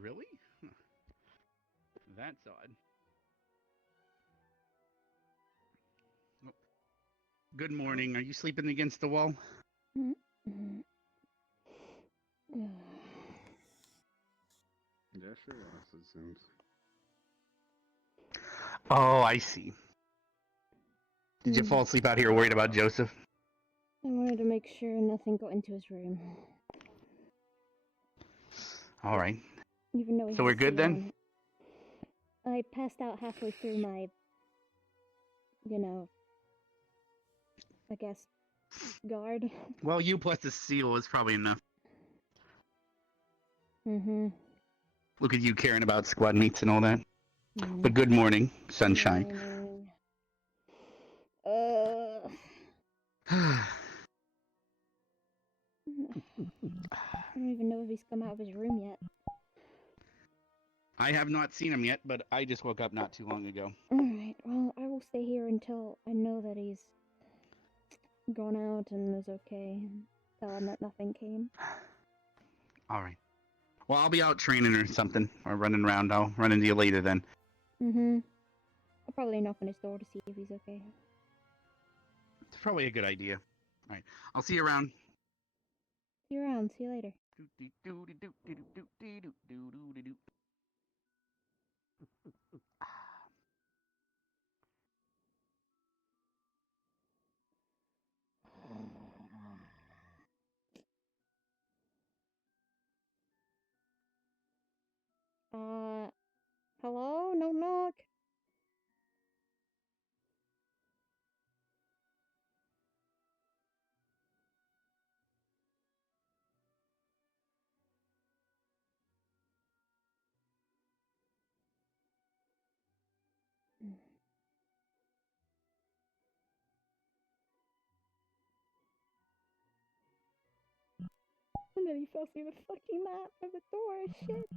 Really? Huh. That's odd. Oh, good morning. Are you sleeping against the wall? Yeah, sure. It seems. Oh, I see. Did you fall asleep out here worried about Joseph? I wanted to make sure nothing got into his room. All right. Even though he So has we're a good seal then? on it. I passed out halfway through my, I guess, guard. Well, you plus the seal is probably enough. Mm-hmm. Look at you caring about squad mates and all that. But good morning, sunshine. Morning. I don't even know if he's come out of his room yet. I have not seen him yet, but I just woke up not too long ago. Alright, well, I will stay here until I know that he's gone out and is okay. Tell him that nothing came. All right. Well, I'll be out training or something, or running around. I'll run into you later then. Mm-hmm. I'll probably knock on his door to see if he's okay. It's probably a good idea. All right. I'll see you around. See you around. See you later. Hello? No knock? And then he fell through the fucking mat of the door. Shit.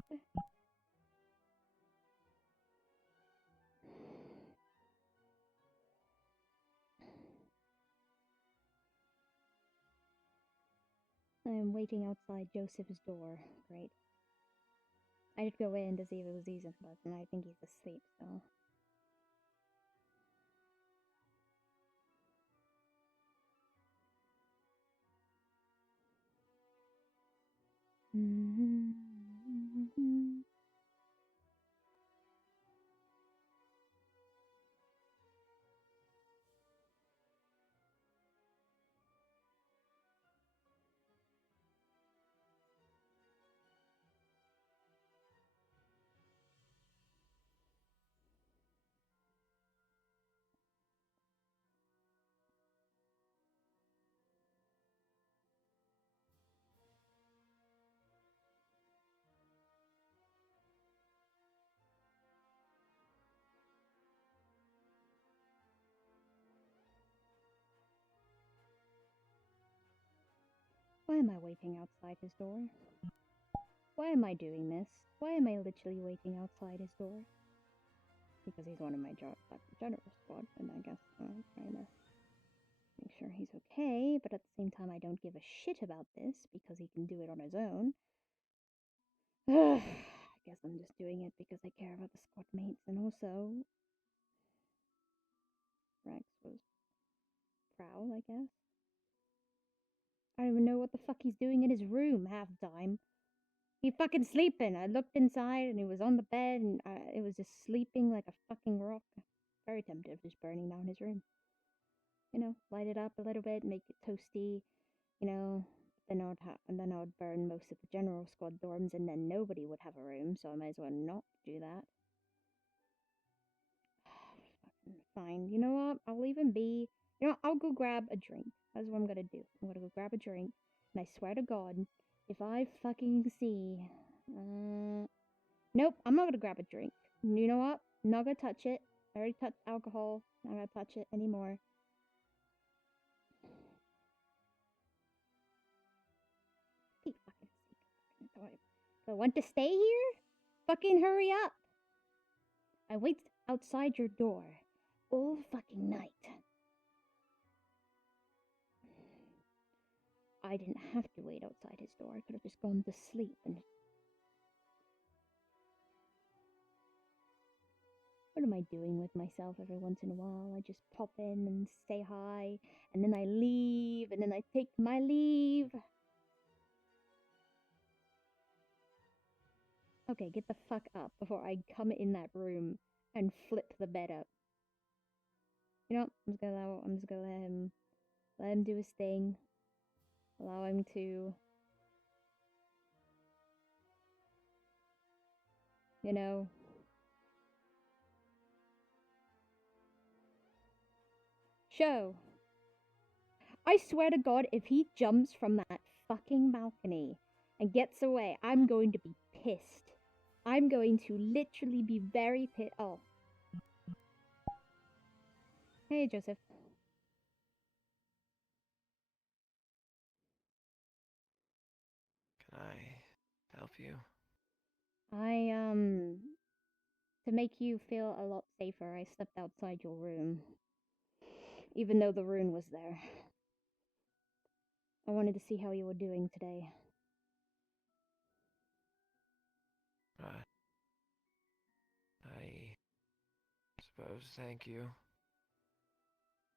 I am waiting outside Joseph's door. Great. I did go in to see if it was easy, but I think he's asleep, so. Why am I waiting outside his door? Why am I doing this? Why am I literally waiting outside his door? Because he's one of my general squad, and I guess I'm trying to make sure he's okay, but at the same time I don't give a shit about this because he can do it on his own. I guess I'm just doing it because I care about the squad mates, and also Rex was proud, I guess. I don't even know what the fuck he's doing in his room half the time. He fucking sleeping. I looked inside and he was on the bed and it was just sleeping like a fucking rock. Very tempted of just burning down his room. Light it up a little bit, make it toasty, then I would burn most of the general squad dorms and then nobody would have a room, so I might as well not do that. Fine. You know what? I'll leave him be. I'll go grab a drink. That's what I'm gonna do. I'm gonna go grab a drink. And I swear to God, if I fucking see. Nope, I'm not gonna grab a drink. You know what? I'm not gonna touch it. I already touched alcohol. I'm not gonna touch it anymore. Be fucking sick. Do I want to stay here? Fucking hurry up! I wait outside your door all fucking night. I didn't have to wait outside his door. I could have just gone to sleep and What am I doing with myself every once in a while? I just pop in and say hi, and then I leave, and then I take my leave. Okay, get the fuck up before I come in that room and flip the bed up. You know, I'm just gonna let him do his thing. Allow him to, you know, show. I swear to God, if he jumps from that fucking balcony and gets away, I'm going to be pissed. I'm going to literally be very pissed. Oh. Hey, Joseph. Can I help you? To make you feel a lot safer, I stepped outside your room. Even though the rune was there. I wanted to see how you were doing today. Right. I suppose, thank you.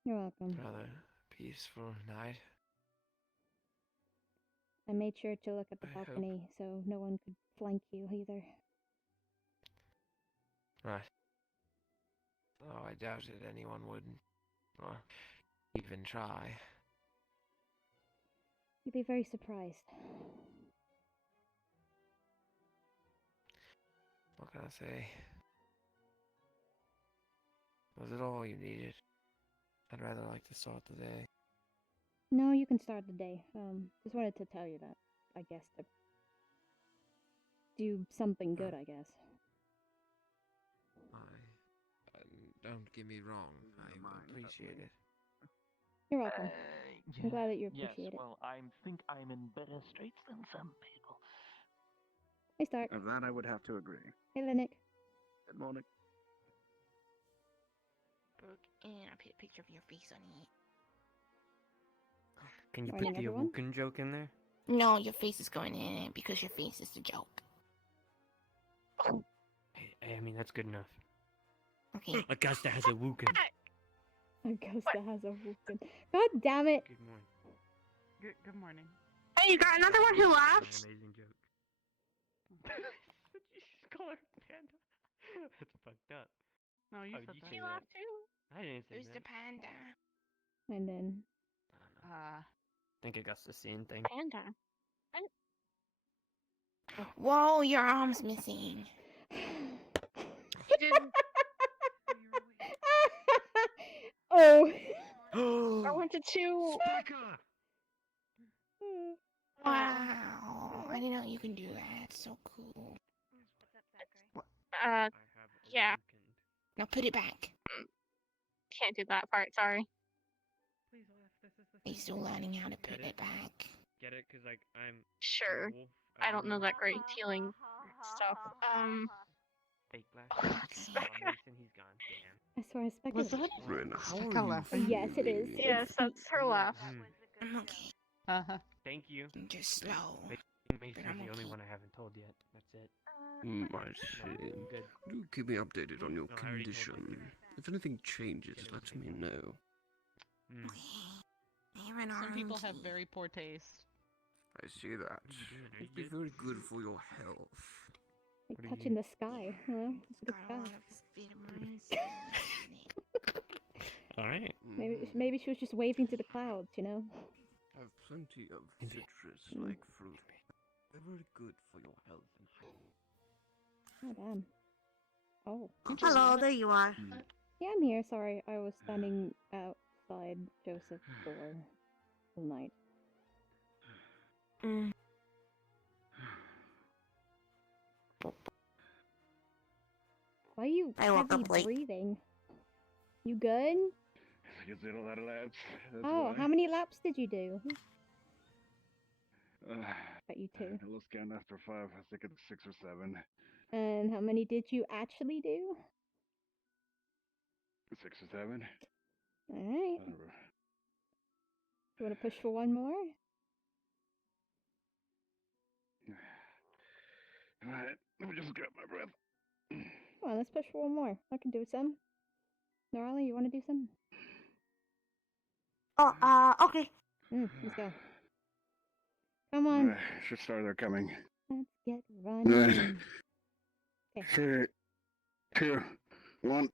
You're welcome. Rather peaceful night. I made sure to look at the I hope- balcony so no one could flank you either. Right. Oh, I doubted anyone would, or even try. You'd be very surprised. What can I say? Was it all you needed? I'd rather like to start the day. No, you can start the day. Just wanted to tell you that. I guess to do something good, I guess. Don't get me wrong. I appreciate it. You're welcome. I'm glad that you Yes, appreciate it. well, I think I'm in better straits than some people. Hey, Stark. Of that, I would have to agree. Hey, Linux. Good morning. Book, and I put a picture of your face on it. Can you Morning, put the everyone. Awukan joke in there? No, your face is going in it because your face is the joke. I mean, that's good enough. Okay. Augusta has a Wukan. Augusta has a Vulcan. God damn it! Good morning. Good morning. Hey, you got another one who An laughs? amazing joke. You just call her panda. That's fucked up. No, you Oh, said you that. say She that. laughed too. I didn't say Who's the that. panda? And then... I don't know. I think Augusta's seeing things. Panda. Whoa, your arm's missing. You didn't. Oh! I went to two. Specker! Wow. I didn't know you can do that. It's so cool. I have a yeah. Wukan. Now put it back. Can't do that part, sorry. Please laugh. This is the He's still learning how to put Get it back. Get it? Cause like I'm Sure. a wolf. I don't know know that great healing stuff. fake laugh. Mason, he's gone. Damn. I swear I speculated. Was that Ren, how Becca are you laughing? Yes, it is. feeling? Yes, that's her laugh. I'm okay. Uh-huh. Thank you. I'm just slow. Mason's I'm the only okay. one I haven't told yet. That's it. I see. I'm good. Do keep me updated on your No, I already told condition. you. If anything changes, Get it let with me me. know. Mm. I have an Some people arm have key. very poor taste. I see that. What are you doing? Are It'd you be good? very good for your health. Like What are touching you- the sky. You know? It's a good Got a lot sky. of vitamins. All right. Maybe she was just waving to the clouds, you know? I have plenty of Maybe. citrus-like fruit. They're very good for your health and height. Oh, damn. Oh. Hello, there you are. Yeah, I'm here. Sorry, I was standing outside Joseph's door all night. Why are you I woke heavy up late. breathing? You good? I guess did a lot of laps. Oh, how many laps did you do? Uh, Bet you two. I lost count after 5. I think it's 6 or 7. And how many did you actually do? 6 or 7. Alright. You want to push for one more? Alright, let me just grab my breath. Come on, let's push for one more. I can do some. Norali, you want to do some? Oh, okay. Let's go. Come on. Should start they're coming. Let's get running. Okay. 3, 2, 1,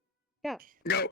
Go. go!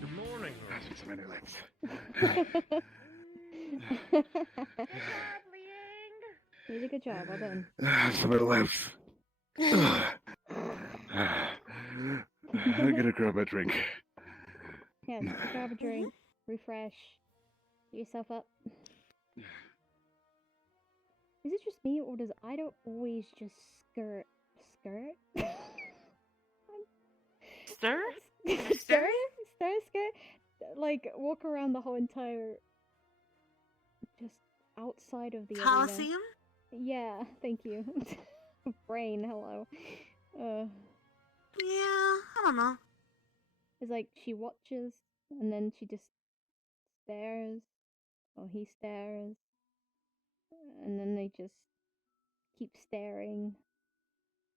Good morning. So many legs. You did a good job. Well done. So many legs. I'm gonna grab a drink. Yes, grab a drink, refresh, get yourself up. Is it just me, or does Ida always just skirt? Stir? Skirt? Like, walk around the whole entire... just outside of the arena. Coliseum? Yeah, thank you. Brain, hello. Yeah, I don't know. It's like, she watches, and then she just stares, or he stares, and then they just keep staring,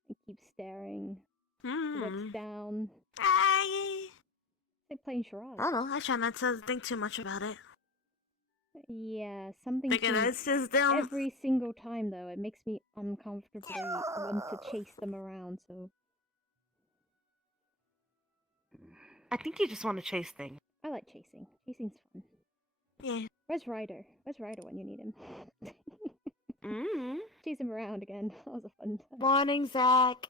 and keep staring. He looks down. It's like playing charades. I don't know. I try not to think too much about it. Yeah, something Thinking seems- it's just them. every single time though, it makes me uncomfortably want to chase them around, so I think you just want to chase things. I like chasing. Chasing's fun. Yeah. Where's Ryder? Where's Ryder when you need him? Mm-hmm. Chase him around again. That was a fun time. Morning, Zach.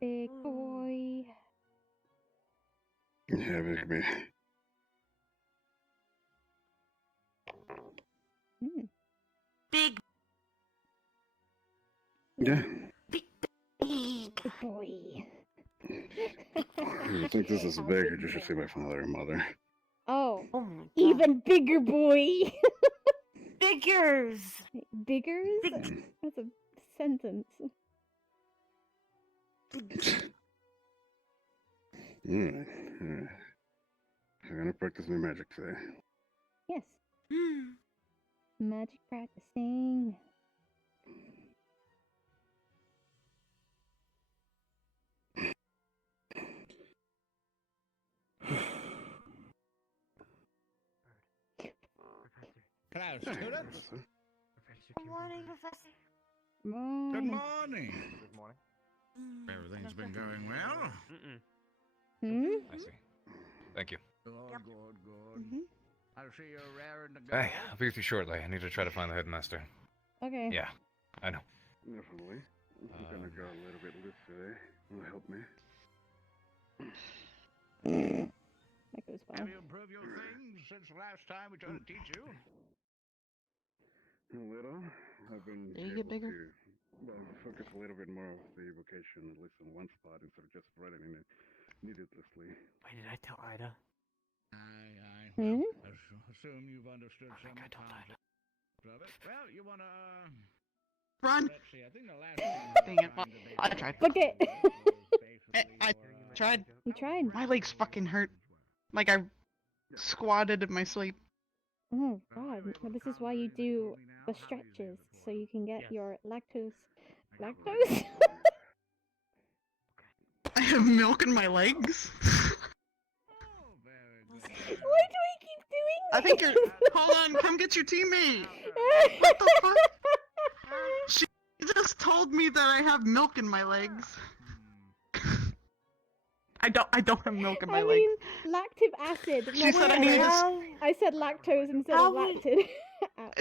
Big boy. Yeah, big me. Big. Yeah. Big. Big boy. I think this is big. You should see my father and mother. Oh, Oh my God. even bigger boy. Figures. Biggers? Big. That's a sentence. Alright. I'm gonna practice my magic today. Yes. Hmm. Magic practicing. Hello, students. Good morning, Professor. Good Morning. morning. Good morning. Everything's been going well. Hmm? I see. Thank you. Good, Yep. good. Mhm. I'll see you raring to go. Hey, I'll be with you shortly. I need to try to find the headmaster. Okay. Yeah, I know. Definitely. I'm gonna go a little bit loose today. Will help me. That goes well. Have you improved your things since the last time we tried to teach you? A little. I've been Did you able get bigger? to focus a little bit more of the vocation, at least in one spot, instead of just running in it needlessly. Why did I tell Ida? I Hmm? assume you've understood some I told Ida. of it. Well, you wanna Run! let's see. I think the last thing Dang it, well, I tried. Look it. I tried. You tried. My legs fucking hurt. Like I squatted in my sleep. Oh god. Well, this is why you do the stretches, so you can get Yes. your lactose. Lactose? I have milk in my legs. Oh, very good. Why do I keep doing I think you're. this? Hold on, come get your teammate. What the fuck? She just told me that I have milk in my legs. I don't have milk in my I legs. mean, lactic acid. She said I needed. I said lactose instead of lacted.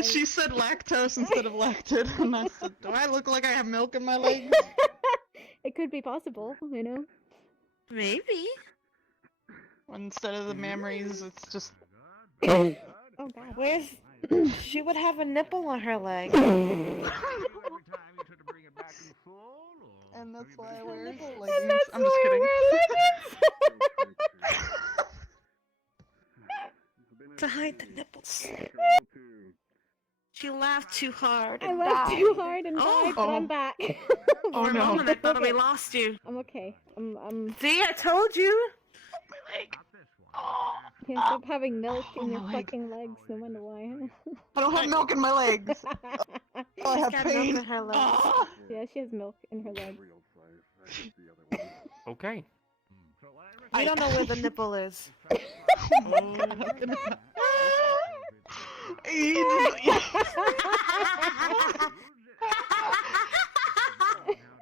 She said lactose instead of lacted, and I said, "Do I look like I have milk in my legs?" It could be possible, you know. Maybe. Instead of the memories, it's just. Oh God. Where's... She would have a nipple on her leg. And that's why I wear leggings. And that's I'm just why I kidding. wear leggings. To hide the nipples. She laughed too hard I and laughed died. too hard and died, but I'm Oh. back. Oh For a no. moment, I thought we Okay. lost you. I'm okay. I'm. See, I told you. Can't stop having milk in your my leg. fucking legs, no wonder why. I don't have milk in my legs. I She's have got pain. milk in her legs. Ah! Yeah, she has milk in her legs. Real size. That is the other one. Okay. We don't know where the nipple is.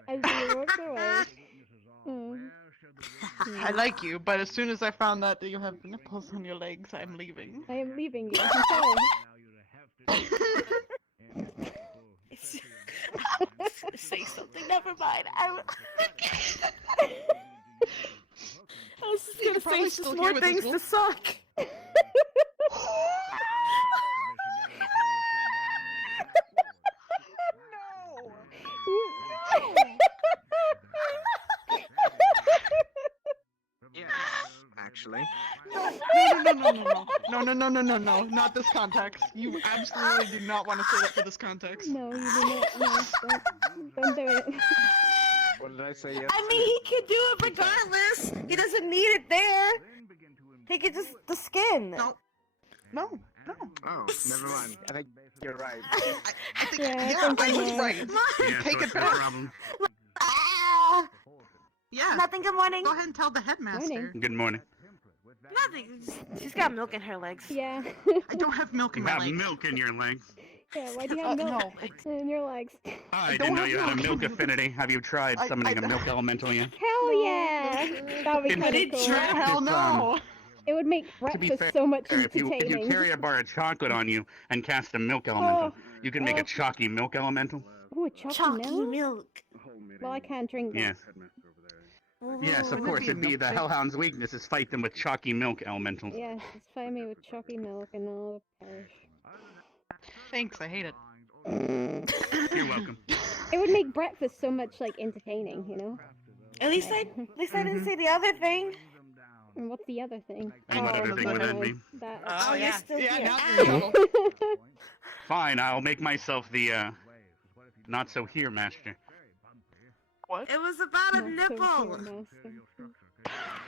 As you walk away. Oh. I like you, but as soon as I found out that you have nipples on your legs, I'm leaving. I am leaving you. I'm sorry. Say something. Never mind. I was just You gonna could probably say still just hear more what this things will- to suck. Yeah, actually. No, not this context. You absolutely do not want to say that for this context. No, you do not. No, don't do it. What did I say? I mean, he can do it regardless. He doesn't need it there. He can just the skin. No. Oh, never mind. I think you're right. I think, Yeah, I yeah, think I I'm was right. right. Take it back. Ah, Yeah. nothing. Good morning. Go ahead and tell the headmaster. Good morning. Nothing. She's got milk in her legs. Yeah. I don't have milk in You my have legs. milk in your legs. Yeah, why do you have milk No. in your legs? I don't didn't know have you had a milk. milk affinity. Have you tried I- summoning I- a milk elemental yet? Hell yeah! That would be In- kind of Did cool. try- Hell no. It would make To be breakfast fair, so much if you entertaining. carry a bar of chocolate on you and cast a milk elemental, you can make a chalky milk elemental. Ooh, a chalky Chalky milk? milk. Well, I can't drink that. Yes. Yes, of Wouldn't it course. be a It'd be the milkshake? Hellhound's weakness is fight them with chalky milk elementals. Yes, just find me with chalky milk and I'll perish. Thanks, I hate it. You're welcome. It would make breakfast so much like entertaining, you know. At least I didn't say the other thing. And what's the other thing? And what other thing would that be? That. Oh, you're still Yeah, here. now Ah. you're in trouble. Fine, I'll make myself the not so here master. What? It was about a Not so nipple. cool, master.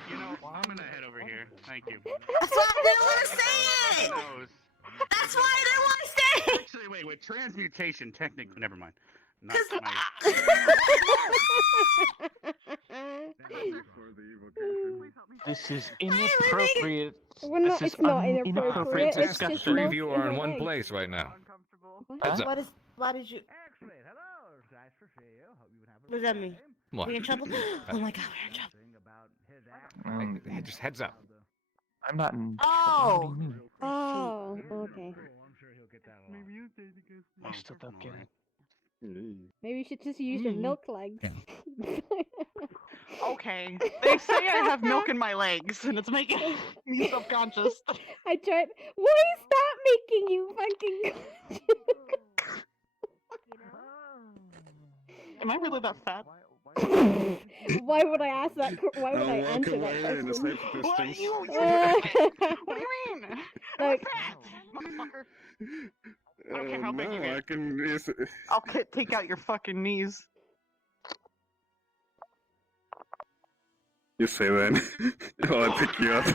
You know, I'm gonna head over here. Thank you. That's why I didn't want to say it. Nose. That's why I didn't want to say it. Actually, wait, with transmutation, technically, never mind. Not Cause my. This is inappropriate. We're not. This is It's not inappropriate inappropriate. It's discussion. just Three milk of you in are in your one legs. place right now. What? Heads up. why did you? What does that mean? What? We in trouble? Oh my god, we're in trouble. Hey, just heads up. I'm not in. Oh. What do you mean? Oh, okay. I still don't get it. Maybe you should just use your milk legs. Okay. They say I have milk in my legs, and it's making me subconscious. I tried. Why is that making you fucking? Am I really that fat? Why would I ask that? Why would I walk answer away that in a question? safe What? distance. What do you mean? Like, Motherfucker. I don't care how big you no, get. I can. Yes, I'll take out your fucking knees. you say that. I'll pick you up.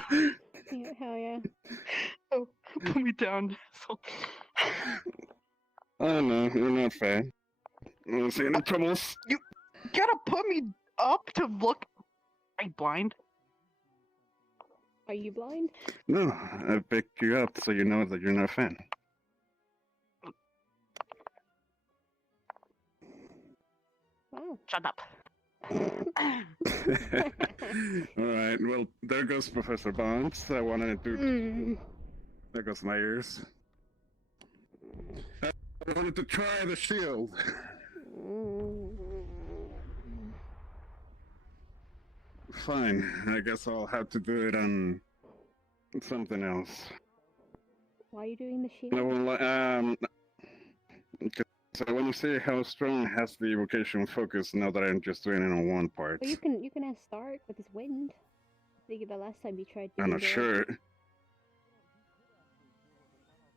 yeah, hell yeah. Oh, put me down. I don't know. You're not fair. I don't see any troubles. You gotta put me up to look. Are you blind? Are you blind? No, I pick you up so you know that you're not a fan. Oh. Shut up. Alright, well, there goes Professor Bonds. I wanted to. Hmm. There goes my ears. I wanted to try the shield. Fine, I guess I'll have to do it on something else. Why are you doing the shield? No, well, so I want to see how strong has the evocation focus now that I'm just doing it on one part. Well, you can ask Stark with his wind. I think the last time you tried doing I'm not yours. sure.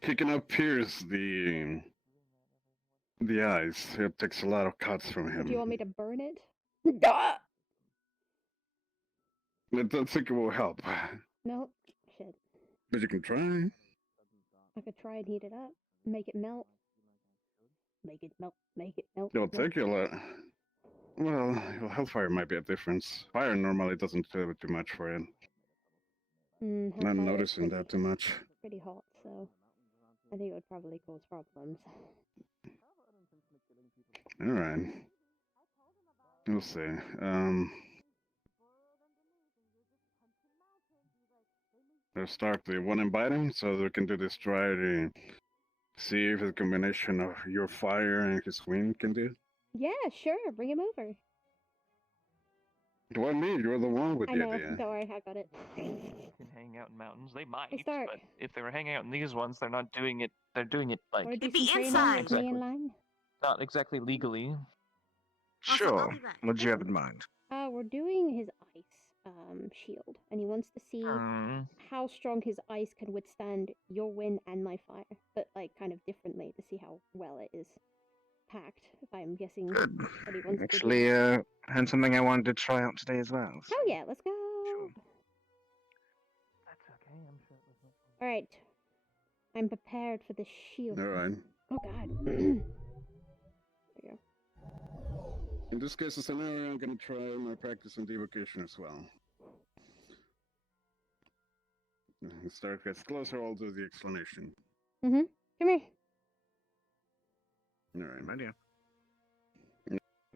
He cannot pierce the eyes. It takes a lot of cuts from him. Do you want me to burn it? I don't think it will help. No. Shit. But you can try. I could try and heat it up. Make it melt. Make it melt. Make it melt. It'll melt. take you a lot. Well, hellfire might be a difference. Fire normally doesn't do too much for it. Not Hellfire is noticing that too much. pretty hot, so I think it would probably cause problems. Alright. We'll see. Let's start the one and biting, so we can do this try to see if the combination of your fire and his wind can do. Yeah, sure. Bring him over. Do I mean you're the one with I the know. idea? Don't worry, I got it. Can hang out in mountains. They might, Hey, Stark. but if they were hanging out in these ones, they're not doing it. They're doing it like Wanna do It'd be some training inside. with me in line? not exactly legally. Also, I'll Sure. be back. What do you have in mind? We're doing his ice shield, and he wants to see how strong his ice can withstand your wind and my fire, but like kind of differently to see how well it is packed. If I'm guessing Good. what he wants Actually, to do. had something I wanted to try out today as well. So. Oh yeah, let's go. Sure. That's okay. I'm sure it was not. All right, I'm prepared for the shield. Alright. Oh god. There you go. In this case, as scenario, I'm gonna try my practice on evocation as well. Start gets closer, I'll do the explanation. Come here. Alright. Idea.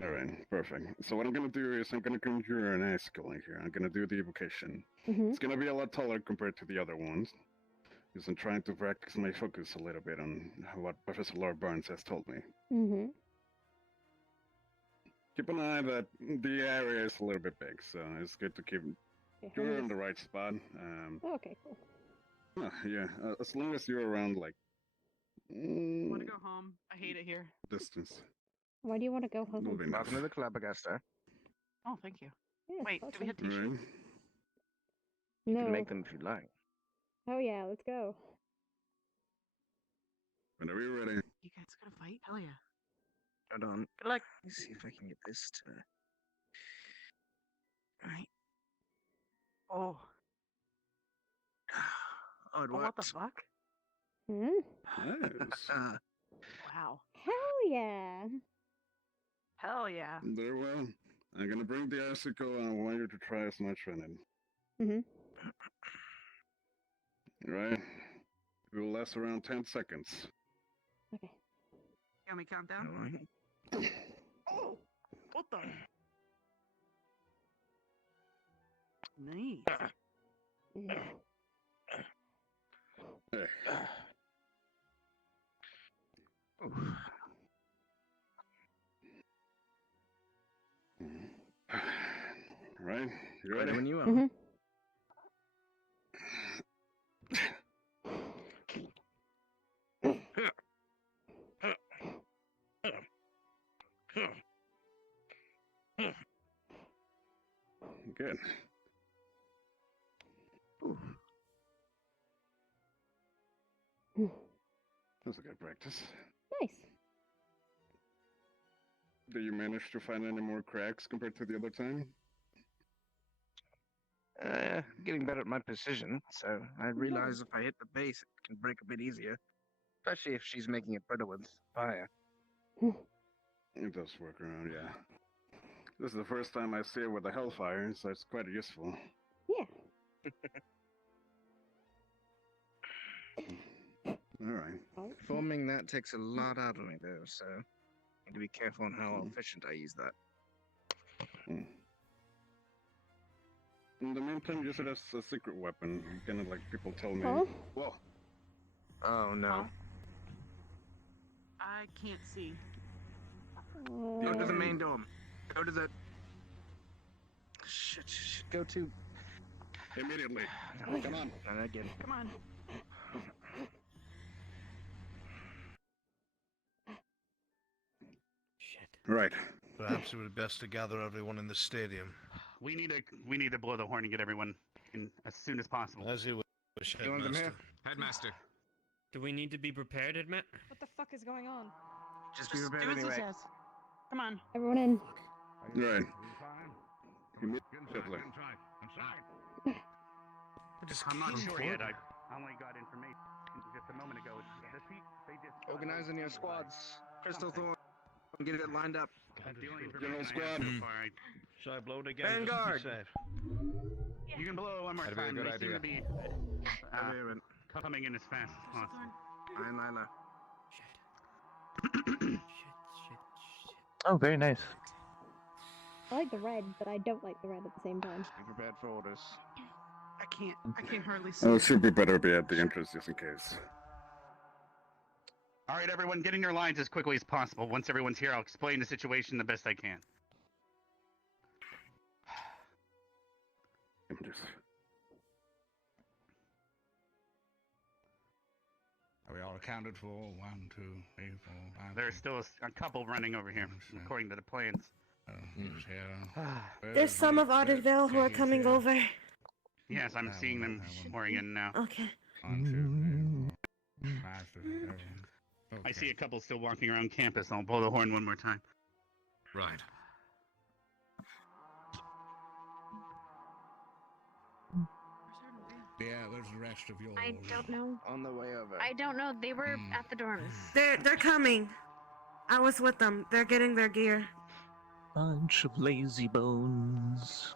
Alright, perfect. So what I'm gonna do is I'm gonna conjure an icicle in here. I'm gonna do the evocation. Mm-hmm. It's gonna be a lot taller compared to the other ones. Because I'm trying to practice my focus a little bit on what Professor Lord Barnes has told me. Mm-hmm. Keep an eye that the area is a little bit big, so it's good to keep Okay, you're on the right spot. okay, cool. Yeah, as long as you're around like Want to go home? I hate it here. distance. Why do you want to go home? Will be enough. Welcome to the club, Augusta. Oh, thank you. Yeah, Wait, do we have awesome. t-shirts? Right. You No. can make them if you like. Oh yeah, let's go. Whenever you're ready. You guys gonna fight? Hell yeah. Hold on. Good luck. Let me see if I can get this to. Alright. Oh. Oh, it Oh, what the works. fuck? Hmm? Nice. Wow. Hell yeah. Hell yeah. Very well. I'm gonna bring the icicle and I want you to try as much on it. Mm-hmm. Right? It will last around 10 seconds. Okay. Can we count down? Alright. Oh! What the? Nice. Mm. Hey. Oof. Right? You Ready ready? when you are. Mm-hmm. Good. Ooh. That's a good practice. Nice. Did you manage to find any more cracks compared to the other time? Getting better at my precision, so I realize if I hit the base, it can break a bit easier. Especially if she's making it brittle with fire. It does work around, yeah. This is the first time I see it with the Hellfire, so it's quite useful. Yeah. Alright. Oh, Forming that takes a lot out of me, though, so I need to be careful on how efficient I use that. In the meantime, use it as a secret weapon. Kind of like people tell me. Huh? Whoa. Oh no. I can't see. Go to the main dome. Go to the. Shit. Go to. Immediately. Come on. And again. Come on. Right. Perhaps it would be best to gather everyone in the stadium. We need to blow the horn and get everyone in as soon as possible. As you wish, You want them Headmaster. here? Headmaster. Do we need to be prepared, Admit? What the fuck is going on? Just be Just prepared do as he anyway. says. Come on. Everyone in. Right. Inside. Inside. I'm not sure yet. I only got information just a moment ago. They just Organizing your squads. Crystal Thorn. Get it lined up. The only General information I have squad. so far, Shall I blow it again? Vanguard. Just to be safe? you can blow it one more That'd be a time. good They seem idea. to be Everyone. coming in as fast as possible. Iron Lila. Shit. Oh, very nice. I like the red, but I don't like the red at the same time. Be prepared for orders. I can't hardly see. Oh, it should be better be at the entrance just in case. All right, everyone, get in your lines as quickly as possible. Once everyone's here, I'll explain the situation the best I can. Are we all accounted for? 1, 2, 3, 4, 5. There's still a couple running over here, according to the plans. There's some of Otterville who are coming over. Yes, I'm seeing them pouring in now. Okay. 1, 2, 3, 4, 5, 6, 7. I see a couple still walking around campus. I'll blow the horn one more time. Right. Yeah, there's the rest of yours. I don't know. On the way over. I don't know. They were Hmm. at the dorms. They're coming. I was with them. They're getting their gear. Bunch of lazy bones.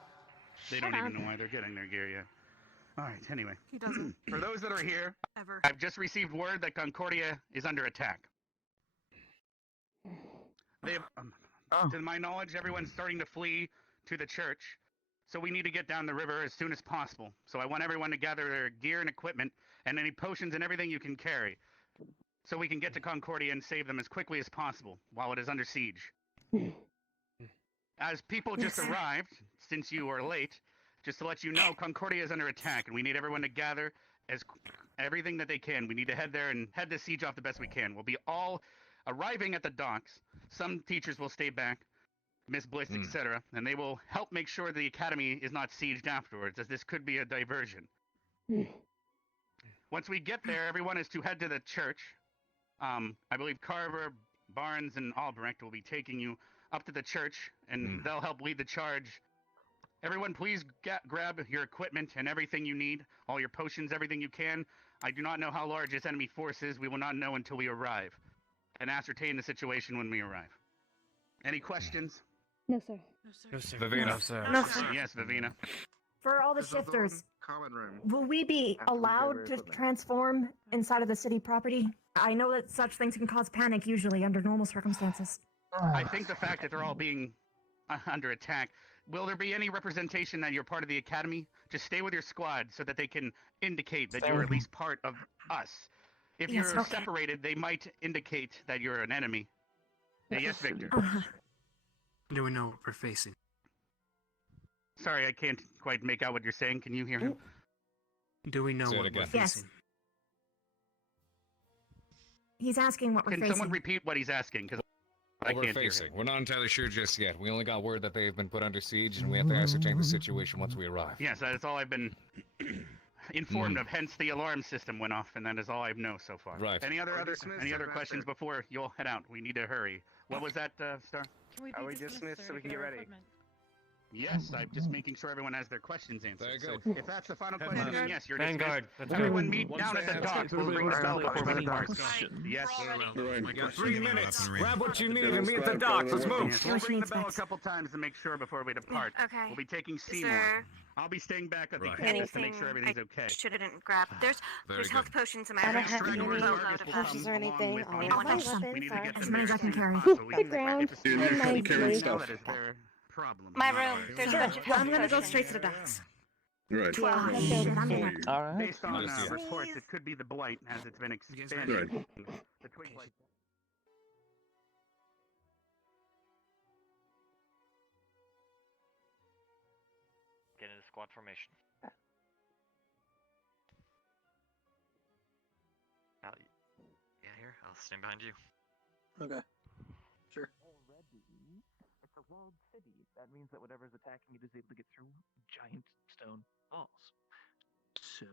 They don't even know why they're getting their gear yet. All right, anyway. He doesn't For those that are here, ever. I've just received word that Concordia is under attack. They have, to my knowledge, everyone's starting to flee to the church. So we need to get down the river as soon as possible. So I want everyone to gather their gear and equipment and any potions and everything you can carry. So we can get to Concordia and save them as quickly as possible while it is under siege. As people just arrived, since you are late, just to let you know, Concordia is under attack, and we need everyone to gather everything that they can. We need to head there and head the siege off the best we can. We'll be all arriving at the docks. Some teachers will stay back, Miss Bliss, etc., and they will help make sure the academy is not sieged afterwards, as this could be a diversion. Once we get there, everyone is to head to the church. I believe Carver, Barnes, and Albrecht will be taking you up to the church, and they'll help lead the charge. Everyone, please grab your equipment and everything you need, all your potions, everything you can. I do not know how large this enemy force is. We will not know until we arrive, and ascertain the situation when we arrive. Any questions? No, sir. No, sir. Vivina. No, sir. No, sir. Yes, Vivina. For all the Crystal shifters, Thorn, Common room. will we be After we allowed gather to equipment. transform inside of the city property? I know that such things can cause panic usually under normal circumstances. I think the fact that they're all being under attack, will there be any representation that you're part of the academy? Just stay with your squad so that they can indicate that you're at least part of us. If Yes, you're okay. separated, they might indicate that you're an enemy. Yes, Victor. Do we know what we're facing? Sorry, I can't quite make out what you're saying. Can you hear him? Do we know Say it what again. we're Yes. facing? He's asking what we're Can facing. someone repeat what he's asking? Because I What can't we're hear facing. him. We're not entirely sure just yet. We only got word that they've been put under siege, and we have to ascertain the situation once we arrive. Yes, that's all I've been informed of. Hence, the alarm system went off, and that is all I know so far. Right. Any other Are we dismissed, any other Headmaster? questions before you'll head out? We need to hurry. What was that, Star? Are we dismissed so we can get ready? Yes, I'm just making sure everyone has their questions answered. There you So go. if that's the final question, then yes, you're Vanguard. dismissed. Let's Everyone go. meet Once down they at the have docks. We'll to ring the bring bell the before we bell depart. Question. Yes. I got 3 minutes. Grab what you need and meet at the Yes, docks. Let's sir. move. Yes, we'll Yoshi ring the needs bell a next. couple times to make sure before we depart. Okay. We'll be taking Is Seymour. there I'll be staying back at the Right. campus to make anything sure everything's okay. should have didn't grab? There's Very good. health potions in my I don't bag. have any Load of potions them. or anything. I want We need to as get many them as I can there carry. as soon as possible. We The can ground. get the You students need to ready carry now stuff. that is their problem. My not room. ours. There's a bunch of I'm gonna go potions. straight to the docks. Right. Wow. let's shit, go. I'm in. Alright. Based on Yes, yeah. reports, it could be the blight as it's been You guys expanded. ready? The twig blight. Get into squad formation. Yeah, here. I'll stand behind you. Okay. Sure. Already, it's a walled city. That means that whatever's attacking it is able to get through giant stone walls. So,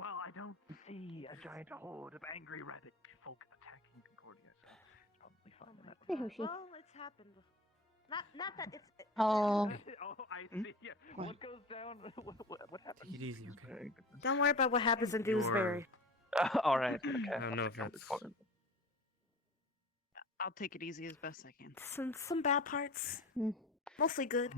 well, I don't see a giant horde of angry rabbit folk attacking Concordia, so it's probably fine in that Hey, way. Hoshi. Well, it's happened. Not that it's. Oh. Oh, I see. Yeah. What goes down? What happens? Take it easy, okay? Don't worry about what happens in Dewsbury. All right. Okay. No offense. I'll take it easy as best I can. Some bad parts. Mm. Mostly good.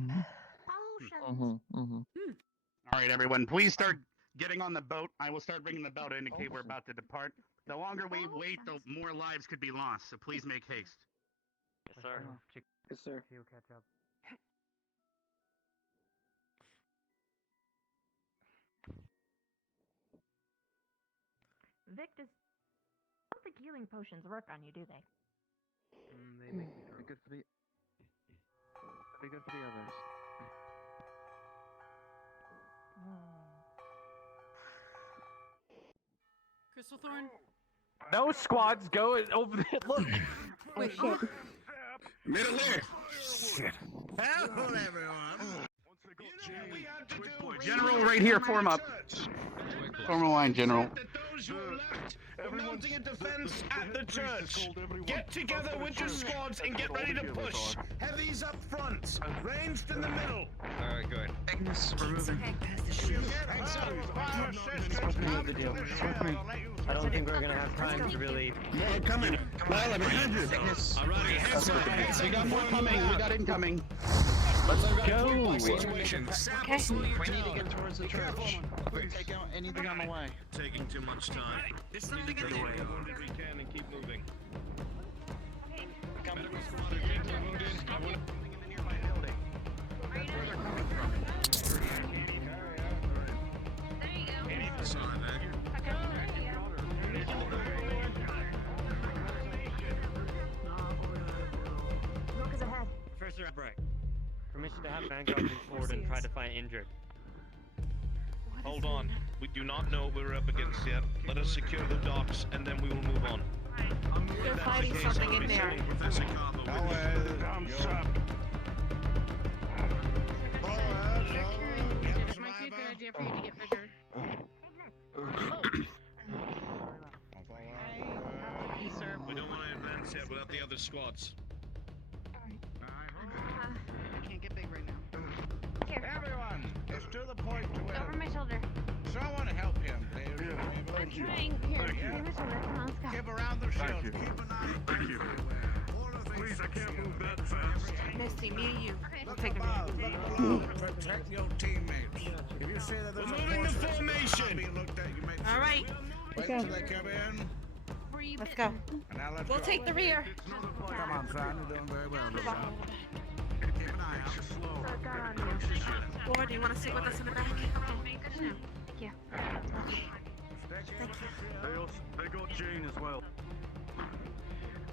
Potions. All right, everyone, please start getting on the boat. I will start ringing the bell to indicate we're about to depart. The longer we wait, the more lives could be lost, so please make haste. Yes, sir. Yes, sir. He'll catch up. Victus, I don't think healing potions work on you, do they? They make me throw. Be good for the. Be good for the others. Crystal Thorn? No squads go over there. Look. Oh shit. Middle there. Shit. Hello, everyone. You know what we have to do? General, right here, form up. Form a line, General. That those who are left are mounting a defense at the church. Get together with your squads and get ready to push. Heavies up front, ranged in the middle. Alright, good. Agnes, we're moving. Move the deal. I don't think we're gonna have time to really. More coming. Well, behind you. Alrighty, heads up. We got more coming. We got incoming. Let's go. Situation. Okay. We need to get towards the church. Take out anything on the way. Taking too much time. There's something in the way. Wounded we can and keep moving. Come in, squad. Get to the wounded. I want something in the nearby building. That's where they're coming from. There you go. Sorry, man. Look is ahead. First break. Permission to have vanguard move forward and try to find injured. Hold on. We do not know what we're up against yet. Let us secure the docks, and then we will move on. They're fighting something in there. Professor Cabo with you. This might be a good idea for you to get bigger. Yes, sir. We don't want to advance yet without the other squads. Can't get big right now. Everyone, it's to the point to where Over my shoulder. someone help him, please. I'm trying. Here, over my shoulder. Come on, let's go. Keep around the shield. Keep an eye. Thank you. Please, I can't move that fast. Misty, me and you. We'll Look take them above, look below. Protect your teammates. If you see that there's a Moving to force that's formation. being looked at, you make All right, wait till they come in, Let's go. and now let's we'll go. take the rear. Come on, son. You're doing very well. Good job. Keep an eye out. Slow. Laura, do you want to sit with us in the back? Thank you. They got Jane as well.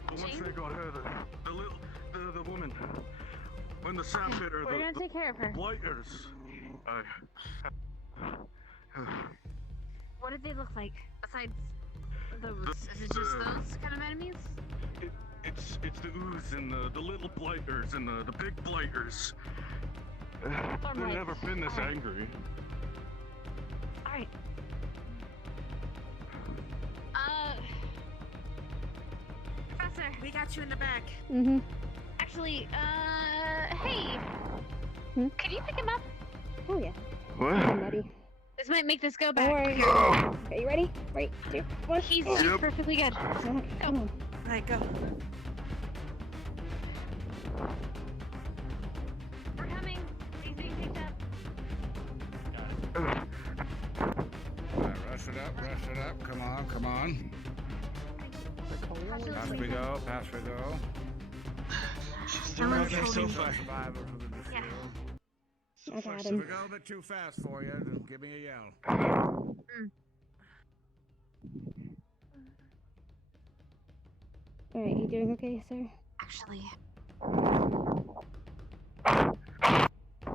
But once Jane? they got her, the woman, when the sap hit her, We're gonna take care of her. blighters. What did they look like besides those? Is it just those kind of enemies? It's the ooze and the little blighters and the big blighters. They've right. never been this Alright. angry. All right. Professor. We got you in the back. Mm-hmm. Actually, hey. Could you pick him up? Oh yeah. What? I'm ready. This might make this go back. worry. Here. Are you ready? 3, 2, 1. He's Yep. perfectly good. Come on. All right, go. We're coming. He's being picked up. Rush it up. Come on, come on. Past we go, past we go. Someone's Okay, so holding far. Yeah. I got If him. we go a bit too fast for you, then give me a yell. Alright, you doing okay, sir? Actually,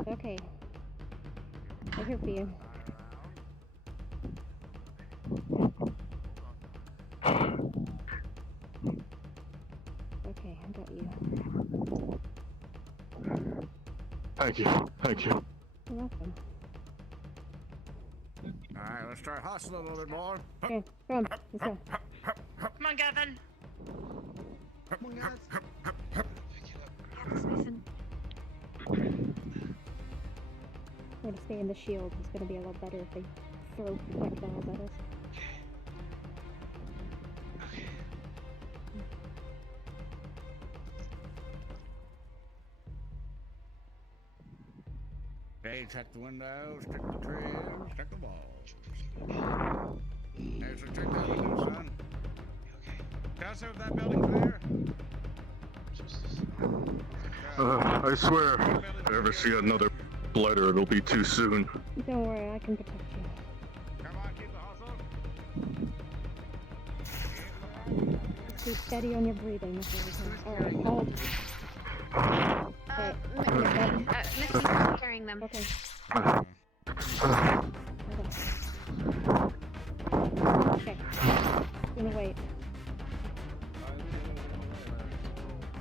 Okay. I'm here for you. Okay, I got you. Thank you. Thank you. You're welcome. Alright, let's try hustling a little bit more. Okay, come on, let's go. Come on, Gavin. Yes, Mason. We're gonna stay in the shield. It's gonna be a lot better if they throw projectiles at us. Okay, check the windows, check the trims, check the walls. Hey, so check that window, son. Council, is that building clear? I swear, if I ever see another blighter, it'll be too soon. Don't worry, I can protect you. Come on, keep the hustle. Keep steady on your breathing. Alright, hold. Misty's carrying them. Okay. Okay. I'm gonna wait.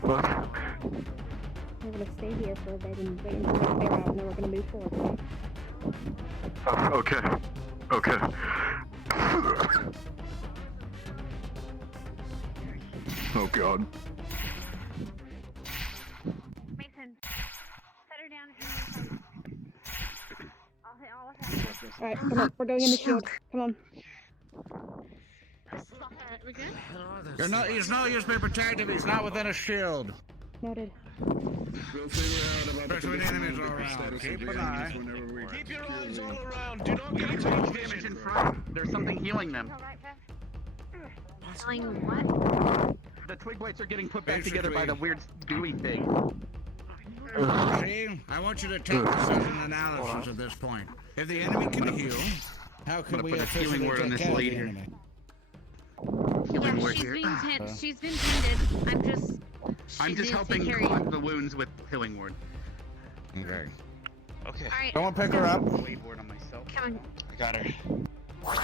What? We're gonna stay here for a bit and wait until they clear out, and then we're gonna move forward. Okay. Okay. Oh God. Mason, set her down if you need I'll Alright, come on, we're going in the shield. Come on. we good? He's no use being protective, he's not within a shield. Noted. We'll figure out about Especially when enemies are around. Keep an eye. Keep your eyes all around. Do not get into Damage in vision. front. There's something healing them. Healing what? The twig blights are getting put back together by the weird gooey thing. See, I want you to take this as an analysis at this point. If the enemy can heal, how can we put a healing efficiently word on take this care of lady the here. enemy? Healing word she's here. being she's been tended. I'm just helping collect the wounds with healing word. Okay. Okay. Alright. Someone pick her up. Wave word on myself. Come on. I got her. Where's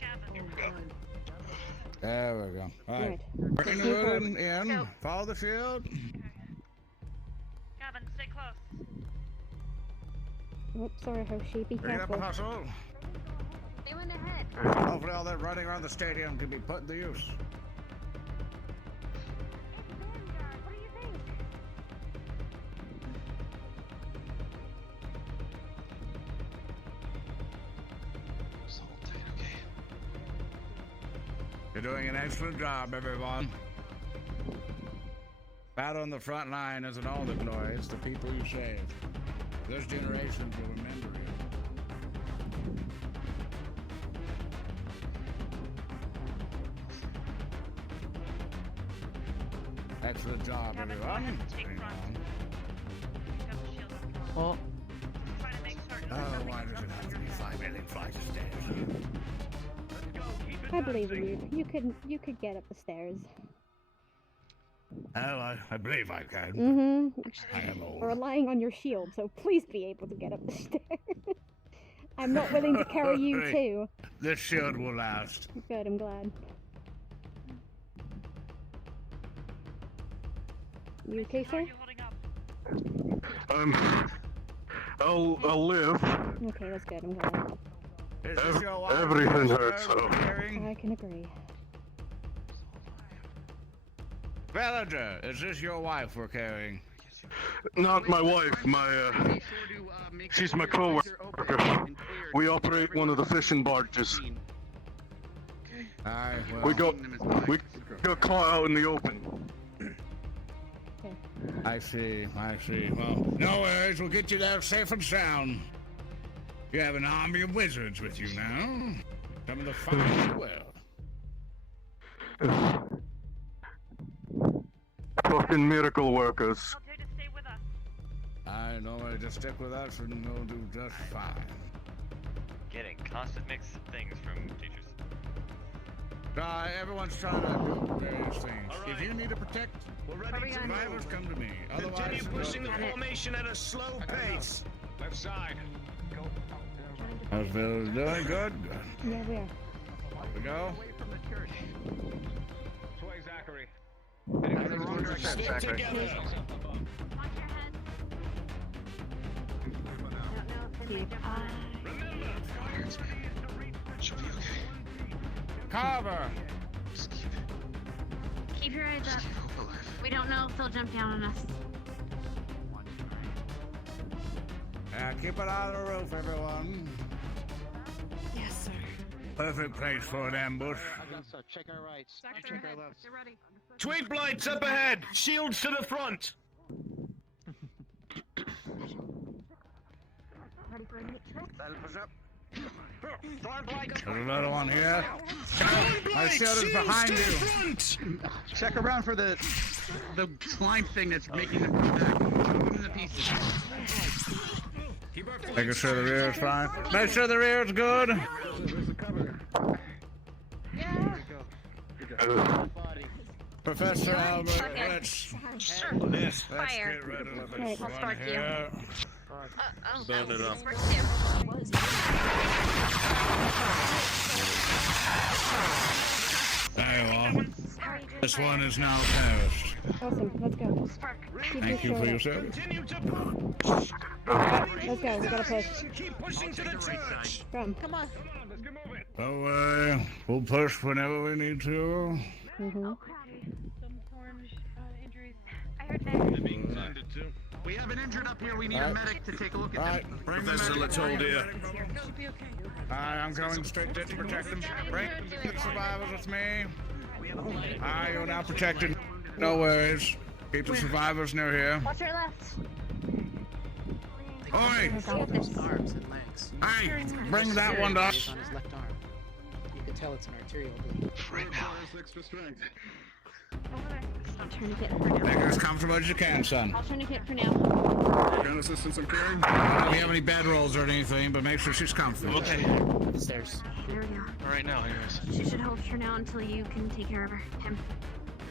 Gavin? Here we go. There we go. Alright. Alright. Bring the wood in. Follow the shield. Gavin, stay close. Oh, sorry, Hoshi. Be Bring it up a careful. hustle. They went ahead. Hopefully all that running around the stadium can be put to use. What do you think? You're doing an excellent job, everyone. Battle on the front line isn't all the glory, it's the people you saved. This generation will remember you. Excellent job, Gavin, go everyone. ahead and take front. Pick up the shield. Oh. Try to make certain. Oh, why does it have to be 5 minute flights of stairs? I believe in you. You could get up the stairs. Oh, I believe I can. Mm-hmm. I am old. We're relying on your shield, so please be able to get up the stairs. I'm not willing to carry you too. This shield will last. Good, I'm glad. You okay, How are sir? you holding up? I'll live. Okay, that's good, I'm glad. Is this your wife? Everything hurts, so. I can agree. Villager, is this your wife we're carrying? Not my wife, she's my co-worker. We operate one of the fishing barges. Alright, well. We got caught out in the open. I see. Well, no worries, we'll get you there safe and sound. You have an army of wizards with you now. Some of the finest in the world. fucking miracle workers. I normally just stick with us and we'll do just fine. Getting constant mix of things from teachers. Everyone's trying to do various things. If you need to protect survivors, come to me. Otherwise, Continue pushing the formation at a slow pace. Left side. How's Phil's doing? Good? Yeah, we are. Up we go. This way, Zachary. Heading in the wrong direction, Zachary. Carver! Keep your eyes up. We don't know if they'll jump down on us. Keep it on the roof, everyone. Yes, sir. Perfect place for an ambush. Check our rights. Check our lefts. They're ready. Twig blights up ahead. Shields to the front. Ready for a neat trick? That'll push up. There's another one here. My shield is behind you. Check around for the slime thing that's making them come back. Chop them to pieces. Making sure the rear is fine. Make sure the rear is good. Professor Albert, let's Sure. Fire. get rid of Okay, this I'll one spark you. here. Burn it up. There you are. This one is now passed. Awesome, let's go. Keep Thank this you for short. your service. Let's go, we gotta push. Keep pushing to the church. Come. Come on. Don't worry, we'll push whenever we need to. Mm-hmm. Some orange injuries. I heard that. We have an injured up here. We need a medic to take a look at Right, them. bring the Professor medic. Latold here. Should be okay. I'm going straight there to protect them. Bring the survivors with me. You're now protected. No worries. Keep the survivors near here. Watch your left. Oi! Arms and legs. Hey, bring that one up. On his left arm. You can tell it's an arterial bleed. Right now. Extra strength. I'll tourniquet for now. Make it as comfortable as you can, son. I'll tourniquet for now. Can assistance in carrying? We have any bed rolls or anything, but make sure she's comfortable. Okay. Stairs. There we go. All right now, anyways. She should hold for now until you can take care of her. Him.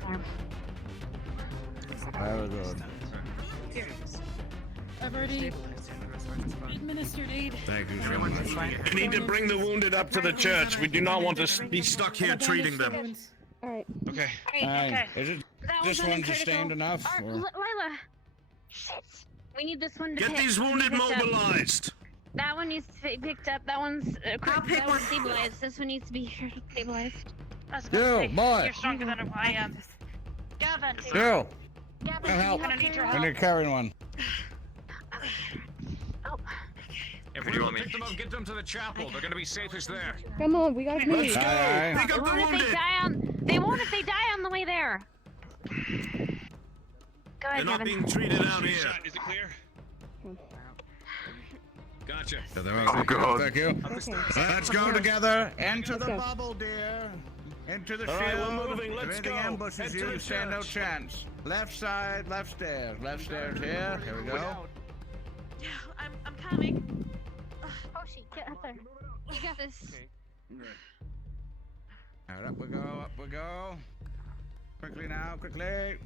Arm. Very good. I've already administered aid. Thank you so much. We need to bring the wounded up to the church. We do not want to be stuck here treating them. Alright. Okay. Okay. Is it That this was one uncritical. sustained enough? Or? Lila. Sit. We need this one to Get pick- these to be wounded picked up. mobilized. That one needs to be picked up. That one's that one's stabilized. This one needs to be stabilized. I was about to You, say, boy. You're stronger than I am. Gavin. You, Gavin, come help. I'm gonna need your I help. need carrying one. Oh. If we don't pick them up, get them to the chapel. They're gonna be safest there. Come on, we gotta move. Let's go. Aye, aye. Pick up the What if they wounded. die on? They won't if they die on the way there. Go They're ahead, not Gavin. being treated out here. Is it clear? Gotcha. So they're all God. Thank you. Okay. Let's go together. Into Let's the go. bubble, dear. Into the All right, shield. we're moving. Let's If anything go. ambushes Head to you, the you stand no church. chance. Left side, left stairs. Left stairs here. Here we go. Yeah, I'm coming. Oh, she get up there. You got this. All right, up we go, up we go. Quickly now, quickly.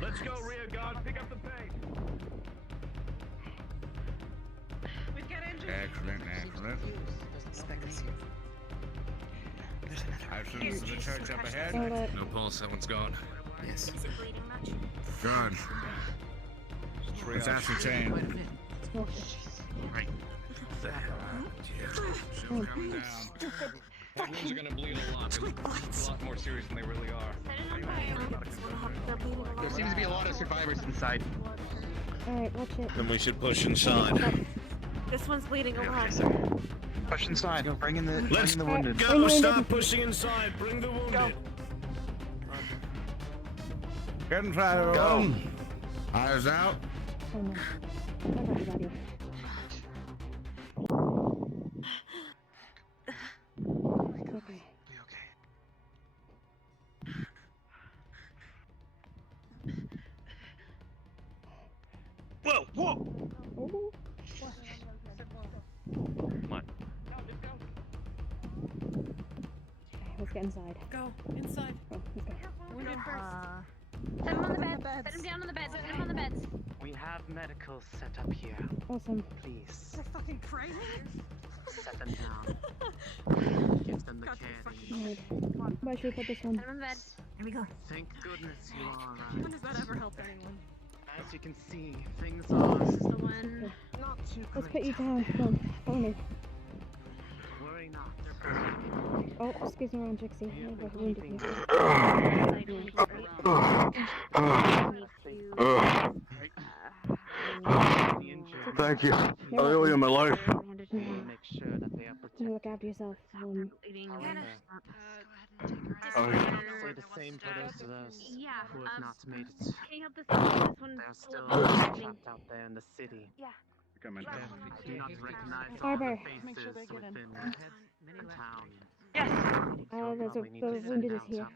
Let's go, rear guard. Pick up the pace. We've got injured. Excellent, excellent. I've seen the church up ahead. Alright. No pulse. That one's gone. Yes. Is it bleeding much? Good. It's ascertained. Right. Coming down. Wounds are gonna bleed a lot more serious than they really are. There seems to be a lot of survivors inside. Alright, watch it. Then we should push inside. This one's bleeding a lot. Push inside. Bring in the Let's wounded. go. Bring the Stop wounded. pushing inside. Bring the wounded. Get inside, everyone. Eyes out. Oh no. I got you, buddy. Okay. Get inside. Go inside. Oh, let's go. Wounded first. Set him on the bed. Set him down on the bed. Set him on the beds. We have medical set up here. Awesome. Please, They're fucking crazy. set them down. Give them the care they need. Right. Where should we put this one? Set him on the bed. Here we go. Thank goodness you are When right. has that ever helped anyone? As you can see, things are This is the one. not too Let's great. put you down. Come on. Follow me. Worry not. Oh, excuse me, Ron Trixie. I have a wounded you. Thank you. I owe you my life. Make sure that they are You look after yourself. Say the same for those of us Yeah, who have not made it. Can you help this one? This one. They're still Oh, trapped out there in the city. Yeah. Coming. I do not recognize all Arbor. the faces within the town. Yes. There's a wounded is here.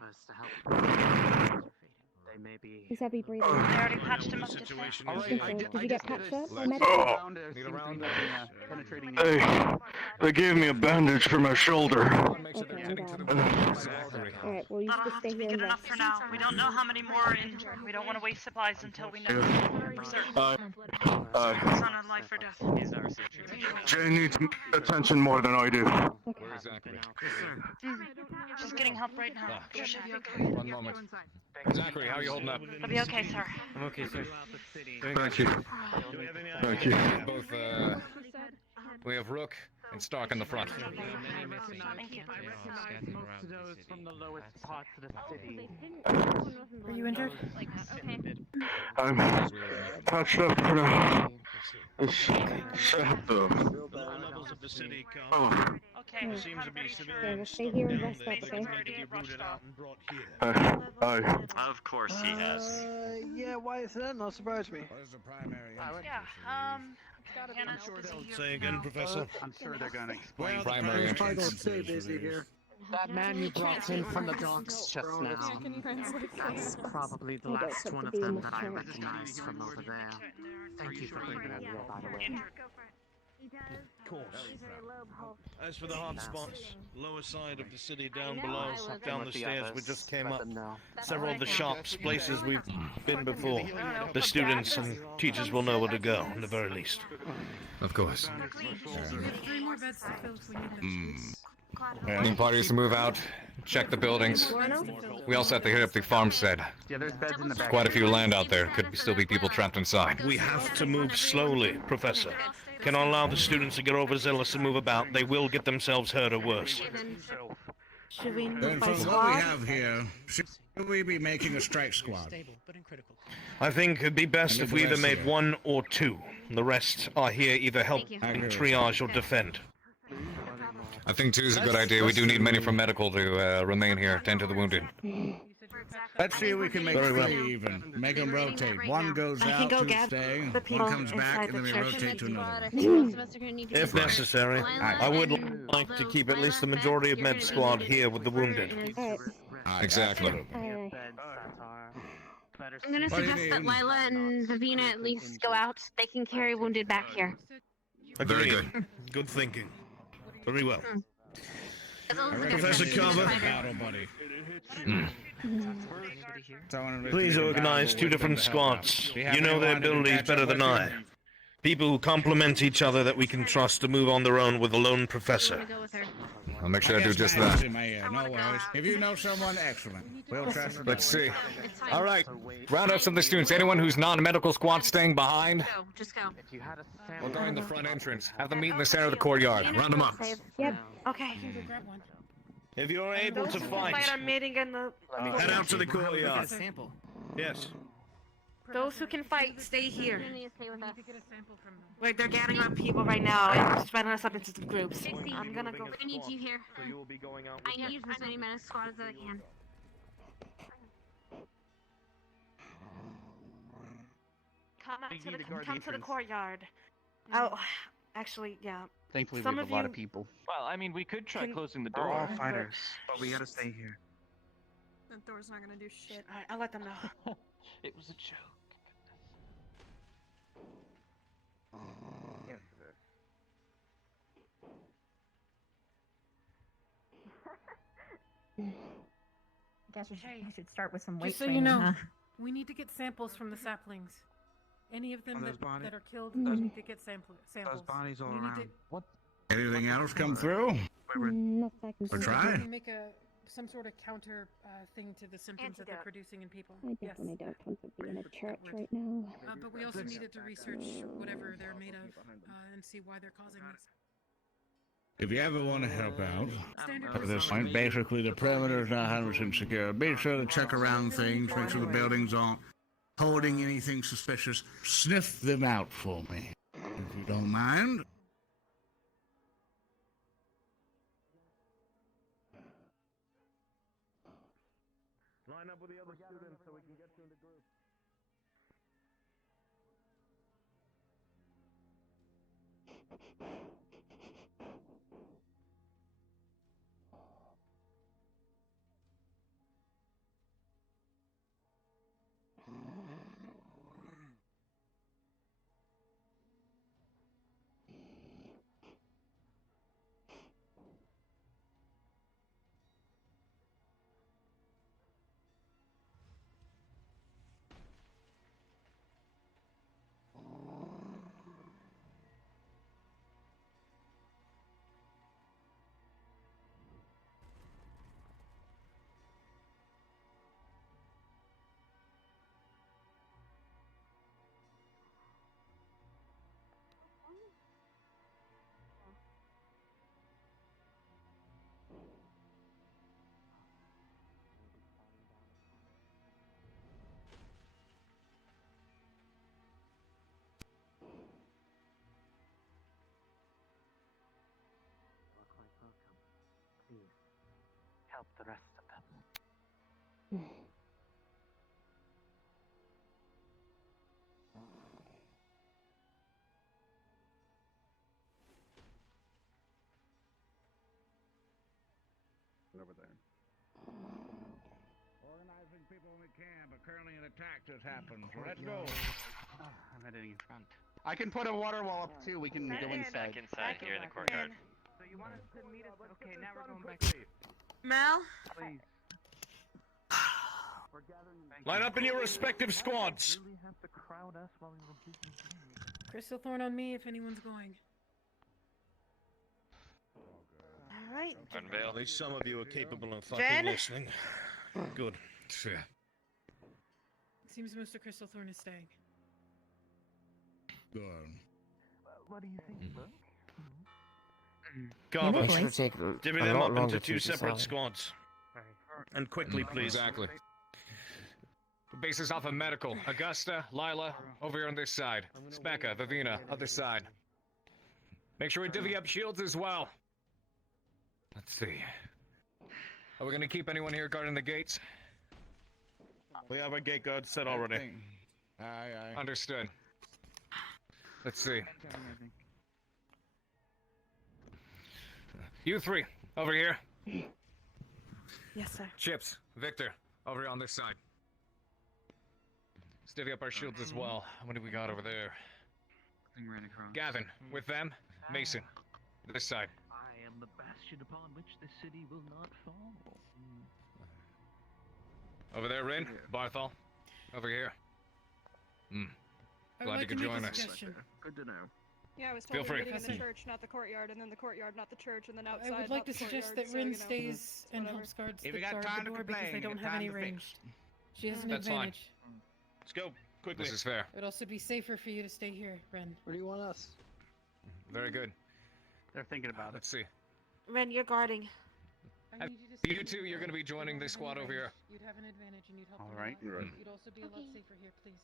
They may be. He's heavy breathing. I already patched him up to Situation I is think so. Did you get patched up or medical? Need a round penetrating. Hey, they gave me a bandage for my shoulder. Okay, I'm glad. Alright, well you should just stay here and rest. For now, we don't know how many more are injured. We don't want to waste supplies until we know for certain. It's not a life or death. He's our suture. Jay needs attention more than I do. Where exactly? She's getting help right now. Sure, she'll be okay. One moment. Zachary, how are you holding up? I'll be okay, sir. I'm okay, sir. Thank you. Thank you. Both, we have Rook and Stark in the front. Thank you. Most of those from the lowest parts of the city. Are you injured? Okay. I'm patched up for now. It's sad though. levels of the city come. Oh. Okay. There seems to be Okay, civilians we'll stay here and down rest there up, that okay? need to be rooted out and brought here. Aye. Of course he has. Yeah, why is that? Not surprise me. What is the primary? Yeah. Hannah, Say again, Professor. I'm sure they're gonna explain. Primary entrance. too busy here. That man you brought in from the docks just now. That's probably the I don't last have one to of be in them this that I church. recognized from over there. Thank you for bringing him here, by the way. Of course. As for the hot spots, lower side of the city down below, down the stairs we just came up. Several of the shops, places we've been before. The students and teachers will know where to go, at the very least. Of course. We have 3 more beds to fill if we need it. Need parties to move out, check the buildings. We also have to hit up the farmstead. Yeah, there's beds in the back. Quite a few land out there. Could still be people trapped inside. We have to move slowly, Professor. Cannot allow the students to get overzealous and move about. They will get themselves hurt or worse. Should we Then move by from what we squad? have here, should we be making a strike squad? I think it'd be best if we either made 1 or 2. The rest are here either help triage or defend. I think 2 is a good idea. We do need many from medical to remain here, tend to the wounded. Let's see if we can make Very well. 3 even. Make them rotate. 1 goes I can out, go 2 get stay, the 1 people comes back, inside and then we the church. rotate to another. If necessary, I would like to keep at least the majority of med squad here with the wounded. Alright. Exactly. Aye, I'm gonna What do you suggest that mean? Lila and Vivina at least go out. They can carry wounded back here. Very good. Good thinking. Very well. As long as they're Professor friendly, Carver. fighter. Battle buddy. Please organize 2 different squads. You know their abilities better than I. People who complement each other that we can trust to move on their own with a lone professor. Go with her. I'll make sure I do just Matters that. in my ear, no worries. If you know someone, excellent. We'll trust them. Let's see. It's fine. All right. Round up some of the students. Anyone who's non-medical squad staying behind, Go. Just go. we'll go in the front entrance. Have them meet in the center of the courtyard. Round them up. Yep. Okay. If you're able to fight, are meeting in the. head out to the courtyard. Sample. Yes. Those who can fight, stay here. You're gonna need to stay with us. Wait, they're gathering up people right now and spreading us up into some groups. Trixie, I'm gonna go. I need you here. So you will be going out I need as many men as squad as I can. Come out We to need the, to guard the come to the entrance. courtyard. Oh, actually, yeah. Thankfully, Some we have of a lot you of people. Well, I mean, we could try Can- closing the We're door. all fighters, but we gotta stay here. That door's not gonna do shit. Alright, I'll let them know. It was a joke. Yes, sir. I guess I should start with some weight Just so training, you know, huh? we need to get samples from the saplings. Any of them From those that are killed, those- we need to get samples. Those bodies all We need around. to- What? Anything else come through? Not that I can We'll see. try. Make some sort of counter thing to the symptoms that they're producing in people. I definitely don't want to be in a church right now. But we also needed to research whatever they're made of and see why they're causing this. If you ever want to help out, Standard at this point, basically the perimeter is now 100% secure. Be sure to check around things, make sure the buildings aren't holding anything suspicious. Sniff them out for me, if you don't mind. Line up with the other students so we can get you in the group. Please, help the rest of them. Over there. Organizing people when we can, but currently an attack just happened, so let's go. I'm heading in front. I can put a water wall up too. We can go inside. Back inside here in the courtyard. So you want us to meet us? Okay, now we're going back. Mel? Please. Line up in your respective squads. Really have to crowd us while we were busy. Crystal Thorn on me if anyone's going. All right. At least some of you are capable of fucking Jen? listening. Good. Sure. It seems Mr. Crystal Thorn is staying. Good. What do you think, Luke? Carver, It's gonna take divvy a them lot up longer into to two separate decide. squads. And quickly, please. Exactly. Bases off of medical. Augusta, Lila, over here on this side. Specca, Vivina, other side. Make sure we divvy up shields as well. Let's see. Are we gonna keep anyone here guarding the gates? We have a gate guard set already. Aye. Understood. Let's see. You three, over here. Yes, sir. Chips, Victor, over here on this side. Let's divvy up our shields as well. What do we got over there? Gavin, with them. Mason, this side. I am the bastion upon which the city will not fall. Over there, Rin. Barthol. Over here. I would Glad you like to could make join a us. suggestion. Good to know. Yeah, I was Feel told free. we were meeting in the Professor. church, not the courtyard, and then the courtyard, not the church, and then outside, I would not like to the suggest courtyard, that so, Rin you know, stays and whatever. helps guard If the you got guard time the to door because complain, they you don't got have time any to fix. range. She has an That's fine. advantage. Let's go quickly. This is fair. It would also be safer for you to stay here, Ren. Where do you want us? Very good. They're thinking about it. Let's see. Ren, you're guarding. I need you to You two, you're gonna be joining this squad over here. You'd have an advantage and you'd help All them right. out. Right. You'd also be a lot safer here, please.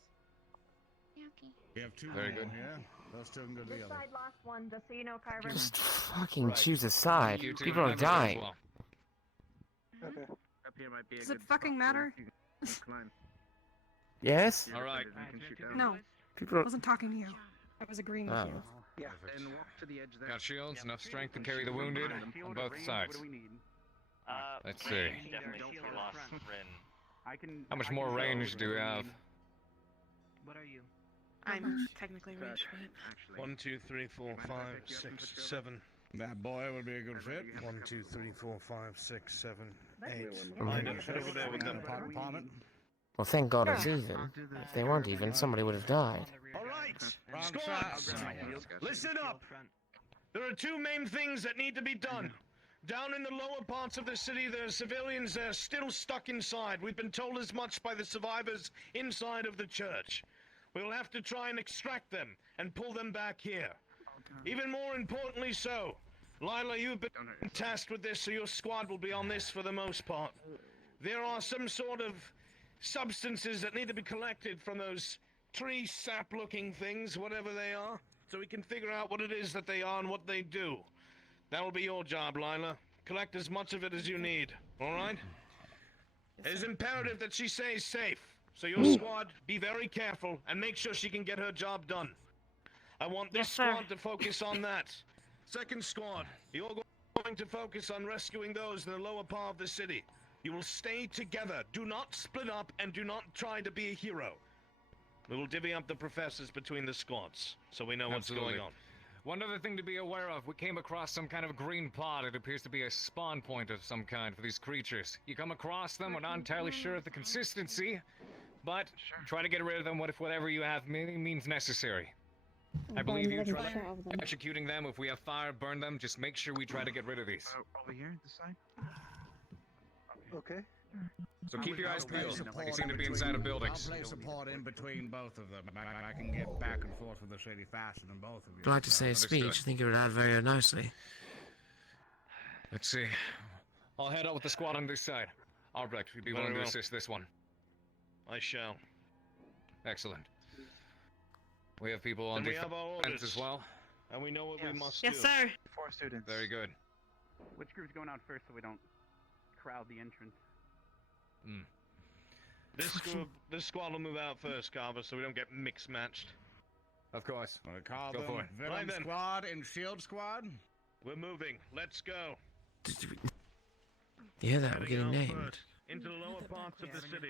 Yeah, okay. We have two Very more good. here. Those two can go to the This other. side lost one, just so you know, Carver. Just fucking Right. choose a side. You two, People are remember that as dying. well. Okay. Up here might be a Does good it fucking spot matter? for you to climb. Yes? All right. You can shoot down. No, People I are... wasn't talking to you. I was agreeing with Oh. you. Yeah, and walk to the edge there. Got shields, enough strength to carry the wounded on both sides. What do we need? Let's see. Range, definitely lost Rin. I can. How much I more can go range with do we what have? need. What are you? I'm technically rage, but Actually. 1, 2, 3, 4, 5, 6, 7. That boy would be a good fit. 1, 2, 3, 4, 5, 6, 7, 8. Line up, head over there with them. Upon it. Well, thank God it's even. If they weren't even, somebody would have died. All right, squads, listen up. There are two main things that need to be done. Down in the lower parts of the city, there are civilians that are still stuck inside. We've been told as much by the survivors inside of the church. We'll have to try and extract them and pull them back here. Even more importantly so, Lila, you've been tasked with this, so your squad will be on this for the most part. There are some sort of substances that need to be collected from those tree sap-looking things, whatever they are, so we can figure out what it is that they are and what they do. That'll be your job, Lila. Collect as much of it as you need, all right? It is imperative that she stays safe, so your squad, be very careful and make sure she can get her job done. I want this squad to focus on that. Second squad, you're going to focus on rescuing those in the lower part of the city. You will stay together. Do not split up and do not try to be a hero. We will divvy up the professors between the squads, so we know what's going on. One other thing to be aware of, we came across some kind of green pod. It appears to be a spawn point of some kind for these creatures. You come across them, we're not entirely sure of the consistency, but try to get rid of them whatever you have means necessary. I believe you try executing them. If we have fire, burn them. Just make sure we try to get rid of these. Over here, this side. Okay. So keep your eyes peeled. They seem to be inside of buildings. I'll play support in between both of them. I can get back and forth with the city faster than both of you. I'd like to say a speech. I think it would add very nicely. Let's see. I'll head out with the squad on this side. Albrecht, you'd be willing to assist this one. I shall. Excellent. We have people on defense as well. And we know what we must do. Yes, sir. 4 students. Very good. Which group's going out first so we don't crowd the entrance? This squad will move out first, Carver, so we don't get mix-matched. Of course. I call Go them for it. Villain Right then. Squad and Shield Squad. We're moving. Let's go. Yeah, that we're Heading getting out named. first, into the lower parts of the city.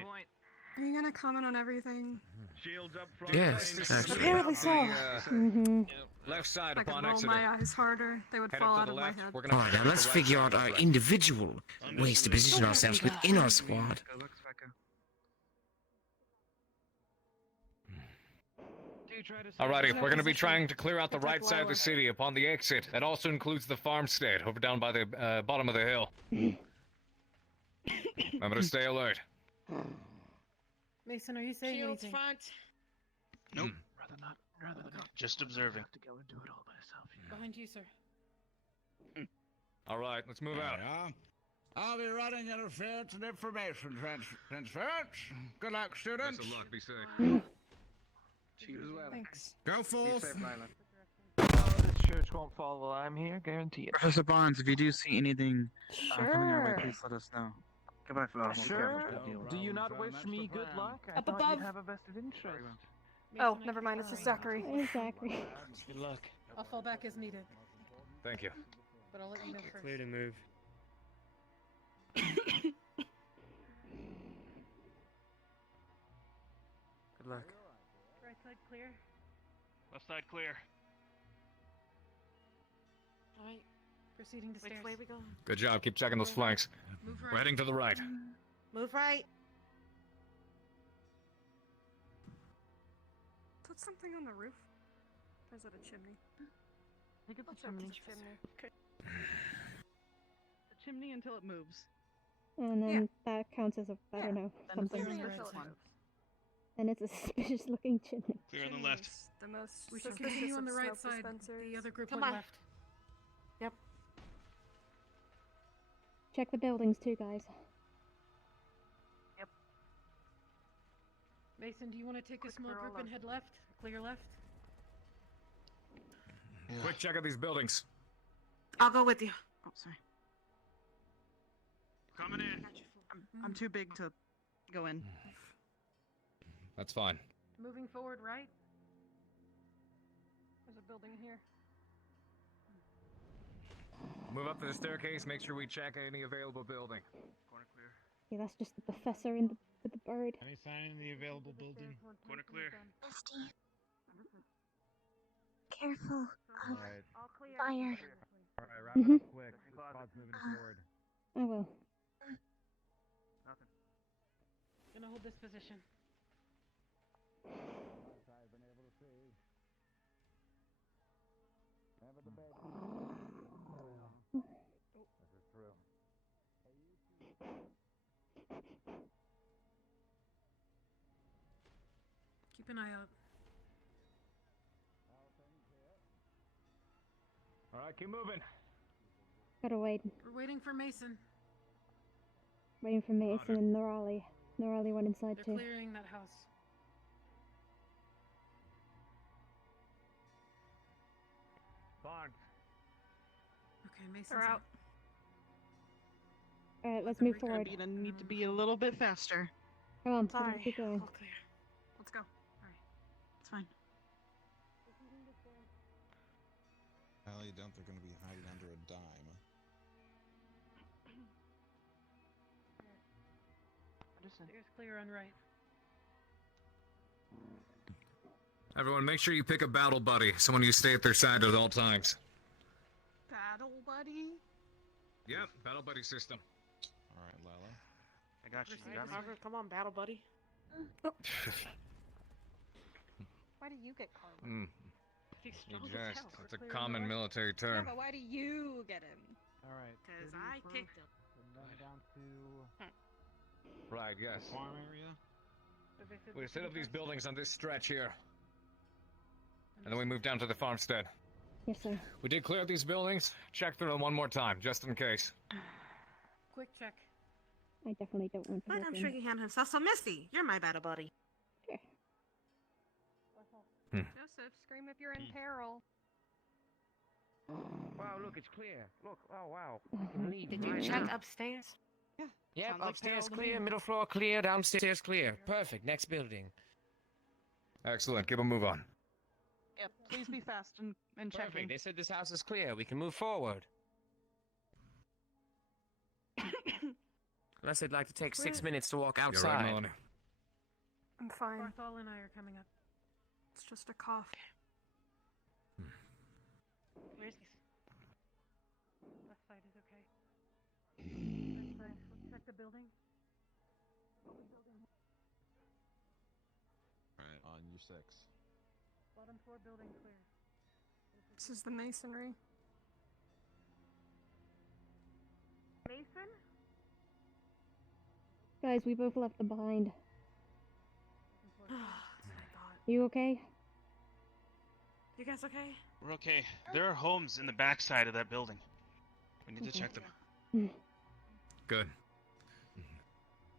Are you gonna comment on everything? Shields up front. Yes, actually. Apparently so. Left side I could upon roll exit. my eyes harder. They would Head fall up out to of the my left. head. We're gonna Alright, now let's figure out our individual ways to position ourselves within our squad. Alrighty, we're going to be trying to clear out the right side of the city upon the exit. That also includes the farmstead over down by the bottom of the hill. Remember to stay alert. Mason, are you saying Shields anything? front. Nope. Rather not. Just observing. To go and do it all by yourself. Behind you, sir. Alright, let's move out. Yeah. I'll be running interference and information transference. Good luck, students. Best of luck, be safe. You as well. Thanks. Go Be forth. safe, Lila. This church won't fall while I'm here, guarantee it. Professor Barnes, if you do see anything coming our way, Sure. please let us know. Goodbye, Flo. Sure. Do you not wish me good luck? I Up thought above. you'd have a vested interest. Oh, never mind. It's just Zachary. Hey, Zachary. Good luck. I'll fall back as needed, Thank you. but I'll let you know first. Clear to move. Good luck. Right side clear. Left side clear. Alright, proceeding to Which stairs. way we go? Good job, keep checking those flanks. Move We're right. heading to the right. Move right. Put something on the roof. Or is it a chimney? I think it's I'll a check chimney. this chimney. Okay. The chimney until it moves. And then that counts as a, I don't know, Then it's something. clear Right until it side. moves. And it's a suspicious looking chimney. Clear on the Chimney left. is The most We should suspicious continue on of the right smoke side. dispensers. The other group Come went on. left. Check the buildings too, guys. Mason, do you want to take a small clear all group and head left? Clear left? Quick check of these buildings. I'll go with you. Oh, sorry. Coming in. I'm too big to go in. That's fine. Moving forward, right? There's a building here. Move up to the staircase, make sure we check any available building. Corner clear. Yeah, that's just the professor in the with the bird. Any sign in the available building? Corner clear. Misty. Careful of Alright. All clear. fire. Alright, wrap it up quick. Squad's moving forward. I will. Nothing. Gonna hold this position. I've been able to see. Never the bed. This is true. Keep an eye out. Alright, keep moving. Gotta wait. We're waiting for Mason. Waiting for Mason and Norali. Norali went inside They're too. clearing that house. Barnes. Okay, Mason's They're out. Alright, let's move forward. We're gonna need to be a little bit faster. Come on, Sorry. let's keep going. All clear. Let's go. Alright. It's fine. Highly doubt they're going to be hiding under a dime. Stairs clear on right. Everyone, make sure you pick a battle buddy, someone you stay at their side at all times. Battle buddy? Yep, battle buddy system. Alright, Lala. I got you. You got me? Carver, come on, battle buddy. Why do you get Carver? He's You strong as just, hell. it's a We're clearing common the right. military Yeah, term. but why do you get him? Alright. Because I picked him. And then down to Right, yes. Farm area? We set up these buildings on this stretch here. And then we move down to the farmstead. Yes, sir. We did clear these buildings. Check through them one more time, just in case. Quick check. I definitely don't want to But walk I'm in. sure he handled himself. So, Misty, you're my battle buddy. Joseph, scream if you're in peril. Wow, look, it's clear. Look, oh wow. We can leave Did you right check now. upstairs? Yeah. Yep, Sounds like upstairs Harold to clear, me. middle floor clear, downstairs clear. Perfect, next building. Excellent, keep a move on. Yep, please be fast and checking. Perfect, they said this house is clear, we can move forward. Unless they'd like to take 6 minutes to walk You're outside. right, Melanie. I'm fine. Barthol and I are coming up. It's just a cough. Where's this? Left side is okay. Right side. Let's check the building. Alright, on your 6. Bottom floor building clear. This is the masonry. Mason? Guys, we both left them behind. That's what I thought. You okay? You guys okay? We're okay. There are homes in the backside of that building. We need to check them. Good.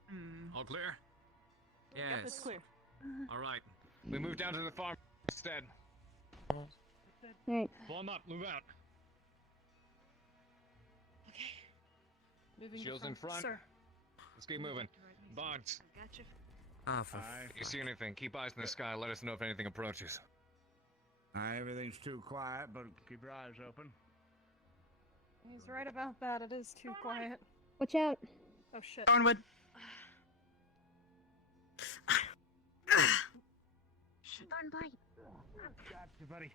Hmm. All clear? Yep, it's Yes. clear. All right. We move down to the farm instead. Alright. Pull them up, move out. Moving to Shields in front. Sir. Let's keep moving. Bonds, I got you. Oh, for if you see anything, keep eyes in the sky. Let us know if anything approaches. Everything's too quiet, but keep your eyes open. He's right about that. It is too quiet. Watch out! Oh shit. Thornwood. Darn bite. Gotcha, buddy.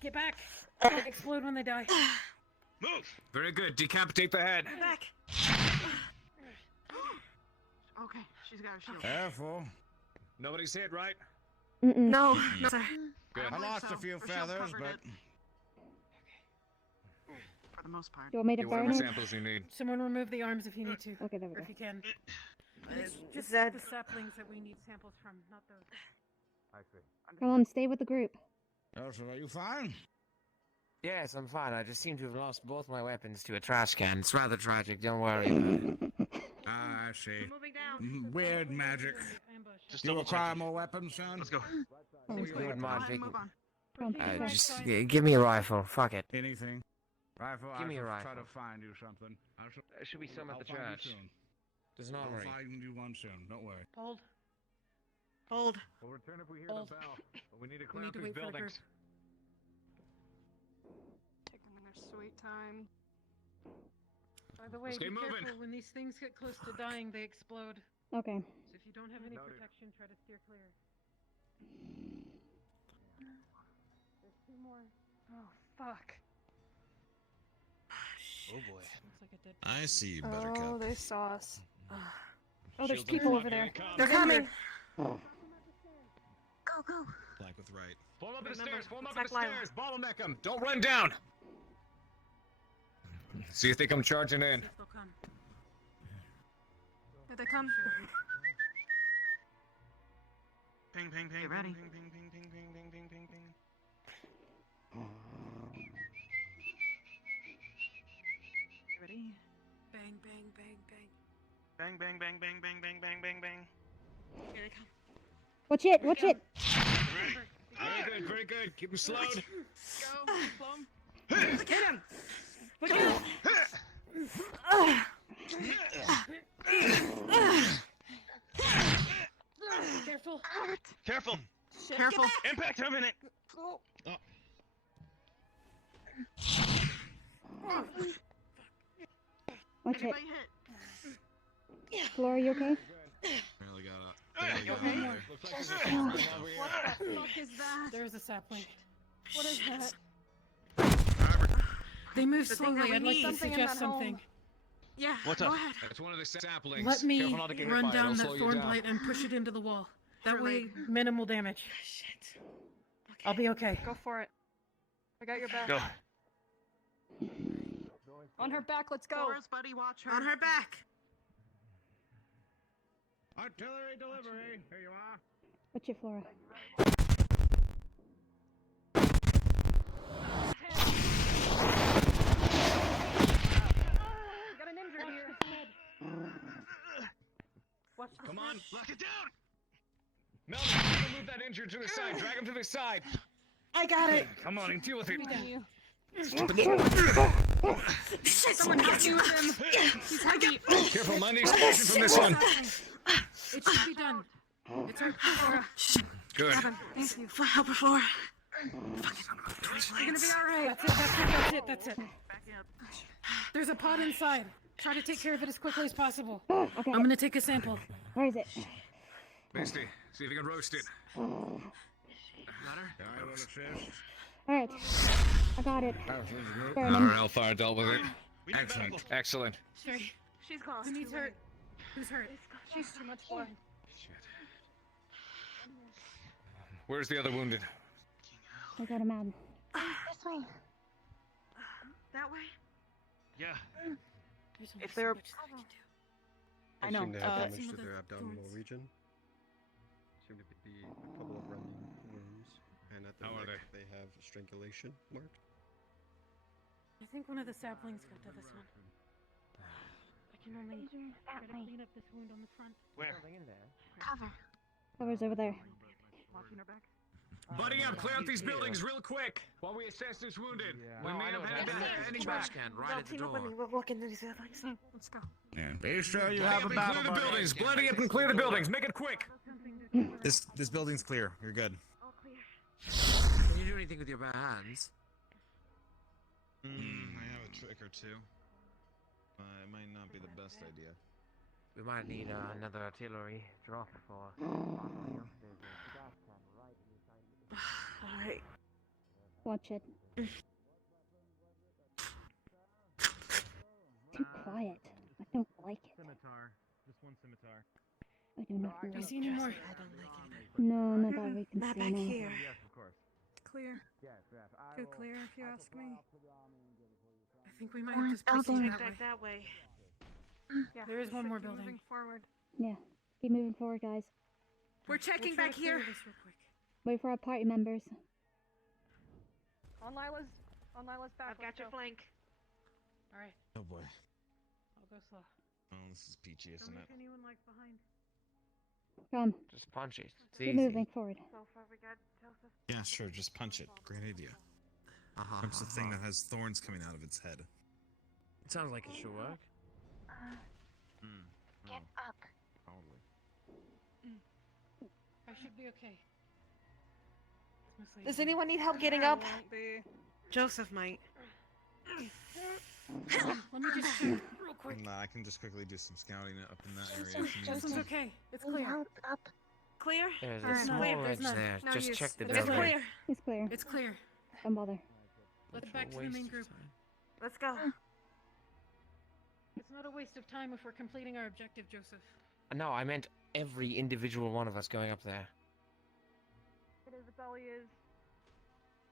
Get back! They explode when they die. Move! Very good. Decapitate the head. Get back. Okay, she's got her shield. Careful. Nobody's hit, right? No, no, sir. Good. I lost so. a few Her shield's feathers, covered but for the most part. Do you want me to Get burn whatever it? samples you need. Someone remove the arms if you need to. Okay, there we Or go. if you can. It's just that- the saplings that we need samples from, not those. I see. Come on, stay with the group. Elsa, are you fine? Yes, I'm fine. I just seem to have lost both my weapons to a trash can. It's rather tragic, don't worry about it. Ah, I see. Moving down. Weird magic. Just You double require check. more weapons, son? Let's go. Weird magic. Move on. Come on, Just give me a rifle. Fuck it. Anything. Rifle, Give I me a shall try rifle. to find you something. There should be some at the I'll find trash. you soon. There's no I'll worry. find you one soon. Don't worry. Hold. Hold. We'll return if we hear Hold. the bell. But we need to We clear need up to these wait for the buildings. Taking their sweet time. By the way, Let's be get moving. careful. When these things get close to dying, they explode. Okay. So if you don't have any Noted. protection, try to steer clear. There's two more. Oh, fuck. Oh boy. Looks like it did. I see you, Buttercup. Oh, they saw us. Oh, there's Shields people up, over here there. they come. They're coming. Go, go. Flank with right. Form up the Remember, stairs, form up protect the Lila. stairs, bottleneck them, don't run down! See if they come charging in. They'll come. Here they come. Ping, ping, ping, Get ready. ping, ping, ping, ping, ping, ping, ping, ping, ping. Ready? Bang, bang, bang, bang. Bang, bang, bang, bang, bang, bang, bang, bang, bang. Here they come. Watch it, watch it. Very good, very good. Keep them slowed. Go. Slow him. Hit him. Look at him. Careful. Careful! Shit, Careful! get back. Impact a minute! Oh. Watch it. Anybody hit? Flora, you okay? Barely got up. You Barely got okay? out Looks like Oh. there's a over here. What the fuck is that? There's a sapling. What is that? They move The thing that slowly. we I'd like need. to Something in suggest that home. something. Yeah, What's go up? ahead. That's one of the saplings. Let me Careful not to get hit Run by it, down it'll that slow you thorn down. blade and push it into the wall. That way, minimal damage. shit. I'll be okay. Go for it. I got your back. Go. On her back, let's go. Flora's buddy, watch her. On her back. Artillery delivery. Here you are. Watch it, Flora. Got an injured here. Watch Come on. Lock it down! Melvin, you can move that injured to the side. Drag him to the side. I got it. Come on and deal with it. Shit, someone got you with him. He's heavy. Careful, mind the explosion from this one. It should be done. It's our Flora. Good. Thank you. Help her, Flora. You're gonna be alright. That's it. There's a pot inside. Try to take care of it as quickly as possible. Okay. I'm gonna take a sample. Where is it? Misty, see if you can roast it. Alright. I got it. Burn Our him. Hellfire dealt with it. Excellent. Excellent. She's close. Who needs hurt? Who's hurt? She's too much blood. Where's the other wounded? I got him out. This way. That way? Yeah. If they're... I know. Seem to have damage some to of the their abdominal thorns. region. Seem to be a couple of running wounds, and at the How are neck they have strangulation marks. I think one of the saplings got to this one. I can only try to clean up this wound on the front. Where? Cover. Cover's over there. Walking her back. Buddy up, clear out these buildings real quick while we assess this wounded. We may have heading back. We'll walk into these buildings. Let's go. And be sure you Bloody have up a and battle clear the buddy. buildings. Bloody up and clear the buildings. Make it quick. This building's clear. You're good. All clear. Can you do anything with your bare hands? I have a trick or two. It might not be the best idea. We might need another artillery drop for. Alright. Watch it. Too quiet. I don't like it. Scimitar. Just one scimitar. I do not Do you like see it. any more? I don't like it. No, not that we can Not see back now. here. Yes, of course. Clear. Yes, yes. Good clear, if you ask me. I think we might have to proceed building. that way. Yeah. There is one more keep building. Moving forward. Yeah. Keep moving forward, guys. We're checking We'll try back to clear here. this real quick. Wait for our party members. On Lila's back. I've got your flank. All right, Oh boy. I'll go slow. Oh, this is peachy, Don't isn't make it? anyone like behind. Come. Just punch it. It's Keep easy. moving forward. So far we got Joseph. Yeah, sure. Just punch it. Great idea. Punch the thing that has thorns coming out of its head. It sounds like it should work. Get up. Probably. I should be okay. It's mostly- Does anyone need help getting up? Won't be. Joseph might. Let me just check real quick. Nah, I can just quickly do some scouting up in that area. if you need Justin's to. okay. It's Need clear. help up. Clear? There's a Alright, small clear. ledge There's none. there. No Just use. check the It's It's building. clear. It's clear. It's clear. Don't bother. Let's get back to the main group. Let's go. It's not a waste of time if we're completing our objective, Joseph. No, I meant every individual one of us going up there. It is, it's all he is.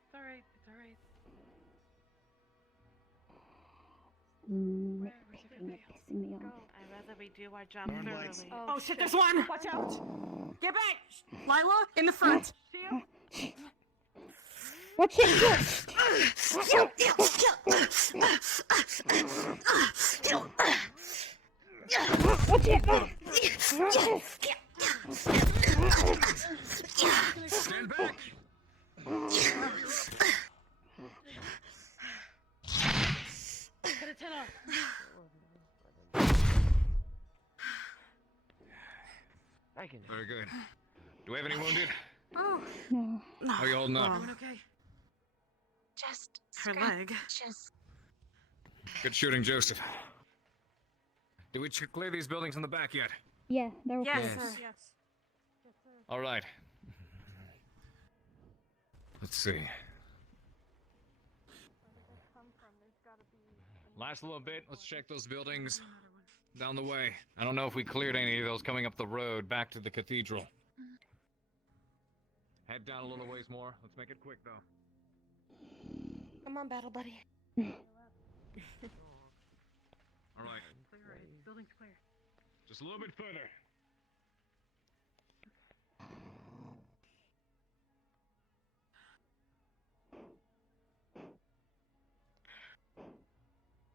It's alright, it's alright. Pissing me off. I'd rather we do our job thoroughly. Oh shit, there's one! Watch out! Get back! Lila, in the front! Watch it! Watch it! Stand back! Get a 10 off. Very good. Do we have any wounded? Oh. No. How are you holding up? Doing okay. Just her leg. Just. Good shooting, Joseph. Did we clear these buildings in the back yet? Yeah, they're okay. Yes, sir. Yes. All right. Let's see. Last little bit. Let's check those buildings down the way. I don't know if we cleared any of those coming up the road back to the cathedral. Head down a little ways more. Let's make it quick, though. Come on, battle buddy. All right. Clear, building's clear. Just a little bit further.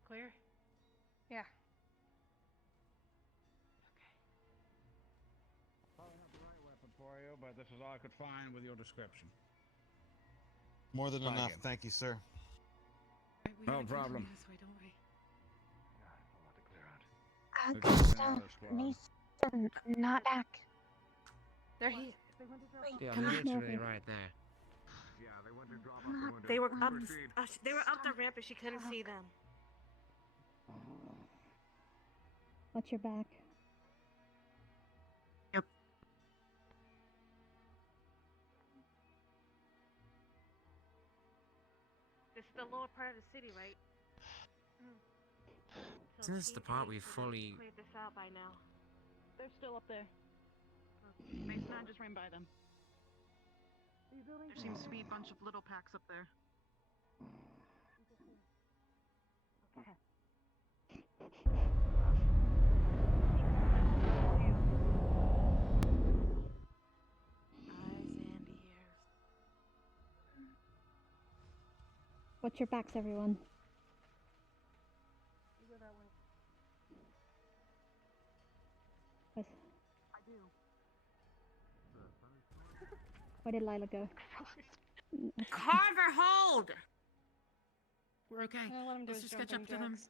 Clear? Yeah. Probably not the right weapon for you, but this is all I could find with your description. More than Fine enough, again. thank you, sir. Right, we No gotta continue problem. This way, don't we? Augusta needs to not back. They're here. Yeah, Come on. literally right there. Yeah, they went to drop off. They were up. They were up the ramp, and she couldn't see them. Watch your back. Yep. This is the lower part of the city, right? Isn't this the part we fully... Cleared this out by now. They're still up there. Mason, I just ran by them. There seems to be a bunch of little packs up there. Watch your backs, everyone. You go that way. Where's- I do. Where did Lila go? Carver, hold! We're okay. All I let him do Let's is just jump catch in up to them. jacks.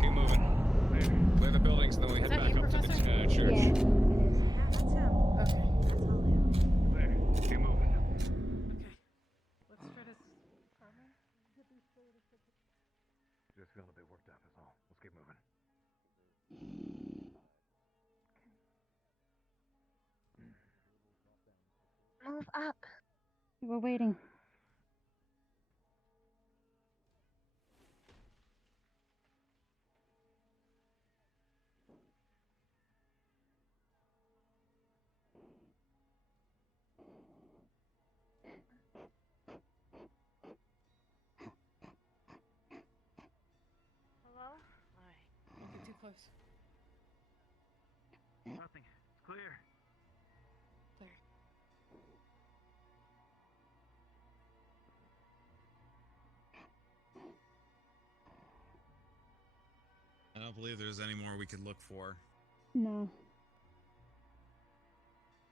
Keep moving. Clear the buildings, then we head that back you, up to the Professor? church. Yeah, it is. That's him. Okay. There. Keep moving. Okay. Let's try to... Carmen? Just feeling a bit worked up, is all. Let's keep moving. Move up. We're waiting. Hello? Don't get too close. Nothing. It's clear. Clear. I don't believe there's any more we could look for. No.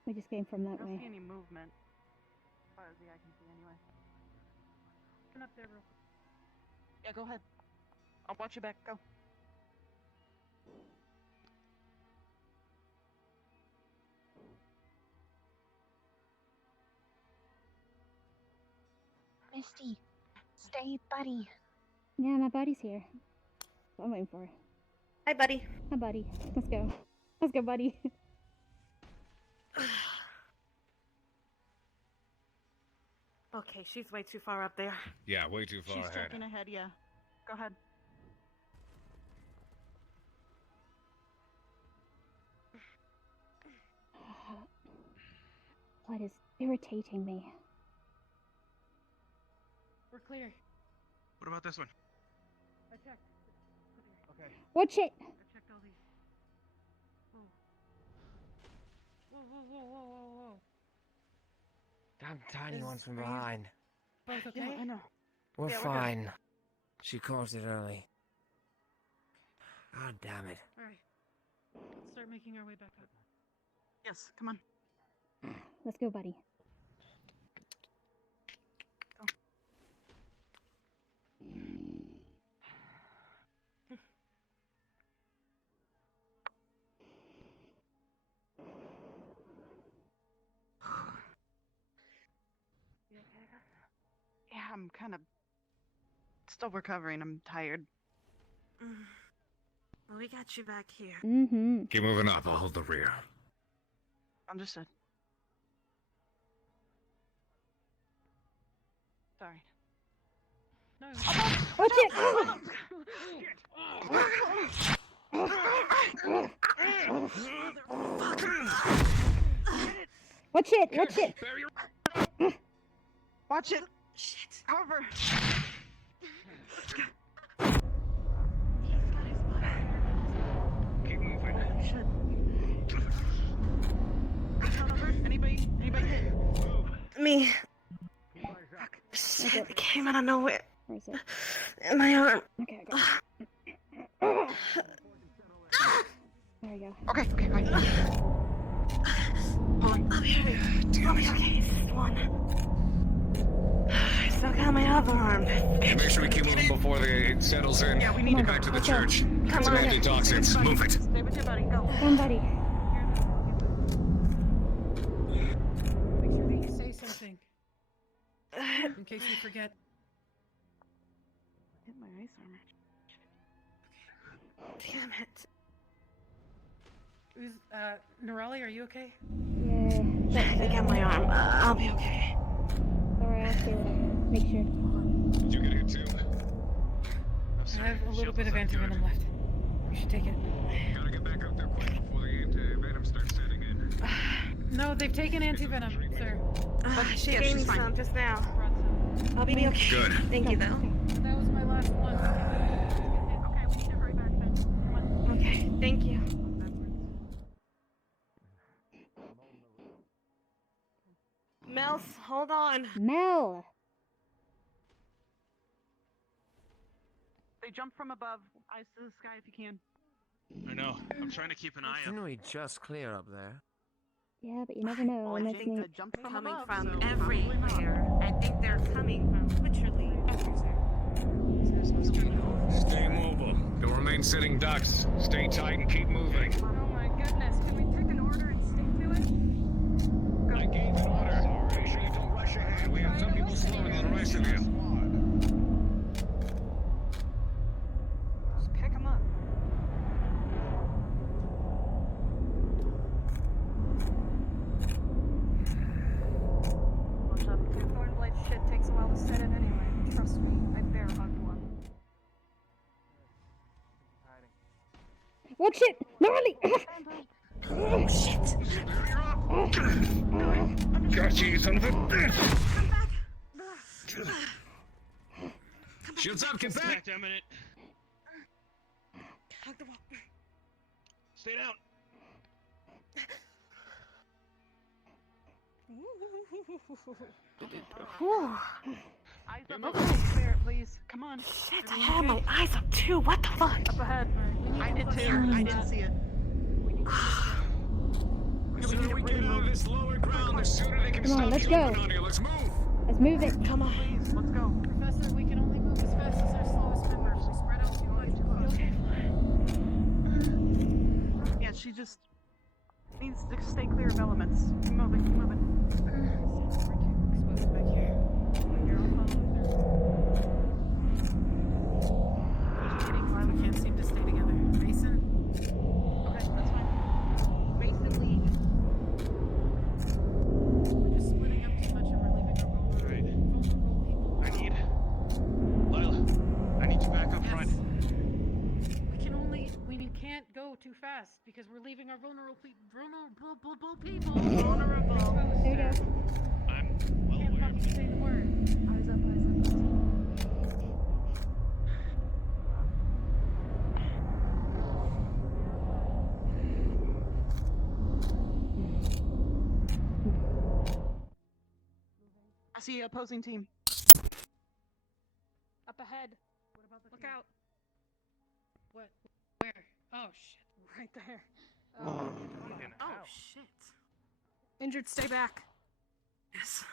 We just came from I that don't way. see any movement. As far as the eye can see, anyway. Turn up there real quick. Yeah, go ahead. I'll watch your back. Go. Misty, stay, buddy. Yeah, my buddy's here. That's what I'm waiting for. Hi, buddy. Hi, buddy. Let's go. Let's go, buddy. Okay, she's way too far up there. Yeah, way too far She's ahead. checking ahead, yeah. Go ahead. What is irritating me? We're clear. What about this one? I checked. Okay. Watch it! I checked all these. Whoa. Whoa. Damn tiny Is- ones from are you- behind. Both okay? Yeah, I know. We're Yeah, we're good. fine. She caused it early. God damn it. Alright. Let's start making our way back up. Yes, come on. Let's go, buddy. Yeah, I'm kind of still recovering. I'm tired. Well, we got you back here. Mm-hmm. Keep moving up. I'll hold the rear. Understood. Sorry. No. Watch it! Watch it! Watch it! Watch it! Shit! Cover! Keep moving. Shit. Anybody hit? Me. Shit, it came out of nowhere. Where is it? In my arm. Okay, I got it. There we go. Okay, right. Hold on. I'll be okay. This is the one. I still got my other arm. Hey, make sure we keep moving before it settles in. Yeah, we need Get back to the church. Come It's on. about the toxins. Move it. Stay with your buddy. Go. Come, buddy. Make sure that you say something. In case you forget. Hit my ice armor. Damn it. Who's, Nerali, are you okay? Yeah. I got my arm. I'll be okay. Sorry, I'll stay with her. Make sure. Did you get hit too? I have a little bit of antivenom left. We should take it. Gotta get back up there quick before the anti-venom starts setting in. No, they've taken antivenom, sir. She yeah, gave she's me fine. some just now. Brought some. I'll be okay. Good. Thank you, though. That was my last one. Okay, we need to hurry back then. Come on. Okay, thank you. Mel, hold on. Mel! They jump from above. Eyes to the sky if you can. I know. I'm trying to keep an eye on. Didn't we just clear up there? Yeah, but you never know. Well, I Unless think me. they jumped from Coming above, from so everywhere. I think they're coming from literally everywhere. Stay mobile. Don't remain sitting ducks. Stay tight and keep moving. Oh my goodness, can we take an order and stick to it? I gave an order. Make sure you don't rush ahead. We have some people slower than the rest of you. Just pick them up. Watch out, the Thornblade shit takes a while to set it anyway. Trust me, I bear hugged one. Watch it! Gnarly! Oh, shit. Gotcha, you son of a bitch! Come back. Shields up, get back! Damn it. Hug the wall. Stay down. Whew. Eyes up, clear, please. Come on. Shit, I had my eyes up too. What the fuck? Up ahead. I did too. I didn't see it. The sooner we get out of this lower ground, the sooner they can Come on, stop let's jumping go. on you. Let's move! Let's move it. Come on. Please, let's go. Professor, we can only move as fast as our slowest members. We spread out too much. Okay. Yeah, she just needs to stay clear of elements. Keep moving, keep moving. Exposed back here. You're all following through. Why we can't seem to stay together. Mason? Okay, that's fine. Mason, lead. We're just splitting up too much and we're leaving our role. go too fast because we're leaving our vulnerable people. Vulnerable. There you go. I'm well Can't aware. fucking say the word. Eyes up, eyes up, eyes up. I see opposing team. Up ahead. What about the Look team? out. What? Where? Oh shit! Right there. Oh Fuck. shit. Injured, stay back. Yes.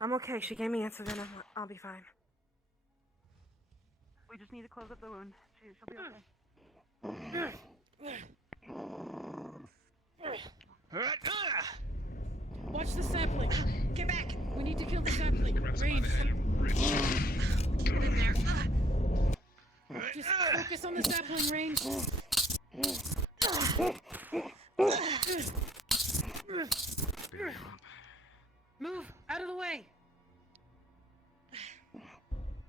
I'm okay. She gave me insulin. I'll be fine. We just need to close up the wound. She'll be okay. Watch the sapling. Get back. We need to kill the sapling. Range. Get in there. Just focus on the sapling, Range. Move out of the way.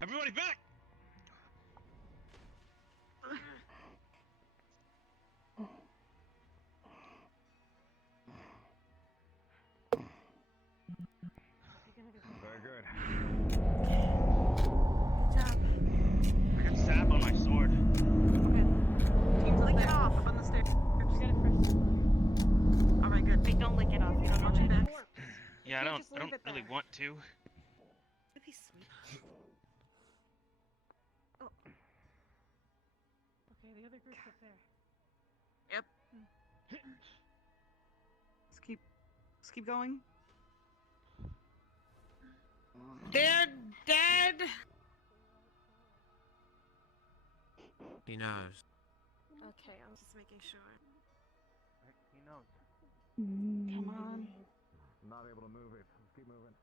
Everybody back! Very good. Good job. I got sap on my sword. Lick it off up on the stairs. Alright, good. Wait, don't lick it off. You don't want your back. Yeah, I can't don't just leave it really there. want to. That'd be sweet. Okay, the other group's up there. Yep. Let's keep going. They're dead! He knows. Okay, I'm just making sure. He knows. Come on. I'm not able to move it. Let's keep moving.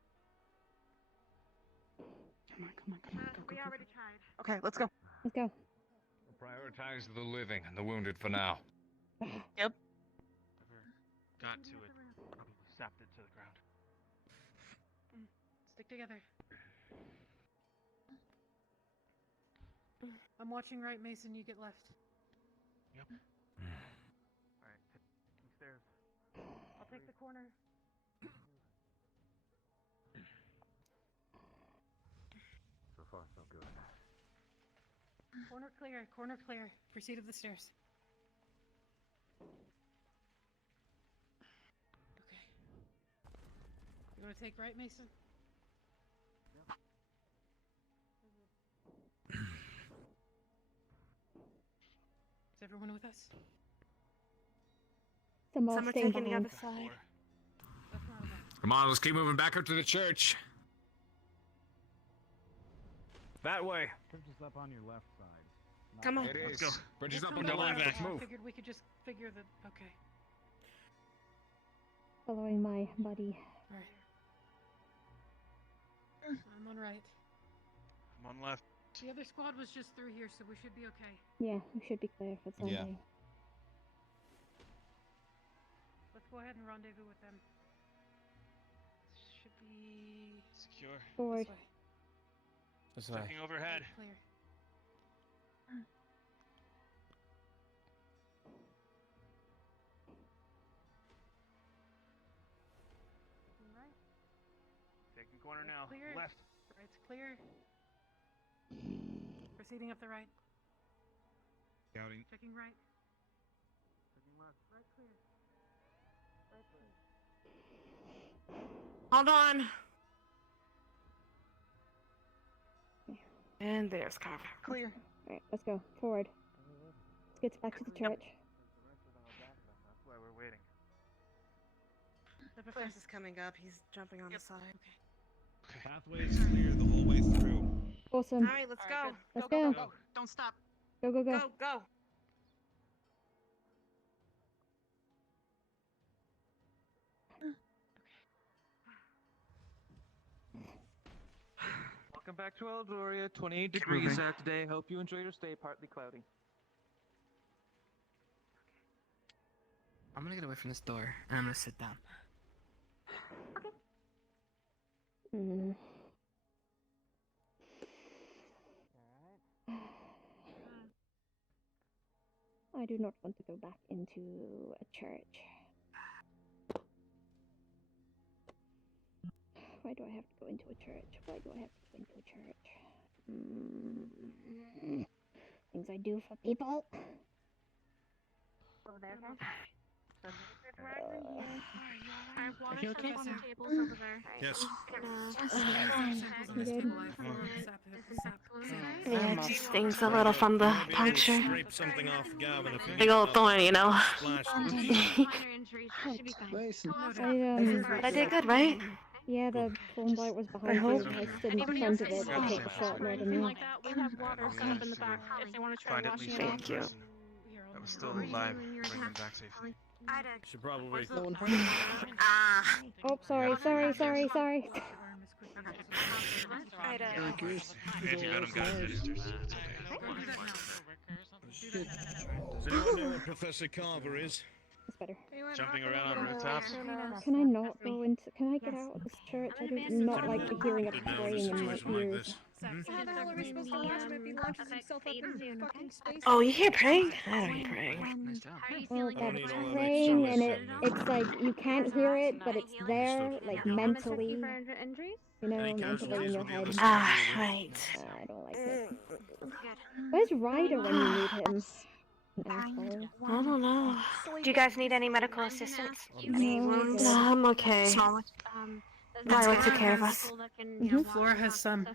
Come on. Go, We go, already go. tried. Okay, let's go. Let's go. We'll prioritize the living and the wounded for now. Yep. Got to it. Probably sapped it to the ground. Stick together. I'm watching right, Mason. You get left. Yep. Alright, taking stairs. I'll take the corner. So far, so good. Corner clear. Corner clear. Proceed up the stairs. Okay. You want to take right, Mason? Is everyone with us? Some all Some are staying taking the behind. other side. That's not a bad. Come on, let's keep moving back up to the church. That way. Bridge is up on your left side. Come on. It Let's is. go. Bridge is Let's up go on the down left. that Let's way. I move. figured we could just figure the. Okay. Following my buddy. All right. I'm on right. I'm on left. The other squad was just through here, so we should be okay. Yeah, we should be clear for Sunday. Yeah. Let's go ahead and rendezvous with them. Should be Secure. Forward. this way. This way. Checking overhead. Clear. Right. Taking corner now. Clear. Left. Right's clear. Proceeding up the right. Scouting. Checking right. Taking left. Right clear. Right clear. Hold on. And there's Carver. Clear. Alright, let's go. Forward. Let's get back to the church. That's why we're waiting. Step up Chris first. is coming up. He's jumping on the side. Pathway is clear the whole way through. Awesome. Alright, let's Alright, go. Let's go. go. Don't stop. Go, go, go. Go, go. Welcome back to Eldoria. 28 degrees out today. Hope you enjoy your stay. Partly cloudy. I'm gonna get away from this door and I'm gonna sit down. Mm. I I do not want to go back into a church. Why do I have to go into a church? Why do I have to go into a church? Things I do for people. Over there, guys. Are you okay? Tables over there. Yes. Yeah, it just stings a little from the puncture. Scrape something off Gavin if you Big old thorn, you know. splash Minor injuries. Should be fine. But I did good, right? Yeah, the thorn bite was behind you. I stood in front of it to take the shot more than you. Like that, we have water set up in the back if they want to try Find at washing least it one off. person that was still alive. Bring them back safely. Should probably. Oh, sorry. If you got him, got him. Does anyone know where Professor Carver is? That's better. Jumping around on rooftops. Can I not go into? Can I get out of this church? I do not like the hearing of praying in my ears. How the hell are we supposed to watch him if he launches himself up in fucking space? Oh, you hear praying? I don't hear praying. Well, that's praying, and it's like you can't hear it, but it's there, like mentally. You know, mentally in your head. Ah, right. I don't like it. Where's Ryder when you need him? Asshole. I don't know. Do you guys need any medical assistance? Any wounds? No, I'm okay. Lila took care of us. Flora has some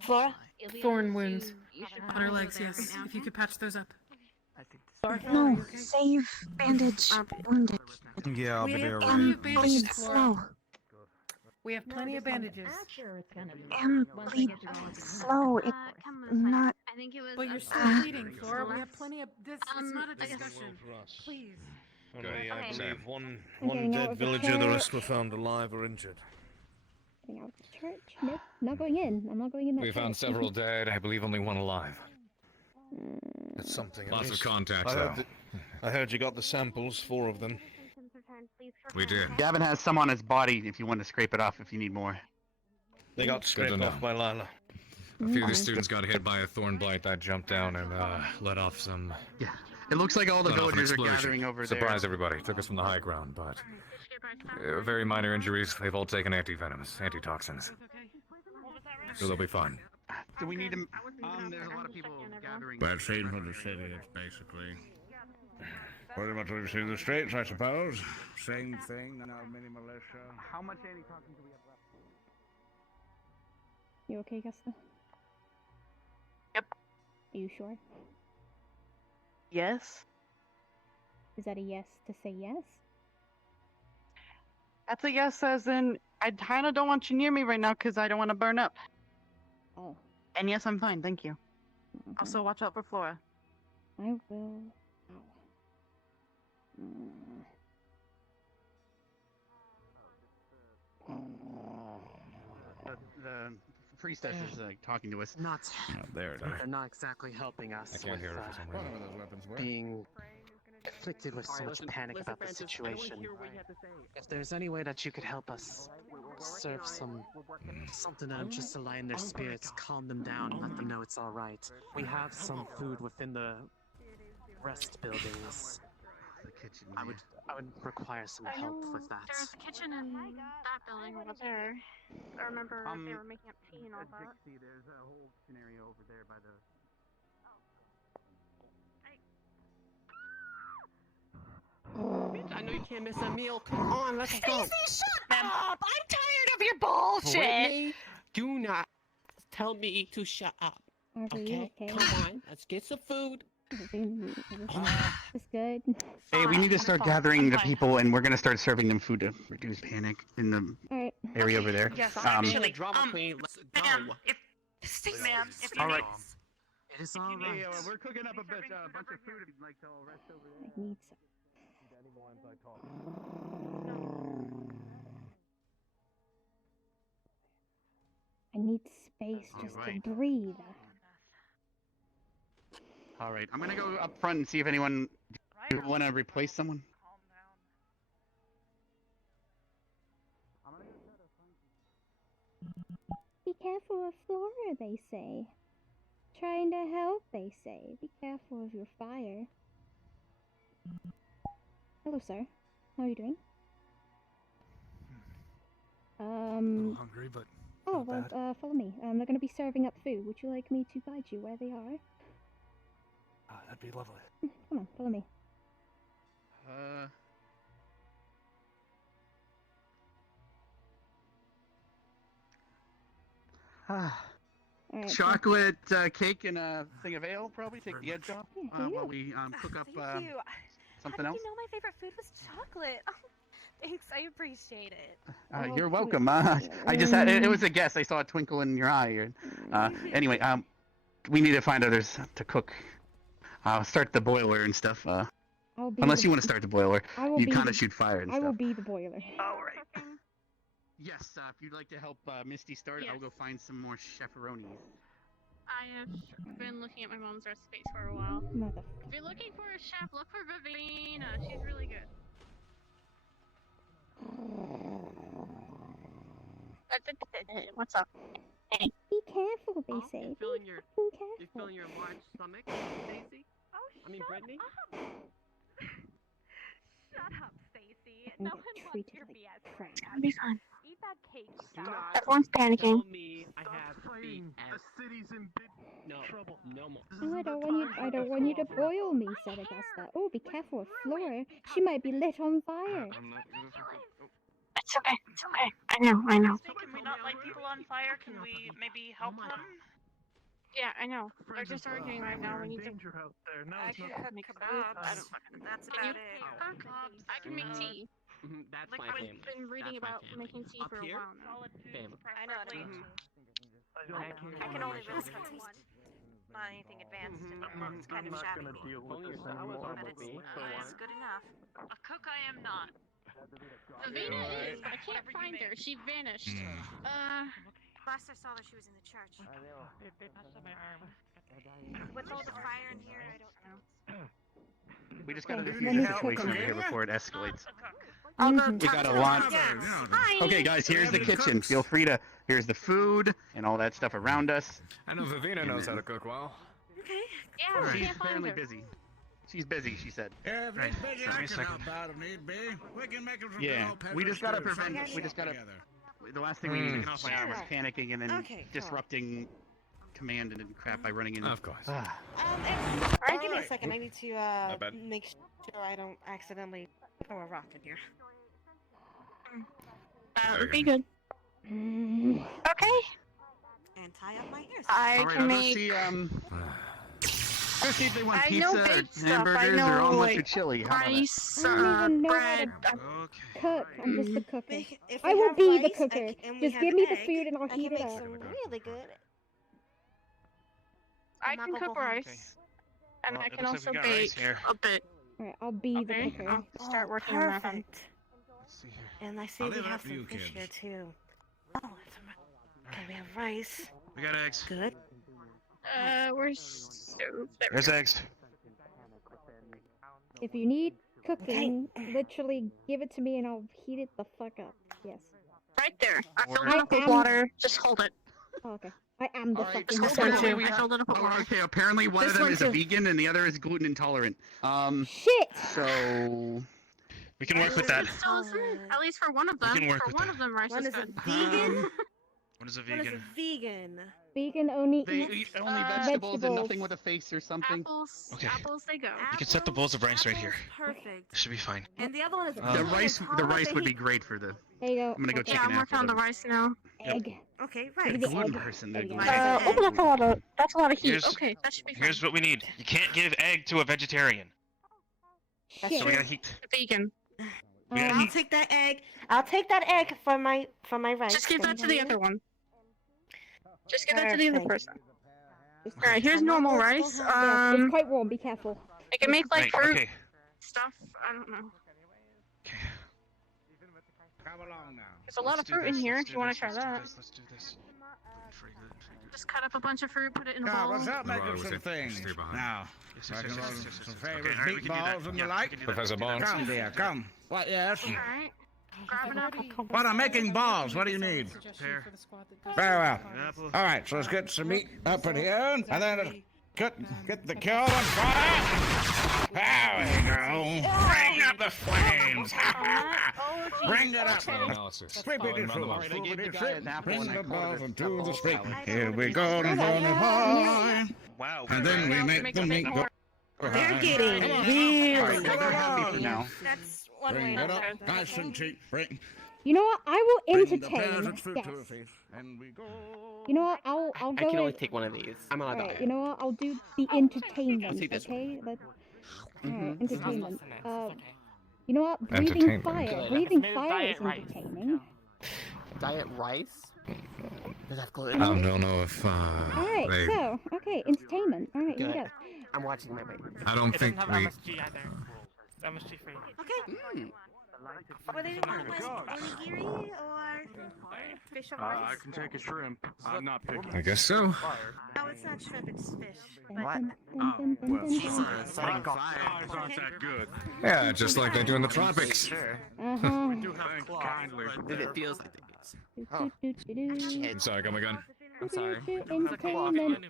Flora? thorn wounds on her legs, yes. If you could patch those up. No, save, bandage, wounded. Yeah, I'll be there. And bleed slow. We have plenty of bandages. And bleed slow. It's not. I think it was. But you're still bleeding, Flora. We have plenty of. It's not a discussion. Please. Only, I Okay. believe one getting out dead of the villager, the church. rest were found alive or injured. Getting out of the church? Nope, not going in. I'm not going in that We found church. several dead. I believe only one alive. That's something. Lots of amiss. contacts, I heard, though. I heard you got the samples, 4 of them. We did. Gavin has some on his body if you want to scrape it off if you need more. They got Good to scraped know. off by Lila. A few of the students got hit by a thorn blight that jumped down and let off some. Yeah. It looks like all the let off an villagers are explosion. gathering over there. Surprised everybody. Took us from the high ground, but very minor injuries. They've all taken antivenoms, antitoxins, so they'll be fine. Do we need to? There's a lot of people gathering. Bad scene for the city, it's basically. Pretty much what we've seen in the streets, I suppose. Same thing, now mini militia. How much antitoxin do we have left? You okay, Gusta? Yep. Are you sure? Yes. Is that a yes to say yes? That's a yes, as in, I kind of don't want you near me right now because I don't want to burn up. Oh. And yes, I'm fine, thank you. Also, watch out for Flora. I will. The priestess is talking to us. Not. There it is. They're not exactly helping us I can't with hear it for some reason. being afflicted with so much panic about the situation. If there's any way that you could help us serve something to them just to lighten their spirits, calm them down, let them know it's all right. We have some food within the rest buildings. The kitchen. I would require some help with that. There's a kitchen in that building over there. I remember they were making up tea and all that. Dixie, there's a whole scenario over there by the. I know you can't miss a meal. Come on, let's go. Stacey, shut up! I'm tired of your bullshit! Brittany, do not tell me to shut up. Are you okay? Come on, let's get some food. It's good. Hey, we need to start gathering the people, and we're gonna start serving them food to reduce panic in the Alright. area over there. Yes, Actually, drama queen, let's go. Ma'am, if you All right. need... It is all right. Hey, we're cooking up a bunch of food if you'd like to all rest over there. I need some. I need space just Alright. to breathe. All right, I'm gonna go up front and see if anyone want to replace someone. Be careful of Flora, they say. Trying to help, they say. Be careful of your fire. Hello, sir. How are you doing? A little hungry, but Oh, not well, bad. follow me. They're going to be serving up food. Would you like me to guide you where they are? That'd be lovely. Come on, follow me. Alright, Chocolate cake and a thing of ale, probably. Take the edge off while we cook up Thank you. something How else. did you know my favorite food was chocolate? Thanks, I appreciate it. You're welcome. I just had, it was a guess. I saw a twinkle in your eye. Anyway, we need to find others to cook. Start the boiler and stuff. Unless you want to start the boiler, you kind of shoot fire and I stuff. will be the boiler. All right. Yes, if you'd like to help Misty start, I'll go find some more chefronis. I have been looking at my mom's recipes for a while. If you're looking for a chef, look for Vivina. She's really good. What's up? Hey. Be careful, they say. You're feeling your, Be careful. you're feeling your large stomach, Stacy? Oh, I mean, Brittany? Shut up, Stacy. I'm No gonna one treat wants your it BS. like crap. It's gonna be fun. Eat that cake. Do not Everyone's panicking. tell me I have the city's in big trouble. No more. Oh, I don't want you to boil me, said Augusta. Oh, be careful with Flora. She might be lit on fire. It's okay. It's okay. I know. Can we not light people on fire? Can we maybe help them? Yeah, I know. They're just arguing right now. We need to. out there. No, I it's can not. cook kebabs. That's Can you about it. cook kebabs? I can make tea. That's Like my I've family. been reading That's my about family. making tea Up for a here? while now. Family. I know how to make I can only really cook not anything advanced, and that's kind of shabby. Deal with this I was anymore. on with me for It's once. good enough. A cook I am not. Vivina is, but I can't find her. She vanished. Last I saw her, she was in the church. They passed on my arm. With all the fire in here, I don't know. We just gotta Okay, defuse let me the cook situation them. here before it escalates. I'll go We talk got to a the lot. guests. Okay, guys, here's the kitchen. Feel free to. Here's the food and all that stuff around us. I know Vivina knows how to cook well. Okay. Yeah, we She's can't find apparently her. busy. She's busy, she said. Yeah, if Right. he's busy, Give me I a can second. help out if need be. We can make him some Yeah, good old pepper we just gotta stew, prevent. something We just gotta. together. The last thing we need Mm. to off my arm was panicking and then Okay, cool. disrupting command and crap by running in. Of course. Alright, give me a second. I need to bad. make sure I don't accidentally throw a rock in here. That would be good. Okay. And tie up my hair. I All right, can I'll go make. see. Let's see if they want I know pizza, big stuff. I hamburgers, know or omelet like or chili. How about that? rice, I don't even know how bread. to cook. I'm just the cooker. If I we will have be the rice, cooker. and we Just have give me the egg, food and I'll I heat can it make up. some really good. I can cook rice, and Well, I it can looks also like we got rice bake here. a bit. Alright, I'll be Okay, the cooker. I'll start working on that. Then. Perfect. Let's see here. And I see I'll we leave it have up to some you fish kids. here too. Oh, okay, we have rice. We got eggs. Good. Where's stove? There's eggs. If you need cooking, literally give it to me and I'll heat it the fuck up. Yes. Right there. I filled I it up with am- water. Just hold it. Oh, okay. I am the All right, fucking This cooker. one too. we I have- filled it up with Oh, water. okay, apparently one This of them one is a too. vegan and the other is gluten intolerant. Shit! We So can work with that. Still isn't. At least for one of We them. can work For with one that. of them, rice One is is a good. vegan. What is a One is a vegan? vegan. Vegan only they eats eat only vegetables and vegetables. nothing with a face or something. Apples. Okay. Apples, they go. You can set the bowls of rice right here. Perfect. Should be fine. And the other one is The vegan rice, as the well, rice but would he- be great for the. There you go. I'm gonna go Okay. Yeah, chicken I'm working after on the them. rice now. Egg. Okay, The right. gluten person. They're Egg. gluten. Oh, that's a lot of. That's a lot of heat. Here's- Okay, that should be fine. Here's what we need. You can't give egg to a vegetarian. Shit. So we gotta heat. Vegan. We gotta I'll heat. take that egg. I'll take that egg for my rice. Just give that to the Thank other you. one. Just give that to the other Perfect. person. Alright, here's normal rice. Yeah, it's quite warm. Be careful. I can make like Right, fruit okay. stuff. I don't know. Come along now. There's a lot of fruit in here if you want to try that. Let's do this. Just cut up a bunch of fruit, put it in a God, bowl. what's up, No, making I was some there. things. Stay behind. Now, Yes, I yes, can yes, order yes, yes, some yes. favorite Okay, all right, we can do that. meatballs and Yeah, the we like. can do that. Professor We can do that. Bones. Come, dear, come. What, yes? Alright. Grab an apple. What, I'm making balls. What do you need? Pear. Very well. An apple. All right, so let's get some meat up in here, and then Get the cow on fire! There we go! Bring up the flames! Bring it up! Sweep it bring the balls into the street. Here we go and burn it high. Wow. And then we make the meat go. They're getting really now. That's one Bring way it to up, turn nice and cheap. Bring You know what? I will the entertain. peasants fruit Yes. to a feast. And we go. You know what? I'll I go. can only in- take one of these. I'm on a Alright, diet. you know what? I'll do the entertainment. see this Okay. Alright, Mhm. entertainment. You know what? Breathing Entertainment. fire. Good. Breathing Maybe fire diet is rice. entertaining. Diet rice? Does that have gluten? I don't know if Alright, they. so okay, entertainment. Alright, here we Good. go. I'm watching my weight. I don't It think doesn't have we. MSG either. MSG free. Okay. What do you want? Onigiri or fish or I rice? can take a shrimp. I'm not picky. I guess so. No, it's not shrimp, it's fish. What? Well, Jesus. fires aren't that good. Yeah, just like they do in the tropics. Sure. Uh-huh. Thank you kindly. It feels like this. I'm sorry, got my gun. I'm sorry. Entertainment.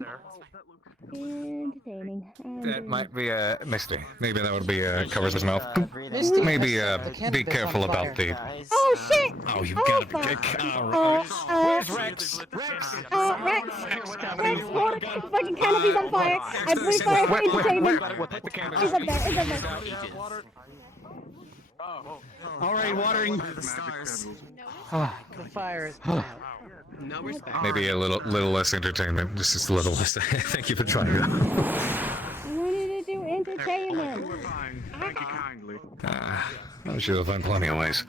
Entertaining. That might be Misty. Maybe that would be covers his mouth. Misty, Maybe the be careful cannabis on about fire, the. guys. Oh shit! Oh, you Oh, gotta be fuck. Where's Rex? Rex, water, fucking cannabis on fire. I breathe fire for entertainment. Put the cannabis. He's up there. He's up there. All right, watering. The stars. The fire is No respect. Maybe a little less entertainment. Just a little less. Thank you for trying that. I wanted to do entertainment. Thank you kindly. I'm sure you'll find plenty of ways.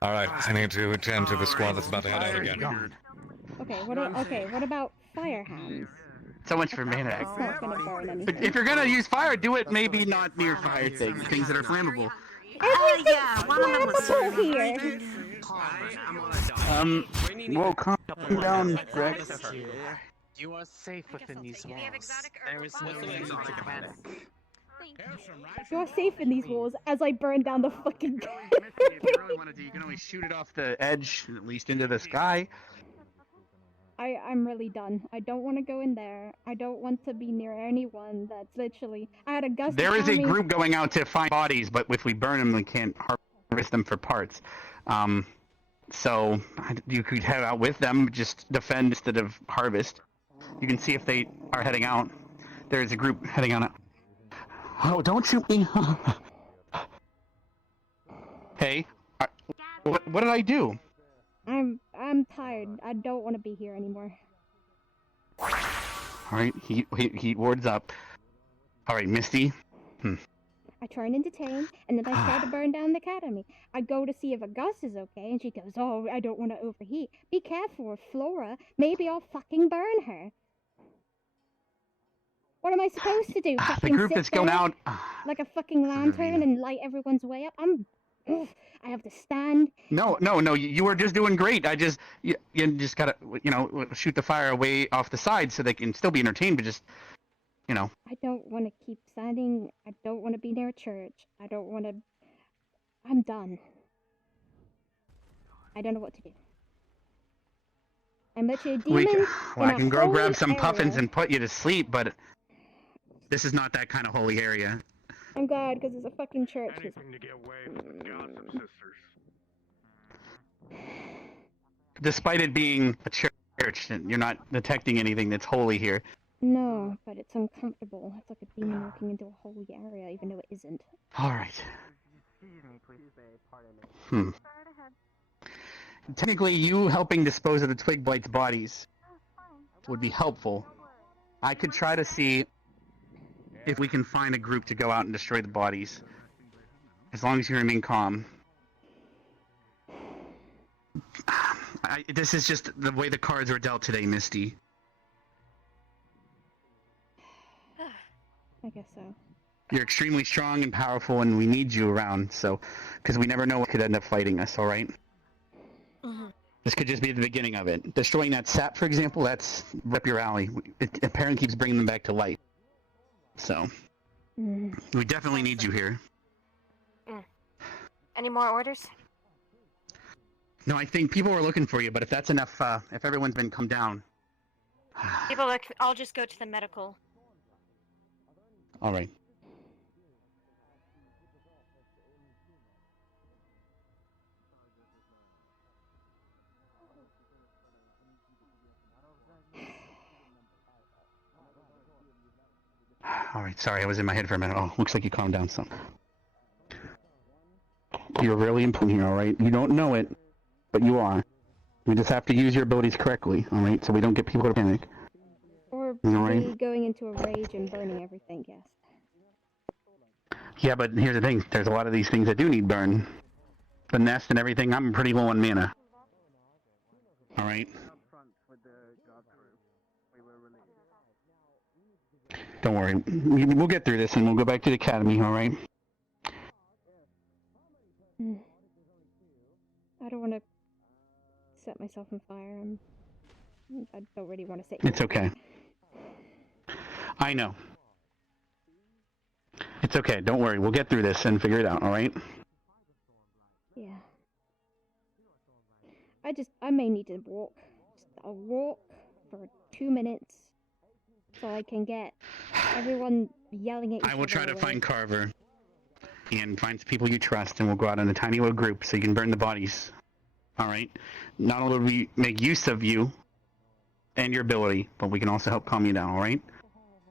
All right, I need to attend to the squad that's about to head out again. Okay, what about fire hands? So much for mana. It's not gonna burn anything. If you're gonna use fire, do it maybe not near fire things that are flammable. Everything's yeah, one of them was flammable here. Well, calm down, Rex. You are safe within these We have walls. exotic There is no reason to panic. You're safe in these walls as I burn down the fucking. If you really want to, you can always shoot it off the edge, at least into the sky. I'm really done. I don't want to go in there. I don't want to be near anyone that's literally. I had a gust. There is a tell me- group going out to find bodies, but if we burn them, we can't harvest them for parts. So you could head out with them, just defend instead of harvest. You can see if they are heading out. There is a group heading on it. Oh, don't shoot me! Hey, what did I do? I'm tired. I don't want to be here anymore. All right, he wards up. All right, Misty. I try and entertain, and then I try to burn down the academy. I go to see if Gus is okay, and she goes, "Oh, I don't want to overheat. Be careful with Flora. Maybe I'll fucking burn her." What am I supposed to do? The Fucking group sit that's going there out. like a fucking lantern and light everyone's way up? I have to stand. No, you were just doing great. You just gotta, shoot the fire away off the side so they can still be entertained, but just, I don't want to keep standing. I don't want to be near a church. I don't want to. I'm done. I don't know what to do. I'm literally a demon. I can go grab some area. puffins and put you to sleep, but this is not that kind of holy area. I'm glad because it's a fucking church. Anything to get away from the gossip sisters. Despite it being a church, you're not detecting anything that's holy here. No, but it's uncomfortable. It's like a demon walking into a holy area, even though it isn't. All right. Excuse me, please say pardon me. Technically, you helping dispose of the Twig Blight's bodies would be helpful. I could try to see if we can find a group to go out and destroy the bodies. As long as you remain calm. This is just the way the cards were dealt today, Misty. I guess so. You're extremely strong and powerful, and we need you around, so... Because we never know what could end up fighting us, alright? This could just be the beginning of it. Destroying that sap, for example, that's up your alley. It apparently keeps bringing them back to life. So... We definitely need you here. Any more orders? No, I think people were looking for you, but if that's enough, if everyone's been come down... People look. I'll just go to the medical All right. All right. Sorry, I was in my head for a minute. Oh, looks like you calmed down some. You're really important here, all right? You don't know it, but you are. We just have to use your abilities correctly, all right? So we don't get people to panic. Or All right? be going into a rage and burning everything, yes. Yeah, but here's the thing. There's a lot of these things that do need burn. The nest and everything, I'm pretty low on mana. All right? Don't worry. We'll get through this and we'll go back to the academy, all right? I don't want to set myself on fire. I don't really want to sit It's okay. I know. It's okay. Don't worry. We'll get through this and figure it out, all right? Yeah. I may need to walk. I'll walk for 2 minutes so I can get everyone yelling at each other. I will try to away. find Carver and find some people you trust, and we'll go out in a tiny little group so you can burn the bodies. All right? Not only will we make use of you and your ability, but we can also help calm you down, all right?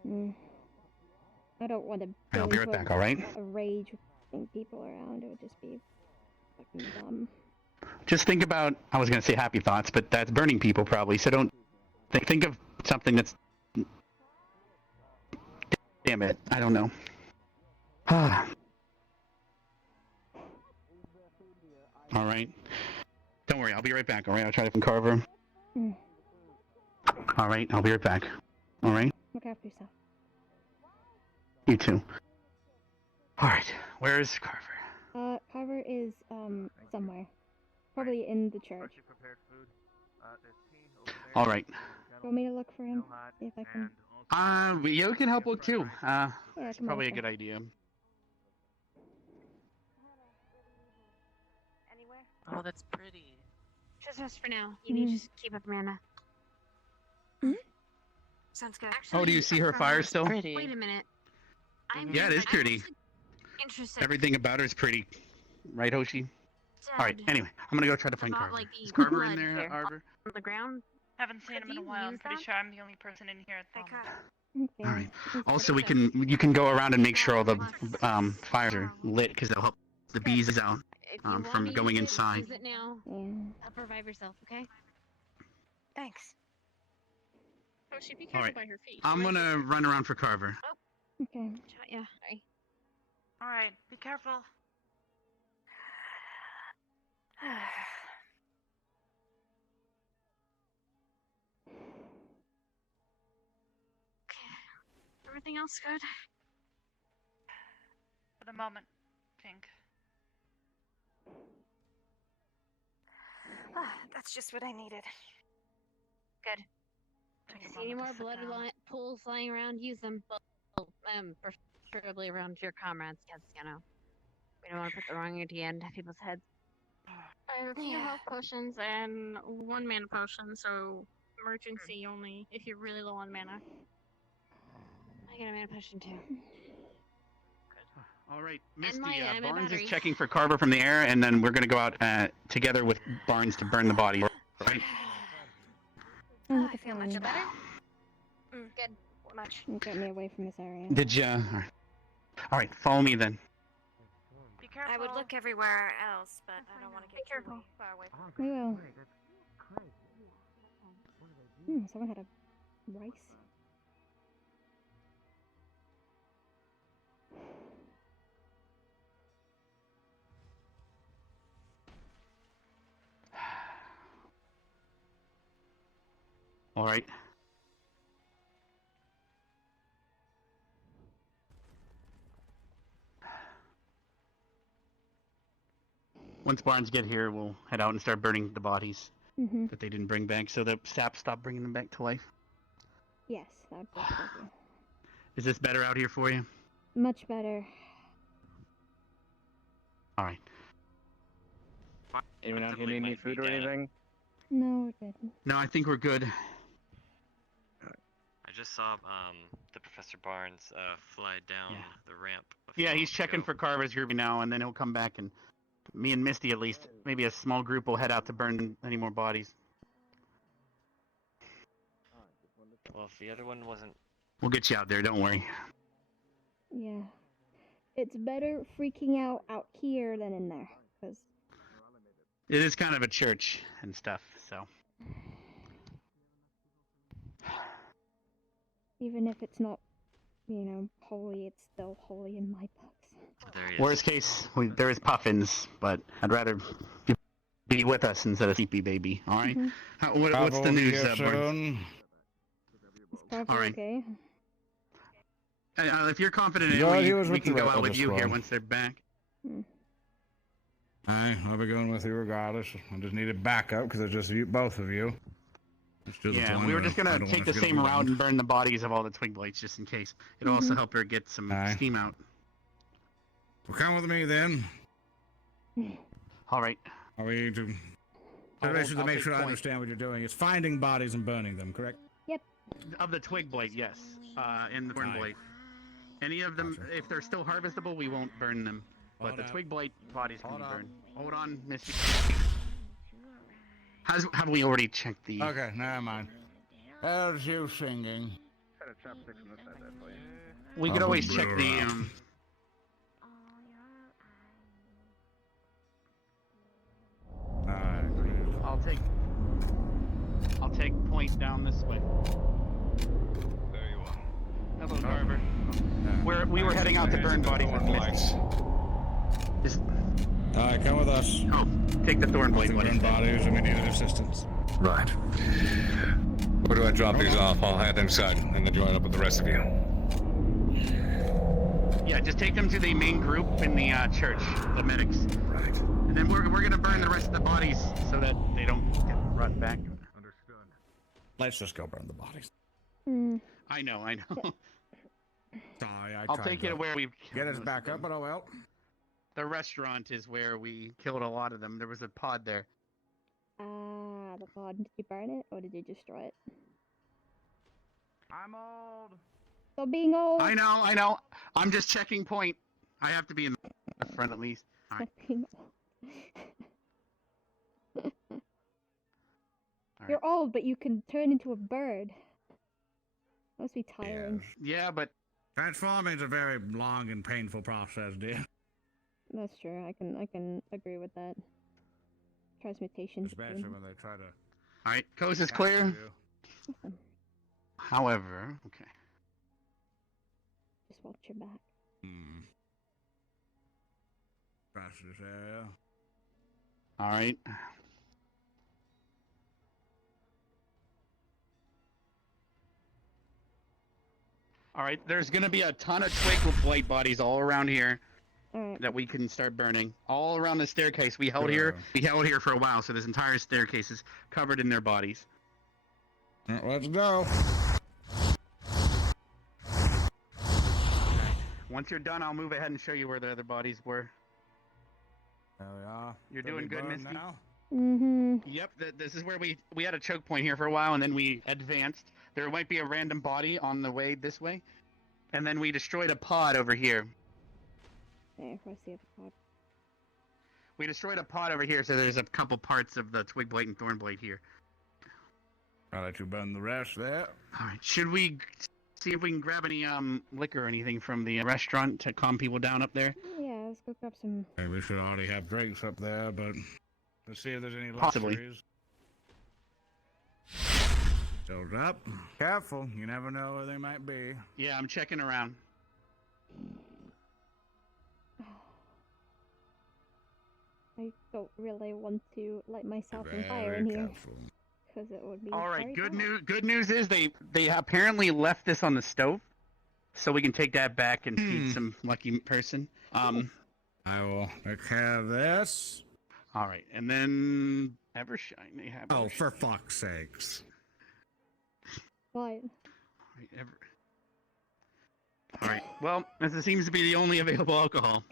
I don't want to I'll be right back, all right? a rage with people around. It would just be fucking dumb. Just think about, I was going to say happy thoughts, but that's burning people probably, so don't think of something that's... Damn it, I don't know. All right. Don't worry, I'll be right back, all right? I'll try to find Carver. All right, I'll be right back. All right? Look after yourself. You too. All right, where is Carver? Carver is, somewhere. Probably in the church. All right. Want me to look for him? See if I can... You can help look too. It's come probably a over. good idea. Anywhere? Oh, that's pretty. Just for now. You need to just keep up, Amanda. Sounds good. Oh, do you see her fire still? Wait a minute. Yeah, it is pretty. Interested. Everything about her is pretty. Right, Hoshi? Alright, anyway, I'm gonna go try to find about, Carver. like, the Is Carver blood in there, here. Arbor? On the ground? Haven't seen him in a while. I'm pretty sure I'm the only person in here at the moment. Alright. Also, you can go around and make sure all the fires are lit, because that'll help the bees out from going inside. Use it now. Help revive yourself, okay? Thanks. Oh, she'd be careful Alright, by her feet. I'm gonna run around for Carver. Okay. Yeah, sorry. Alright, be careful. Everything else good? For the moment, Pink. That's just what I needed. Good. If you see any more blood pools lying around, use them. Preferably around your comrades, because, you know, we don't want to put the wrong idea into people's heads. I have a few health potions and 1 mana potion, so emergency only if you're really low on mana. I got a mana potion too. Alright, And Misty, my Barnes battery. is checking for Carver from the air, and then we're gonna go out together with Barnes to burn the body, right? Oh, I feel much better. Good. Much. Get me away from this area. Did ya? Alright, follow me then. Be careful. I would look everywhere else, but I don't want to get too far away from We will. Someone had a rice. Alright. Once Barnes get here, we'll head out and start burning the bodies that they didn't bring back, so the sap stop bringing them back to life. Yes, that would be a good idea. Is this better out here for you? Much better. Alright. Anyone out here need any food or anything? No, we're good. No, I think we're good. I just saw the Professor Barnes fly down the ramp. Yeah, he's checking for Carver's group now, and then he'll come back, and me and Misty, at least, maybe a small group will head out to burn any more bodies. Well, if the other one wasn't... We'll get you out there, don't worry. Yeah. It's better freaking out here than in there, because... It is kind of a church and stuff, so... Even if it's not, you know, holy, it's still holy in my books. There he is. Worst case, there is puffins, but I'd rather you be with us instead of sleepy baby. All right? What's the news, Barnes? All right. Okay. If you're confident in it, we can go out with you here once they're back. I'll be going with you regardless. I just needed backup because it's just you, both of you. Yeah, we were just gonna take the same route and burn the bodies of all the twig blights just in case. It'll also help her get some steam out. Well, come with me then. All right. Are we to... to make sure I understand what you're doing. It's finding bodies and burning them, correct? Yep. Of the twig blight, yes. And the thorn blight. Any of them, if they're still harvestable, we won't burn them. But the twig blight bodies can be burned. Hold on, Misty. Have we already checked the... Okay, never mind. How's you singing? We could always check the... I'll take point down this way. There you are. Hello, Carver. We were heading out to burn bodies with Misty. Alright, come with us. Oh, take the thorn blade. Burn bodies and we needed assistance. Right. Where do I drop these off? I'll head inside and then join up with the rest of you. Yeah, just take them to the main group in the church, the medics. Right. And then we're gonna burn the rest of the bodies so that they don't get run back. Understood. Let's just go burn the bodies. I know. Sorry, I'll take it where we get us back up, but oh well. The restaurant is where we killed a lot of them. There was a pod there. The pod. Did you burn it or did you destroy it? I'm old. So being old. I know. I'm just checking point. I have to be in the front at least. All right. You're old, but you can turn into a bird. Must be tiring. Yeah, but transforming is a very long and painful process, dear. That's true. I can agree with that. Transmutation. Especially when they try to... Alright, coast is clear. However, okay. Just watch your back. Across this area. Alright. Alright, there's gonna be a ton of twig blight bodies all around here. That we can start burning all around the staircase. We held here for a while, so this entire staircase is covered in their bodies. Let's go. Once you're done, I'll move ahead and show you where the other bodies were. There we are. You're doing good, Misty. Now? Yep, this is where we had a choke point here for a while, and then we advanced. There might be a random body on the way this way, and then we destroyed a pod over here. There, I see a pod. We destroyed a pod over here, so there's a couple parts of the twig blight and thorn blade here. I'll let you burn the rest there. Alright, should we see if we can grab any liquor or anything from the restaurant to calm people down up there? Yeah, let's go grab some. Hey, we should already have drinks up there, but let's see if there's any Possibly. luxuries. Hold up. Careful, you never know where they might be. Yeah, I'm checking around. I don't really want to light myself on fire in here. Because it would be. Alright, good news is they apparently left this on the stove. So we can take that back and feed some lucky person. I will take care of this. Alright, and then Evershine they have. Oh, for fuck's sakes. What? Alright, well, this seems to be the only available alcohol.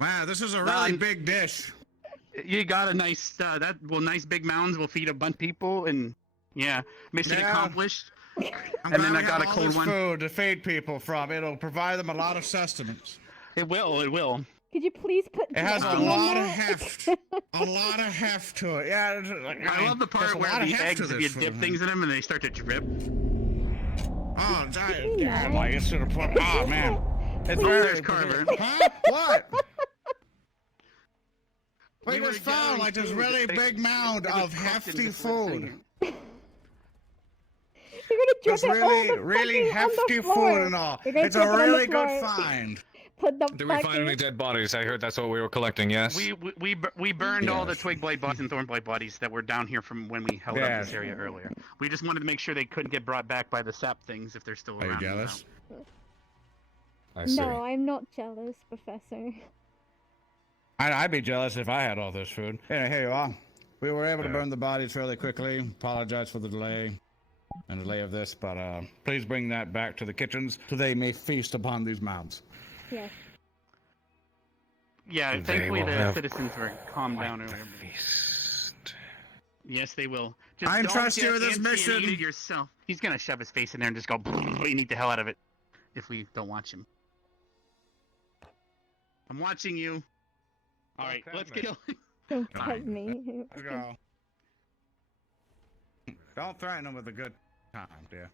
Wow, this is a really big dish. You got a nice, nice big mounds will feed a bunch of people, and yeah, mission accomplished. I'm And then glad I we got have a all cold this one. food to feed people from. It'll provide them a lot of sustenance. It will. It will. Could you please put It has a dressing on lot of that? heft. A lot of heft to it. Yeah. I love the part where the eggs, if you dip things in them and they start to drip. Oh, yeah, like it's to the point. Oh man, it's very. There's Carver. Huh? What? We We were just found gathering like this food. really They- big mound it was of cooked and hefty just went food. singing. You're gonna drip It's it really, all the really fucking on the hefty floor. food and all. You're gonna It's drip a it on the really good floor. find. Put the Did we find any dead bodies? I heard that's what we were collecting, yes? We burned all the Yes. twig blight bodies and thorn blight bodies that were down here from when we held up Yes. this area earlier. We just wanted to make sure they couldn't get brought back by the sap things if they're still Are you around. jealous? I see. No, I'm not jealous, Professor. I'd be jealous if I had all this food. Anyway, here you are. We were able to Yeah. burn the bodies fairly quickly. Apologize for the delay and delay of this, but please bring that back to the kitchens so they may feast upon these mounds. Yes. Yeah, They thankfully will the have citizens were calmed quite down the earlier. feast. Yes, they will. Just I don't entrust get you with this antsy and mission. eat it yourself. He's gonna shove his face in there and just go and eat the hell out of it if we don't watch him. I'm watching you. All right, let's get going. Don't cut me. Let's go. Don't threaten them with a good time, dear.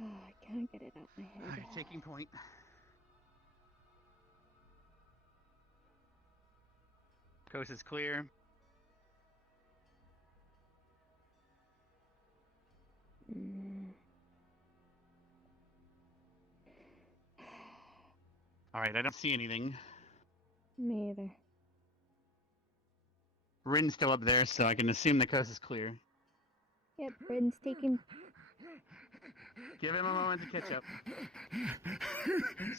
Oh, I can't get it out my head. All right, taking point. Coast is clear. All right, I don't see anything. Me either. Rin's still up there, so I can assume the coast is clear. Yep, Bryn's taking. Give him a moment to catch up.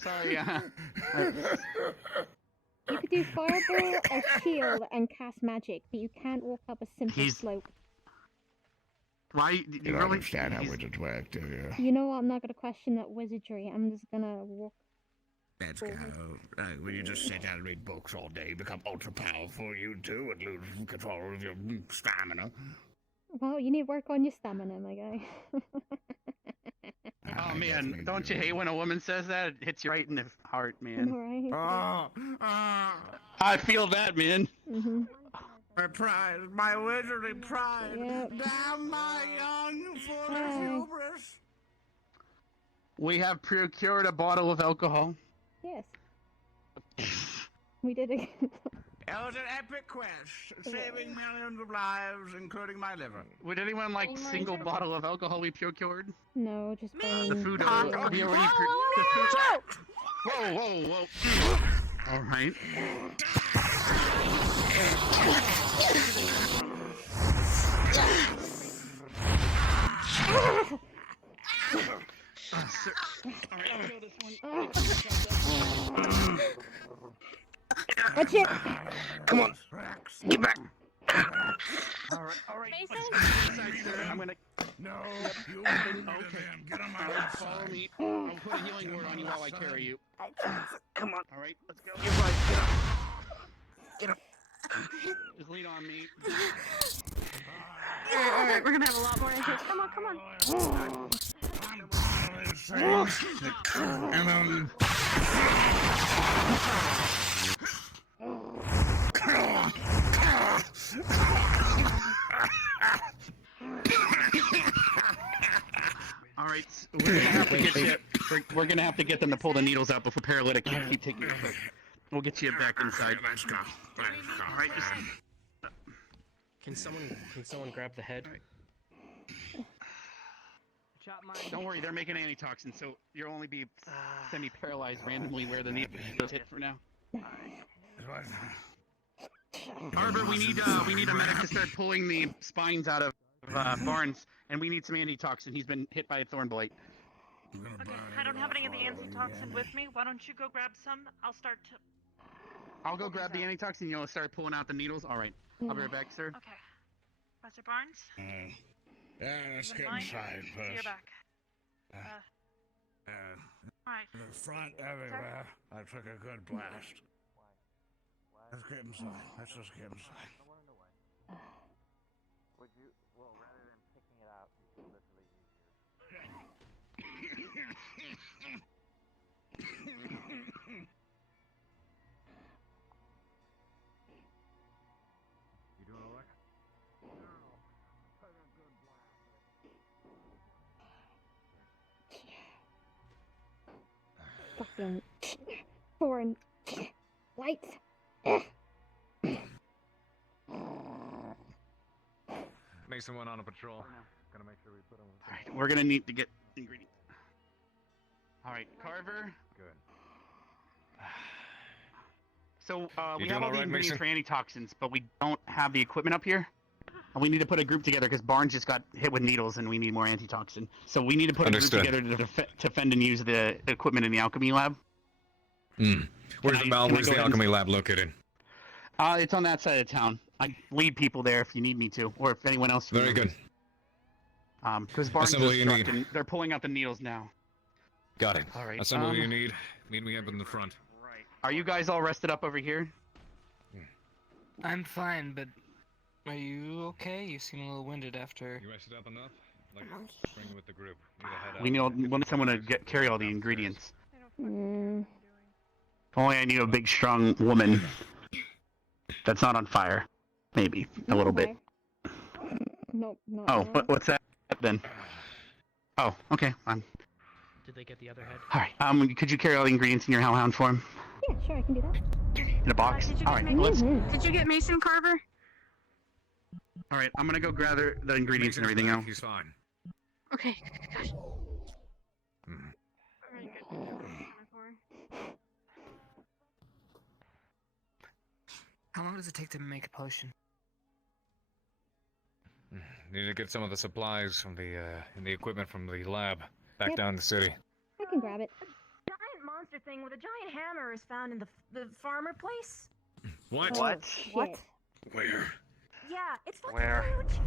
Sorry, You could do fireball or shield and cast magic, but you can't walk up a simple slope. Why? You don't understand how wizards work, do you? You know what? I'm not gonna question that wizardry. I'm just gonna walk. Let's go. When you just sit down and read books all day, become ultra powerful, you too, and lose control of your stamina. Well, you need to work on your stamina, my guy. Oh man, don't you hate when a woman says that? It hits you right in the heart, man. Right. I feel that, man. My pride, my wizardly pride. Yep. Damn my young foolish hubris. We have procured a bottle of alcohol. Yes. We did it. It was an epic quest, saving millions of lives, including my liver. Would anyone like single bottle of alcohol we procured? No, just The food. We already. Whoa, whoa, whoa! All right. Watch it! Come on, get back. All right. I'm gonna. No, you Okay. get on my Follow me. I'll put a healing word on you while I carry you. Come on. All right, let's go. You're right. Get up. Just lean on me. Alright, we're gonna have a lot more in here. Come on, come on. And All right, we're gonna have to get you. We're gonna have to get them to pull the needles out before paralytic can keep taking your foot. We'll get you back inside. Let's go. All right, just. Can someone grab the head? Don't worry, they're making antitoxin, so you'll only be semi-paralyzed randomly where the needles hit for now. Carver, we need a medic to start pulling the spines out of Barnes, and we need some antitoxin. He's been hit by a thorn blight. Okay, I don't have any of the antitoxin with me. Why don't you go grab some? I'll start to. I'll go grab the antitoxin. You'll start pulling out the needles. All right, I'll be right back, sir. Okay. Professor Barnes? Yeah, let's get Mine? inside You're first. back. Alright. The front everywhere. I took a good blast. Let's get inside. Let's just get inside. You doing alright? Fucking foreign lights. Mason went on a patrol. Gonna make sure we put him. All right, we're gonna need to get ingredients. All right, Carver. Good. So we You have doing all the alright, ingredients Mason? for antitoxins, but we don't have the equipment up here. And we need to put a group together because Barnes just got hit with needles, and we need more antitoxin. So we need to put Understood. a group together to defend and use the equipment in the alchemy lab. Where's Can where's I the go alchemy lab located? It's on that side of town. I lead people there if you need me to, or if anyone else. Very good. Because Barnes Assemble is you struck need. and they're pulling out the needles now. Got it. All right. Assemble what you need. Meet me up in the front. Are you guys all rested up over here? I'm fine, but are you okay? You seem a little winded after. You rested up enough? Like, bring you with the group. Need to head We out. need someone to carry all the ingredients. Mm. If only I knew a big, strong woman that's not on fire. Maybe a little bit. Nope, not Oh, really. what's that then? Oh, okay. Did they get the other head? All right. Could you carry all the ingredients in your hellhound form Yeah, sure, I can do that. in a box? Did you All get right. Mason? Did you get Mason Carver? All right. I'm gonna go gather the ingredients and everything else. He's fine. Okay, good. How long does it take to make a potion? Need to get some of the supplies from the and the equipment from the lab back Yep. down the city. I can grab it. Giant monster thing with a giant hammer is found in the farmer place. What? What? Where? Yeah, it's fucking Where? huge.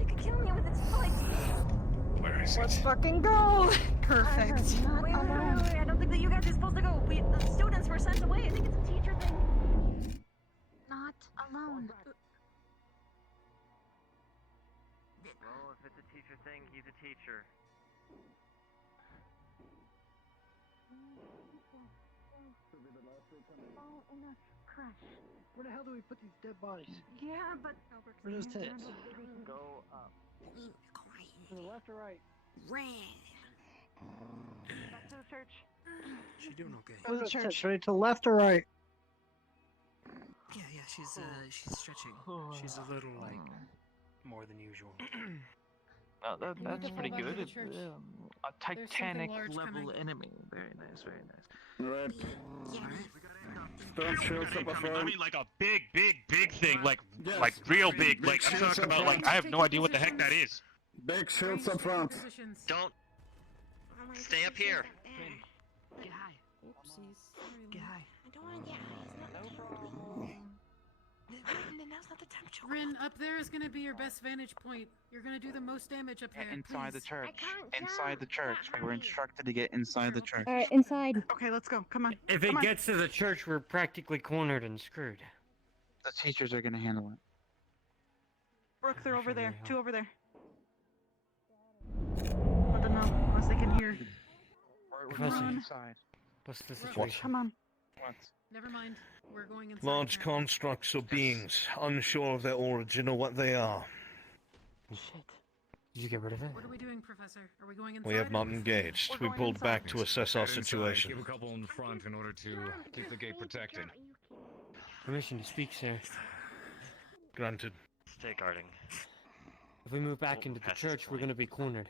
It could kill me with its foot. Where is Let's it? fucking go! Perfect. Wait, I don't think that you guys are supposed to go. The students were sent away. I think it's a teacher thing. Not alone. Well, if it's a teacher thing, he's a teacher. Where the hell do we put these dead bodies? Yeah, but Where are those tits? Go up. To the left or right? back to the church. She doing okay? Go to the church. Right to the left or right? Yeah, she's stretching. She's a little like more than usual. That's pretty hold on good. to the It's church. a Titanic large level coming. enemy. Very nice, very nice. Right. Storm shields up I front. mean, like a big thing, like Yes. real big. Big Like I'm shields talking up about, front. like I have no idea what the heck that is. Big shields up front. Don't stay up here. Get high. Oopsies. Get high. I don't want to get high. It's not no now's not the time to choke. Rin, up there is gonna be your best vantage point. You're gonna do the most damage up there. Inside the please. church. can't Inside the jump. church. We were instructed to get inside the church. Alright, inside. Okay, let's go. Come on. If Come it on. gets to the church, we're practically cornered and screwed. The teachers are gonna handle it. Brooke, they're over there. Two over there. Let them know, unless they can hear. We're Professor. going inside. What's the What? situation? Come on. Never mind. We're going inside. Large now. constructs or beings, unsure of their origin or what they are. Shit. Did you get rid of it? What are we doing, Professor? Are we going inside? We have not engaged. We pulled back to assess our Head inside, situation. Keep a couple in the front in order to keep the gate protected. Permission to speak, sir. Granted. Stay guarding. If we move back We'll into the pass this church, we're point. gonna be cornered.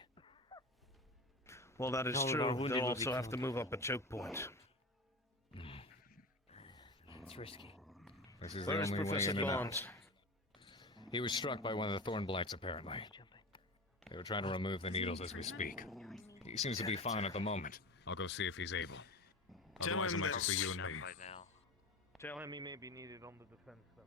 Well, that is All of true. our wounded They'll will also be have to killed. move up a choke point. It's risky. This is Where the is only way Professor in and out. Barnes? He was struck by one of the thorn blights, apparently. They were trying to remove the needles as we speak. He seems to be fine at the moment. I'll go see if he's able. Tell Otherwise, it him might that- just be you and me. By now. Tell him he may be needed on the defense then.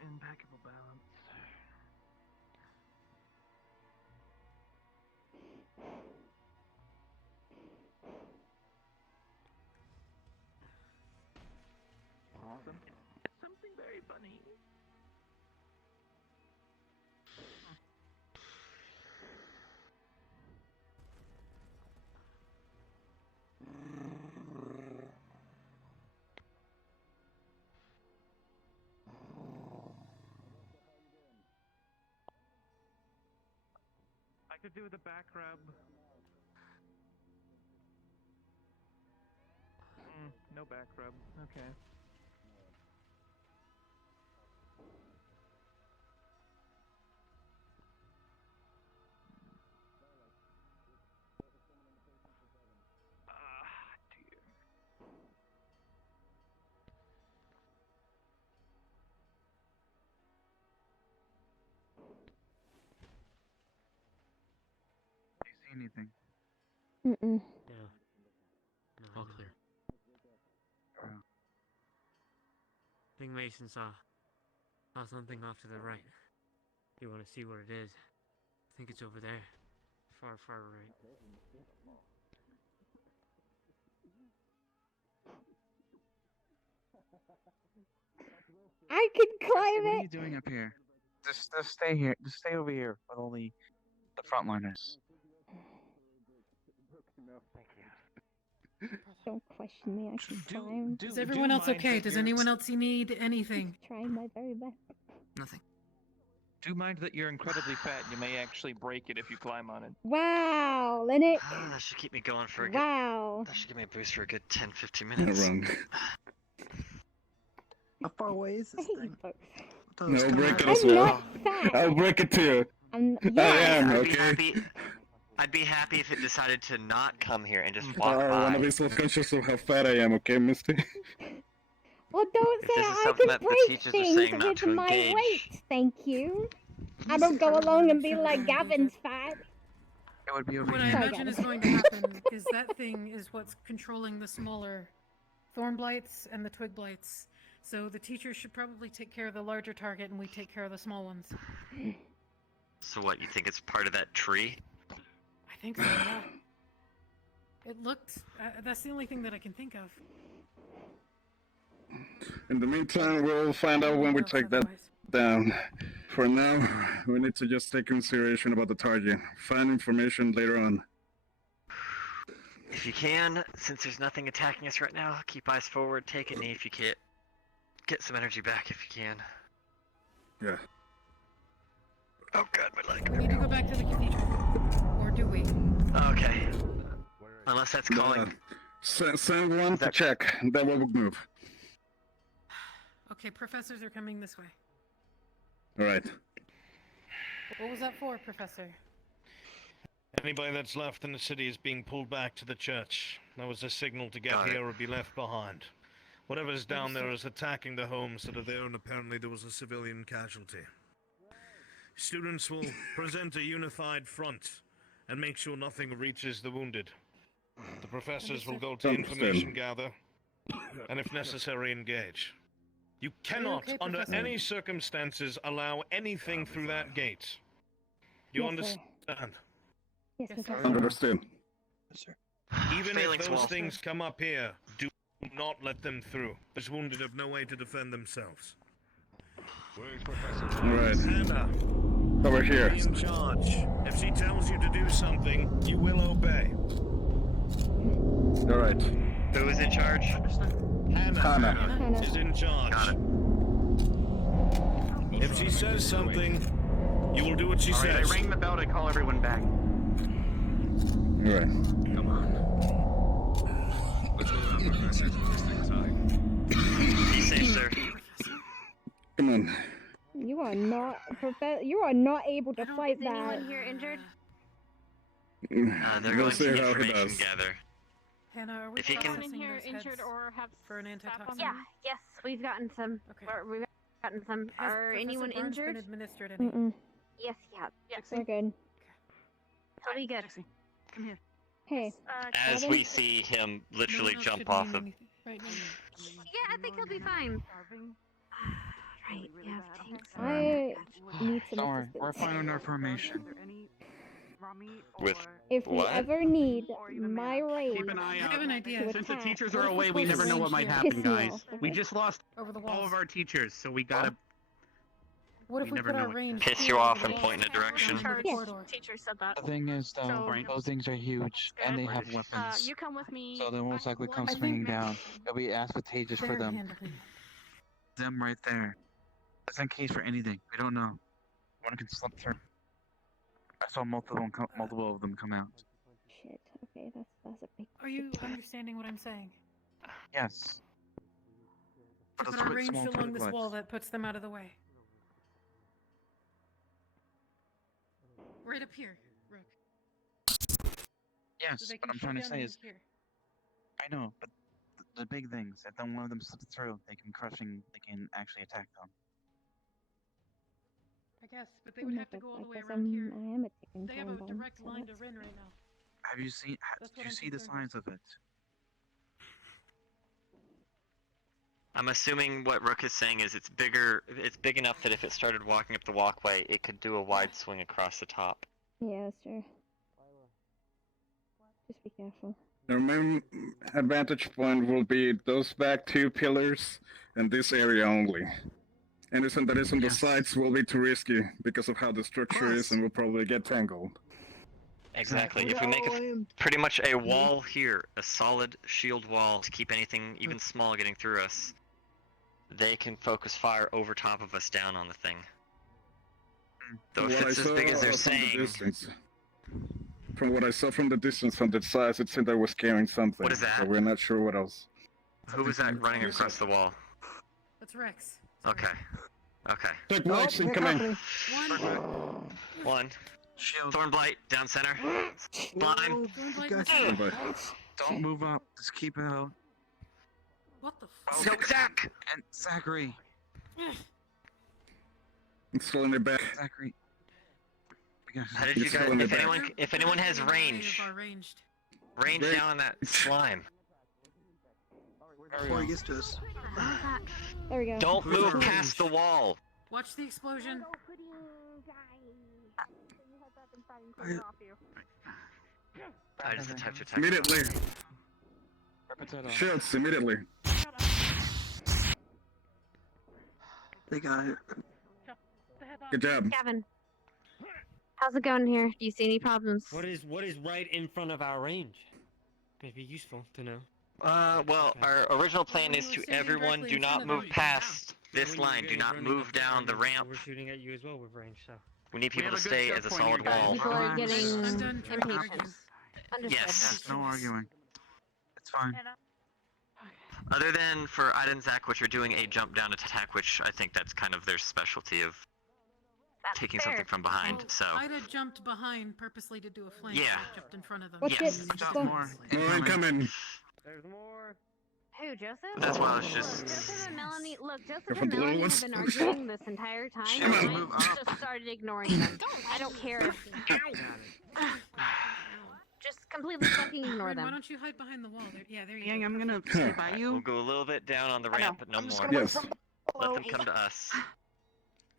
Impeccable balance. To do the back rub. No back rub. Okay. Dear. Do you see anything? Mm-mm. No. No, all clear. I think Mason saw something off to the right. You want to see what it is? I think it's over there. Far, far right. I can climb What are it! you doing up here? Just stay here. Just stay over here with only the frontliners. Don't question me, I can climb. Is everyone else okay? Does anyone else need anything? Trying my very best. Nothing. Do mind that you're incredibly fat. You may actually break it if you climb on it. Wow, Linux! That should keep me going for a good... Wow. That should give me a boost for a good 10-15 minutes. wrong. How far away is this thing? No, I'll break it as well. I'll break it too. I am, okay? I'd be happy if it decided to not come here and just walk I by. wanna be self-conscious of how fat I am, okay, Misty? Well, don't If say this is I something can that the break teachers are things saying not with to my engage. weight, thank you. I don't go along and be like, Gavin's fat. It would be over What here. I imagine is going to happen is that thing is what's controlling the smaller thorn blights and the twig blights. So the teachers should probably take care of the larger target and we take care of the small ones. So what, you think it's part of that tree? I think so, yeah. It looked... that's the only thing that I can think of. In the meantime, we'll find out when we take that down. For now, we need to just take consideration about the target. Find information later on. If you can, since there's nothing attacking us right now, keep eyes forward, take a knee if you can. Get some energy back if you can. Yeah. Oh god, my leg. We need to go back to the cathedral. Or do we? Okay. Unless that's calling. Send one to check, then we'll move. Okay, professors are coming this way. Alright. What was that for, Professor? Anybody that's left in the city is being pulled back to the church. That was a signal to get here or be left behind. Whatever's down there is attacking the homes that are there, and apparently there was a civilian casualty. Students will present a unified front and make sure nothing reaches the wounded. The professors will go to information gather, and if necessary, engage. You cannot, okay, under Professor? any circumstances, allow anything through that gate. You Yes, sir. understand? Yes, Professor. Understood. Even Failing if to those walk. things come up here, do not let them through. Those wounded have no way to defend themselves. Alright. Hannah, Over here. be in charge. If she tells you to do something, you will obey. Alright. Who is in charge? Hannah is in charge. Got it. If she says something, you will do what she Alright, I says. rang the bell to call everyone back. Alright. Come on. Be safe, sir. Come on. You are not you are not able to fight Is anyone that. here injured? They're We'll going see to how he information does. gather. Hannah, are we If you can- processing Anyone here those injured heads or have for an antitoxin? Yeah, yes, we've gotten some. Okay. We've gotten some. Has Are Professor anyone Barnes injured? been administered any? Mm-mm. Yes, yeah. We're good. He'll be good. Come here. Hey. As Gavin? we see him literally No one else jump should off need of... anything right now. Yeah, I think he'll be fine. Right, yeah, thanks. I need some Don't worry, assistance. we're finding our formation. With If we what? ever need my raid Keep an eye I out. have an idea. to Since the attack, teachers what are if away, this we was never know what arranged might to happen, piss me guys. off, We okay? just lost Over the all walls. of our teachers, so we gotta... What if we we never put know our what- range Piss here you over off the and walls? point in a direction? Under the Yeah. corridor. Teacher said that. The thing is, though, Right. those things are huge, and they have weapons. You come with me. So they'll most likely come I think- swinging down. It'll be advantageous for They're them. handling. Them right there. Just in case for anything. We don't know. One can slip through. I saw multiple of them come out. Shit. Okay, that's a big. Are you understanding what I'm saying? Yes. To put a range along this wall that puts them out of the way. Right up here, Rook. Yes, So they what can I'm shoot trying to down say and is, hit here. I know, but the big things, if one of them slips through, they can actually attack them. I guess, but they would have to go all the way I around here. am a ticking They have time a bomb, direct so line to that's- Rin right now. Have you seen? That's Did what you I'm see the concerned signs of it? I'm assuming what Rook is saying is it's big enough that if it started walking up the walkway, it could do a wide swing across the top. Yeah, that's true. Just be careful. The main advantage point will be those back two pillars and this area only. Anything that is on the sides will be too risky because of how the structure is and will probably get tangled. Exactly. If we make pretty much a wall here, a solid shield wall to keep anything even small getting through us, they can focus fire over top of us down on the thing. Though if it's as big as they're saying... From what I saw from the distance on the sides, it seemed I was carrying something. What is that? So we're not sure what else. Who was that running across the wall? That's Rex. Okay. Okay. Take Blake's incoming. One. Thornblight, down center. Slime. Don't move up. Just keep it out. What the fuck? So Zach! And Zachary. It's slowing it back. Zachary. How did you guys, if anyone has range down on that slime. Before he gets to us. There we go. Don't move past the wall. Watch the explosion. I just typed your text. Immediately. Shields, immediately. They got it. Good job. Gavin, how's it going here? Do you see any problems? What is right in front of our range? It'd be useful to know. Well, our original plan is to everyone do not move past this line. Do not move down the ramp. We're shooting at you as well with range, so. We need people to stay as a solid wall. People are getting impatient. Yes. No arguing. It's fine. Other than for Ida and Zach, which are doing a jump down attack, which I think that's kind of their specialty of taking something from behind. Well, So Ida jumped behind purposely to do a flank. Yeah. I jumped in front of them. Yes. More incoming. There's more. Who, Joseph? That's why I was just. Joseph and Melanie. Look, Joseph From and the Melanie little have been ones. arguing this entire time, and I just started ignoring them. I don't care. Just completely fucking ignore Rin, why them. don't you hide behind the wall? There, yeah, there you Yang, go. I'm gonna stay by you. We'll go a little bit down on the ramp, but no more. Yes. Let them come to us.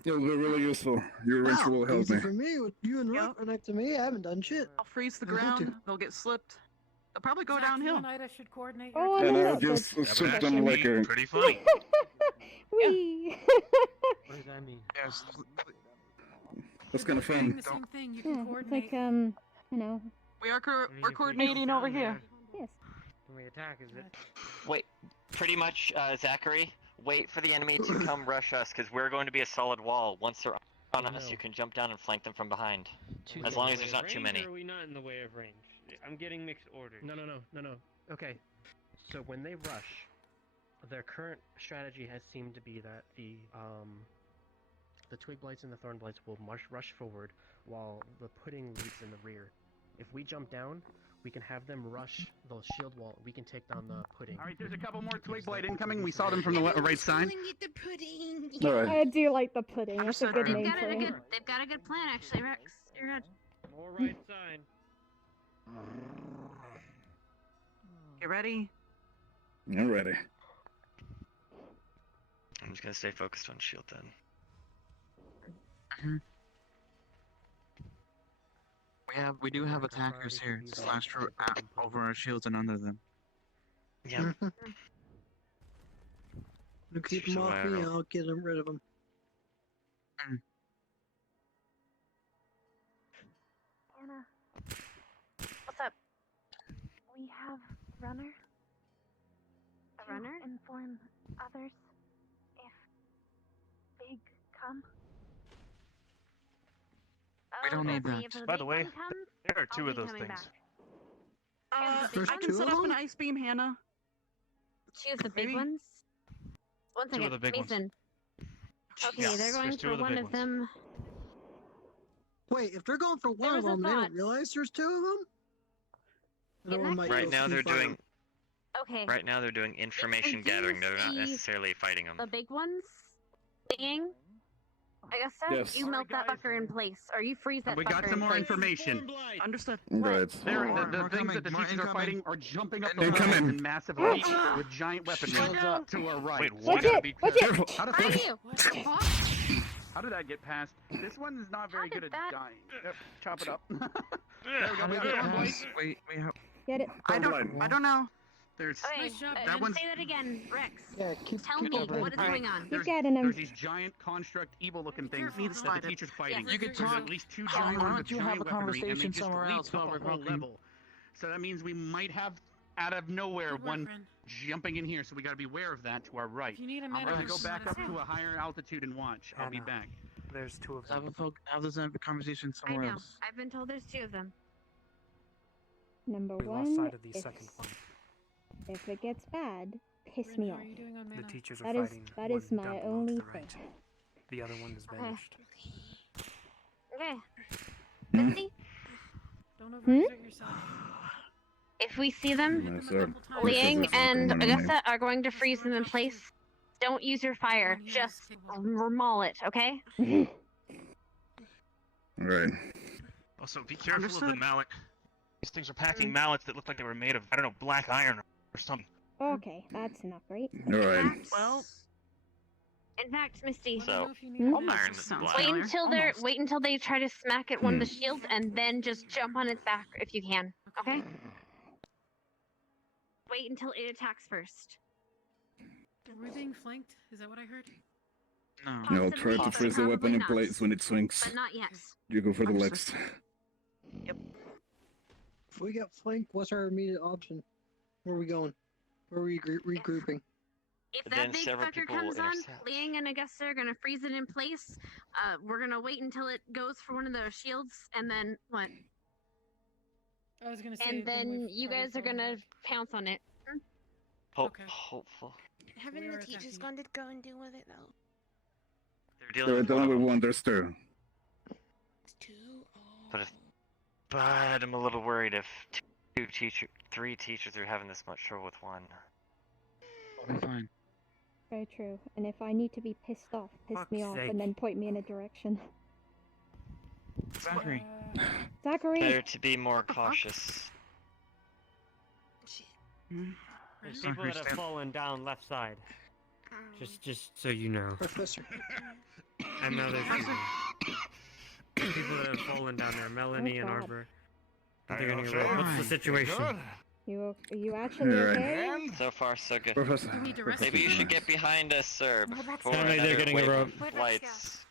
It'll be really useful. Your range will help Easy me. for me. With you and Rook are next to me. I haven't done shit. I'll freeze the I have to. ground. They'll get slipped. They'll probably go Zach, you downhill. and Ida should coordinate. Oh, And no, I'll that's just good. shoot them like a... Pretty funny. Wee. What does that mean? Yes. That's kind of Doing fun. the same thing. You can Yeah, it's coordinate. like you know. We're coordinating over here. Yes. When we attack, is it? Wait, pretty much, Zachary. Wait for the enemy to come rush us, because we're going to be a solid wall. Once they're on us, you can jump down and flank them from behind. As long as there's not too many. Or are we not in the way of range? I'm getting mixed orders. No. Okay, so when they rush, their current strategy has seemed to be that the twig blights and the thorn blights will rush forward, while the pudding leads in the rear. If we jump down, we can have them rush the shield wall. We can take down the pudding. All right, there's a couple more twig blade incoming. We saw them from the right side. The pudding. Alright. I do like the pudding. That's a good name for it. They've got a good plan, actually, Rex. You're good. More right side. Get ready. I'm ready. I'm just gonna stay focused on shield then. We do have attackers here. Slash through over our shields and under them. Yeah. You keep them off me, I'll get rid of them. Anna, what's up? We have runner. A runner? Inform others if big come. We don't need that. If the By the big way, one comes, there are I'll two be of those coming things. back. I can set up an ice beam, Hannah. Two of the big Maybe. ones? One Two of second, the big ones. Mason. Okay, Yes, they're going there's two for of the one big of ones. them. Wait, if they're going for one of was a them, they thought. don't realize there's two of them? The other one might Right go now they're fire. doing. Okay. Right now they're doing information do gathering. They're not see necessarily fighting them. The big ones being. I guess so. Yes. You melt that fucker in place, or you freeze that We fucker got some in more place. information. Understood. The Right. things that the teachers are fighting are jumping up the Incoming. ladder in massive leaps with giant weaponry to our right. Wait, We what? gotta be Watch it! careful. How did Behind that- you! What the fuck? How did that get past? This one is not very How good did at that- dying. Yep, chop it up. There we go. We got Yes, boys. we have. Get it? I don't know. There's Okay, Nice job, that Ben. one's say that again, Rex. Yeah, Tell me what is going on. Keep getting there's them. these giant construct evil-looking things Careful, that don't. the teacher's fighting. You could There's talk- at least two Why giant don't ones with you have giant a weaponry, and they conversation just somewhere leap else up while a we're whole helping? level. So that means we might have, out of nowhere, Good work, one friend. jumping in here. So we got to be aware of that to our right. If you need a I'm minute, gonna or go something, back let up us to know. a higher altitude and watch. I'll be Hannah. back. There's two of them. Have this conversation I somewhere know. else. I've been told there's two of them. Number We lost one, sight of the if, second one. if it gets bad, piss Rin, me how off. are you doing on The mana? teachers are That is fighting. that is one my dumbbell only to the thing. right. The other one is Okay. vanished. Okay. Misty, Don't Hmm? overexert yourself. if we see them, Hit Yes, them a sir. couple times. Liang This is and coming on me. Augusta are going to freeze them in place. Don't use your fire. One here is Just capable. maul it, okay? Right. Also, be careful of the Understood. mallet. These things are packing mallets that look like they were made of, I don't know, black iron or something. Okay, that's not great. Alright. Well, In fact, Misty, Let me know So, if you need Hmm? a minute. iron is sounds black. wait familiar. until they try to smack at one of the shields, and then just jump on its back if you can. Okay? Wait until it attacks first. Were we being flanked? Is that what I heard? No. Now try to Possibly, freeze the but weapon probably in not. place when it swings. But not yet. You go for the Understood. legs. If we get flanked, what's our immediate option? Where are we going? Where are we regrouping? If Then that big several fucker people will comes on, intercept. Liang and Augusta are gonna freeze it in place. We're gonna wait until it goes for one of those shields, and then what? I was gonna say. And then we've you probably guys are fallen gonna back. pounce on it. Okay. Hopeful. Haven't We the are teachers attacking. gone to go and deal with it though? They're dealing They're with done one with of them. one, there's two. It's two. But I'm a little worried if three teachers are having this much trouble with one. We'll be fine. Very true. And if I need to be pissed off, piss me Fuck's off, sake. and then point me in a direction. Zachary. Zachary! Better to be more cautious. There's Sorry, people that have stand- fallen down left side. Just so you know. Professor. I know there's people. There's people that have fallen down there. Melanie and God. Arbor. I think I need to roll. What's the situation? Are you actually Alright. okay? So far, so good. Professor. We need to rescue Maybe you them. should get behind us, sir. Well, that's Before Tell me they're another getting a wave rope. of Where'd Rex lights.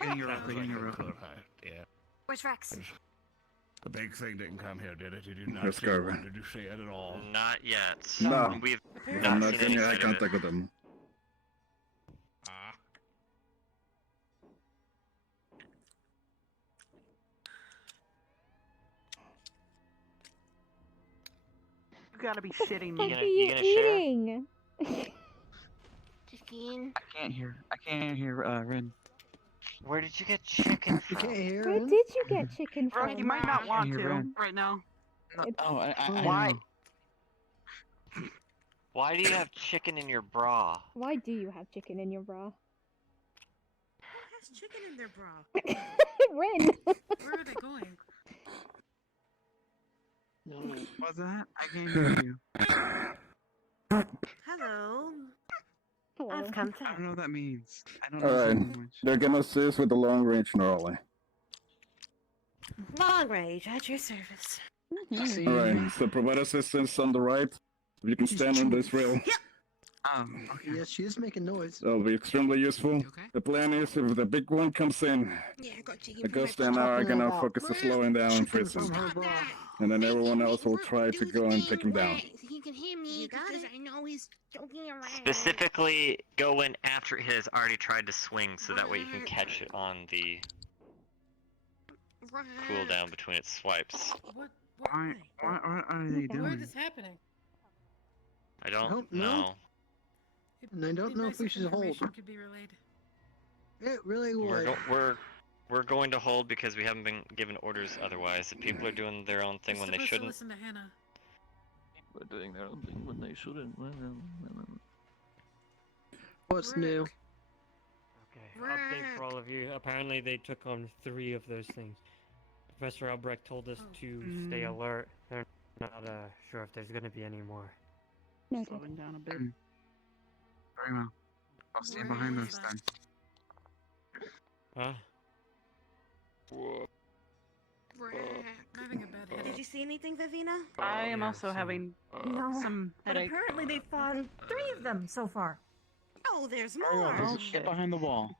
They're getting a rope. They're getting a rope. Yeah. Where's Rex? The big thing didn't come here, did it? You did not Let's see go. one. Did you see it at all? Not yet. No. We've Apparently I'm not not seen in any eye sign of it. contact with them. Ah. You gotta be shitting What me. are you gonna share? eating? Chicken. I can't hear, Rin. Where did you get chicken You from? can't hear Where him? did you get chicken Bro, you from? might not want You're to right. right now. Oh, I Why? know. Why do you have chicken in your bra? Why do you have chicken in your bra? Who has chicken in their bra? Rin! Where are they going? What's that? I can't hear you. Hello. Hello. I've come to. I don't know what that means. I don't know Alright. language. They're gonna assist with the long range normally. Long range at your service. See? Alright, so provide assistance on the right. If you can stand on this rail. Oh, okay. Yes, she is making noise. That'll be extremely useful. Okay. The plan is if the big one comes in, Yeah, I got chicken. Augusta and I are gonna focus on slowing down and freezing. From her bra. And then everyone else will try to go and take him down. He can hear me because I know he's joking around. Specifically, go in after it has already tried to swing, so that way you can catch it on the. cooldown between its swipes. What? Why are they Where doing? is this happening? I don't don't know. know. And I don't know if we should hold. Information could be relayed. It really would. We're going to hold because we haven't been given orders otherwise. If people are doing their own thing We're when they supposed to shouldn't. listen to Hannah. We're doing their own thing when they shouldn't. What's new? Okay, update for all of you. Apparently they took on 3 of those things. Professor Albrecht told us to stay alert. They're not sure if there's going to be any more. Slowing down a bit. Very well. I'll stay behind this then. Huh? I'm having a bad headache. Did you see anything, Vivina? I am also having some But headache. apparently they've found 3 of them so far. Oh, there's Very more. well, just get behind the wall.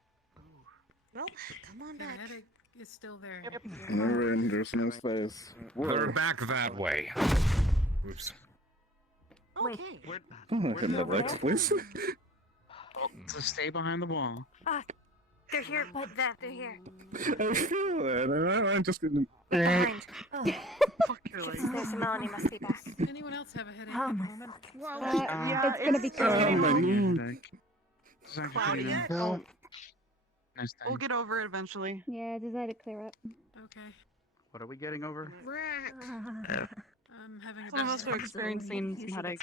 Well, come on The back. headache is still there. We're in, there's no space. They're back that way. Oops. Okay. Can the Rex, please? So stay behind the wall. They're here. They're here. I feel that, and I'm just gonna. Behind. Fuck your legs. There's Melanie must be back. Anyone else have a headache at the moment? Yeah, it's gonna be cloudy. Cloudy. Well, We'll get over it eventually. Yeah, just let it clear up. Okay. what are we getting over? I'm having a Some of bad us are headache. experiencing some headache.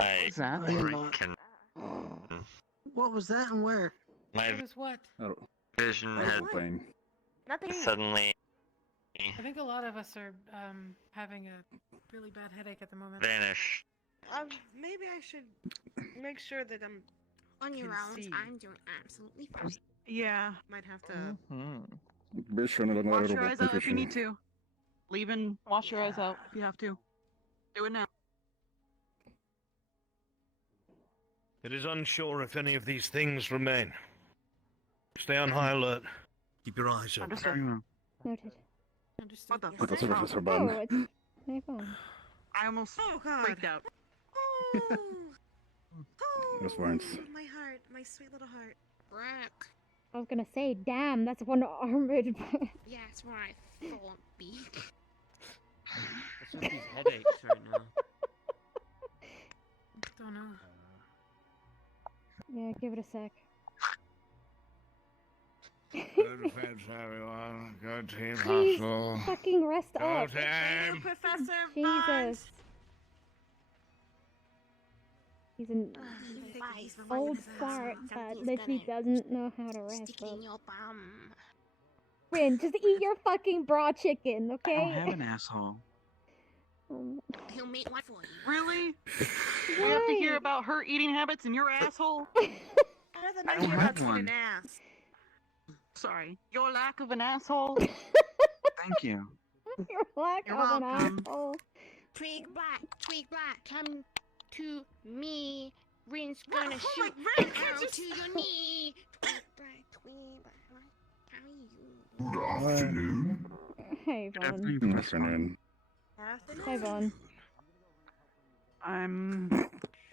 I What's that? can. What was that and where? My What is what? vision had Nothing. suddenly I think a lot of us are having a really bad headache at the moment. vanished. Maybe I should make sure that I'm On your can own, see. I'm doing absolutely fine. Yeah. Might have to. Be sure not Wash to your eyes out if you need to. Leave and wash your eyes out if you have to. Do it now. It is unsure if any of these things remain. Stay on high alert. Keep your eyes open. Understood. Noted. Understood. What the But that's Professor Oh, Bun. it's my phone. I almost freaked out. Those words. My heart, my sweet little heart. Brack. I was gonna say, damn, that's one armored. Yeah, that's what I thought, B. It's just these headaches right now. Don't know. Yeah, give it a sec. Good defense, everyone. Good team Please hustle. fucking rest Go up. team. Professor Jesus. He's an old fart that literally doesn't know how to rest Stick up. in your bum. Rin, just eat your fucking raw chicken, I don't okay? have an asshole. He'll make one for you. Really? We have to hear about her eating habits and your asshole? I'd rather I not don't hear have about one. an ass. Sorry. Your lack of an asshole? Thank you. Your lack You're of an welcome. asshole. Twig Black, come to me. Rin's gonna Oh shoot my an God, arrow can't to you- your knee. Twig Black, how are you? Good afternoon. Hey, Vaughn. Afternoon, Afternoon. Hey, Vaughn. I'm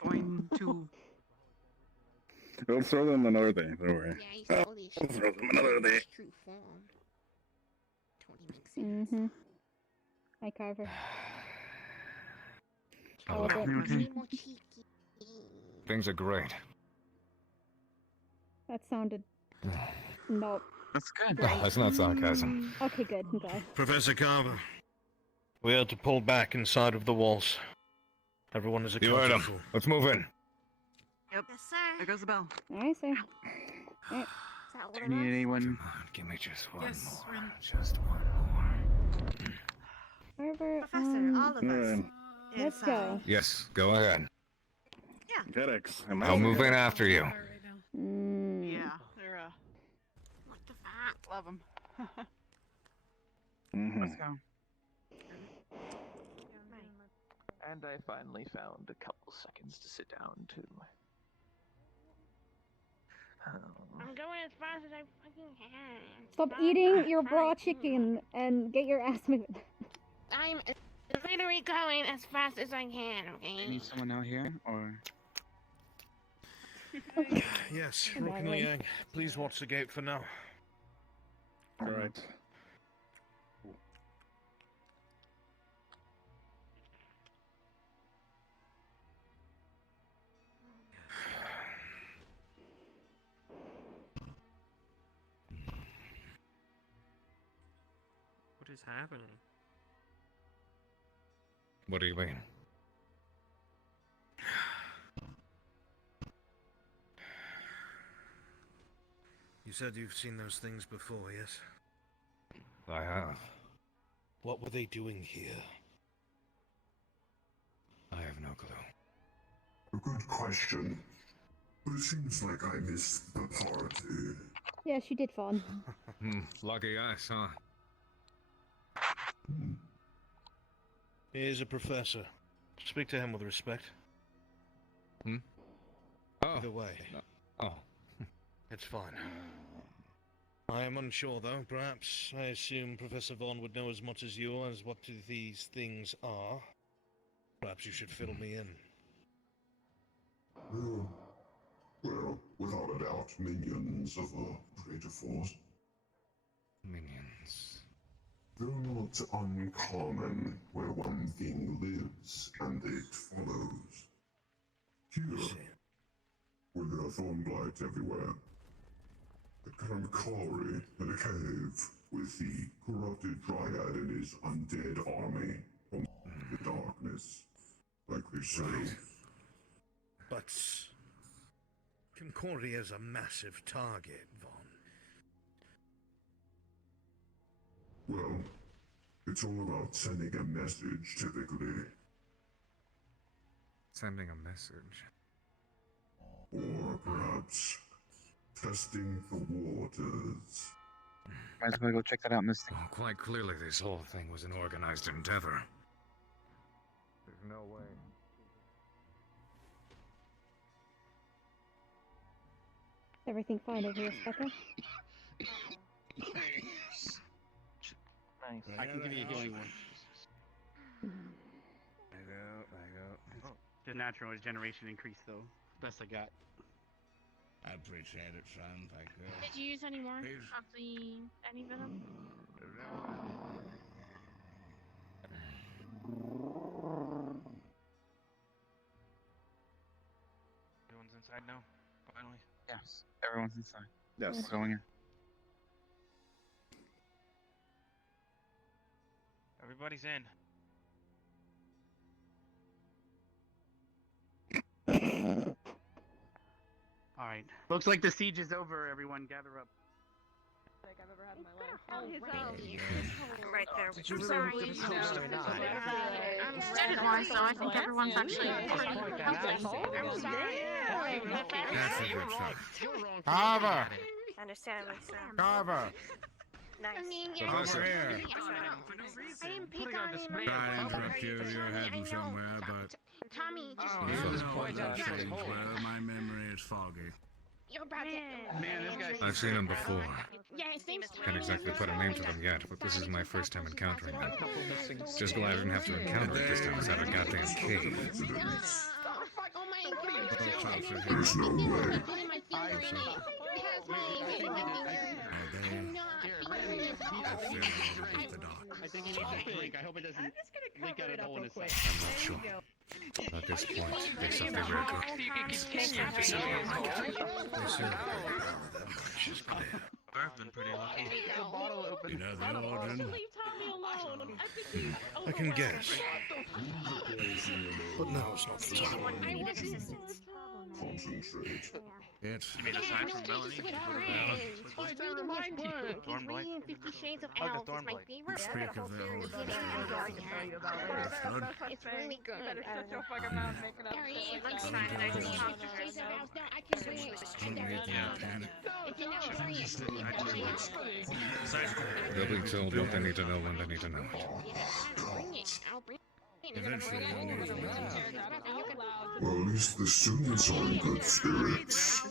going to... We'll throw them another day, don't worry. Yeah, you saw this We'll throw them another day. true form. Totally makes sense. Mm-hmm. Hi, Carver. Oh, Okay. More cheeky. things are great. That sounded... Nope. That's good. That's not sarcasm. Okay, good. I'm glad. Professor Carver, we are to pull back inside of the walls. Everyone is You heard accounted him. for. Let's move in. Yep. Yes, sir. There goes the bell. Alright, sir. Alright. Is that Do what you it need was? anyone? Come on, give me just one Yes, more. Rin. Just one more. Carver, Professor, all of us. Alright. let's go. Yes, go ahead. Yeah. Headaches. I'll move in after you. Right now. Mm. Yeah, they're, What the fuck? love them. Mm-hmm. Let's go. And I finally found a couple seconds to sit down too. I'm going as fast as I fucking can. Stop eating your raw chicken and get your ass moving. I'm literally going as fast as I can, Do you okay? need someone out here, or? Yes, Come Rook on, and Rin. Liang, please watch the gate for now. All right. is happening? What do you mean? You said you've seen those things before, yes? I have. What were they doing here? I have no clue. A good question. But it seems like I missed the party. Yes, you did, Fawn. Lucky us, huh? Here's a professor. Speak to him with respect. Oh. Either way. Oh. It's fine. I am unsure, though. Perhaps I assume Professor Vaughn would know as much as you as what these things are. Perhaps you should fill me in. Well, without a doubt, minions of a greater force. Minions. They're not uncommon where one thing lives and it follows. Here, where there are thornblights everywhere, a Karamkari in a cave with the corrupted dryad and his undead army from the darkness, like they say. But Concordia is a massive target, Vaughn. Well, it's all about sending a message, typically. Sending a message. Or perhaps testing the waters. Might as well go check that out, Misty. Oh, quite clearly this whole thing was an organized endeavor. There's no way. Is everything fine over here, Spectre? Nice. I can give you a healing one. I go. The natural regeneration increase, though. Best I got. I appreciate it, son. Thank you. Did you use any more of the any venom? Everyone's inside now. Finally. Yes, everyone's inside. Yes. We're going in. Everybody's in. Alright. Looks like the siege is over, everyone. Gather up. Like I've ever had in my life. Right there. I'm sorry. Study-wise, though, I think everyone's actually pretty That's a good shot. Carver! Understandably so. Carver! Nice. Professor. I didn't pick on him. Sorry to interrupt you. You're heading somewhere, but... Tommy, just You know those things. Well, my memory is foggy. you're about to. Man, this guy's... I've seen them before. Yeah, his name's Can't exactly put a name to them yet, but this is my first time encountering them. Just glad I didn't have to encounter it this time inside a goddamn cave. Oh my god. There's no way. I think he needs a drink. I hope it doesn't leak out a hole in his side. I'm not sure. At this point, based off their record. I've been pretty lucky. You know the origin? I can guess. But no, it's not the time. Concentrate. It's... You mean aside from Melanie? Thornblight? 50 Shades of Oh, the Owls is my Thornblight. favorite. Speak of the old It's really good. Shut your fucking mouth making up Harry, shit it like looks that. fine. I just talked to her, so I can bring it. It's They'll be told what they need to know when they need to know it. bring it. I'll bring it. Eventually they'll need to know. Well, at least the students are in good spirits.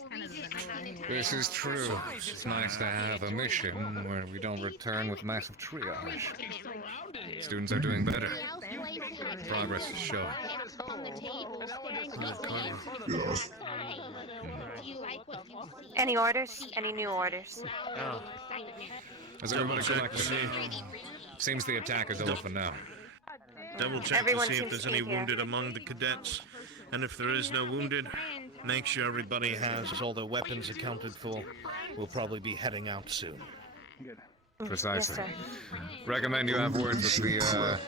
This is true. It's nice to have a mission where we don't return with massive triage. Students are doing better. Progress is showing. Yes. Any orders? Any new orders? Oh. Has everybody collected? Seems the attack is over for now. Double check Everyone to see if seems there's to be any here. wounded among the cadets. And if there is no wounded, make sure everybody has all their weapons accounted for. We'll probably be heading out soon. Precisely. sir. Recommend you have words with the,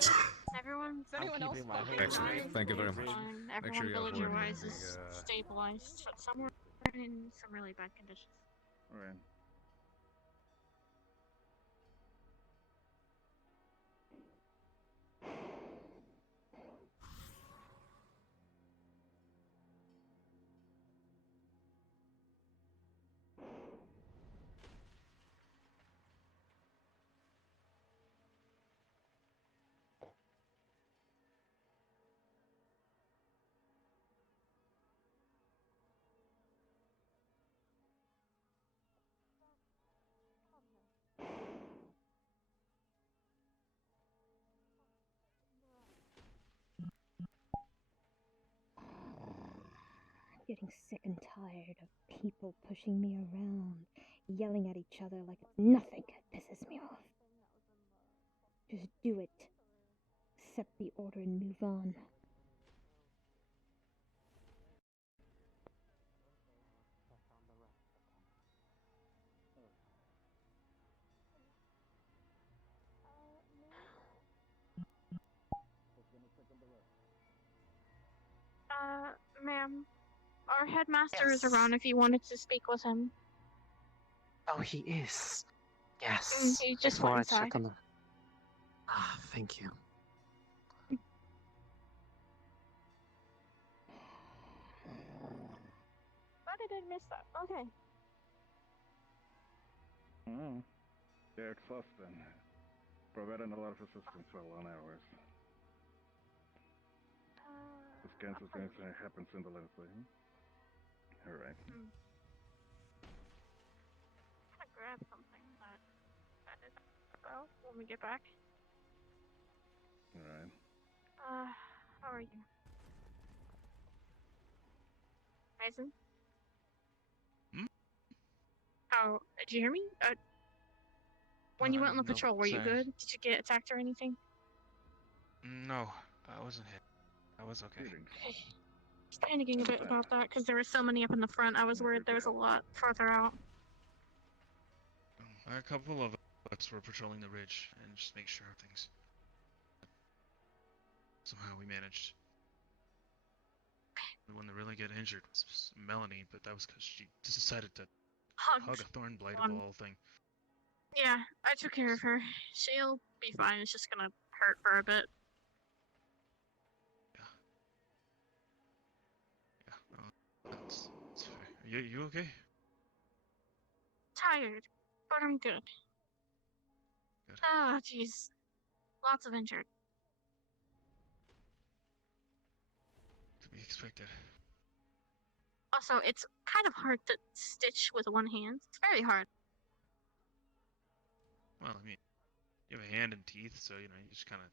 Everyone, anyone else? Excellent. Thank you very much. Make sure Everyone you have words villager-wise with is the, stabilized. Some were in some really bad conditions. Alright. Getting sick and tired of people pushing me around, yelling at each other like it's nothing pisses me off. Just do it. Accept the order and move on. Ma'am, our headmaster is around if you wanted to speak with him. Oh, he is. Yes. He just Before went I check inside. on the. Ah, thank you. But I did miss that. Okay. Oh. They're exhausting. Providing a lot of assistance while on hours. This cancels anything that happens indolently. Alright. I grab something, but that is well when we get back. Alright. How are you? Mason? Oh, did you hear me? When you went on the No, patrol, were you sorry. good? Did you get attacked or anything? No, I wasn't hit. I was okay. Okay. Just panicking a bit about that because there were so many up in the front. I was worried there was a lot farther out. A couple of us were patrolling the ridge and just make sure things. Somehow we managed. The one that really got injured was Melanie, but that was because she decided to hug a thorn blight of the whole thing. Yeah, I took care of her. She'll be fine. It's just gonna hurt for a bit. That's fair. You okay? Tired, but I'm good. Ah, jeez. Lots of injured. To be expected. Also, it's kind of hard to stitch with one hand. It's very hard. Well, I mean, you have a hand and teeth, so you know you just kind of.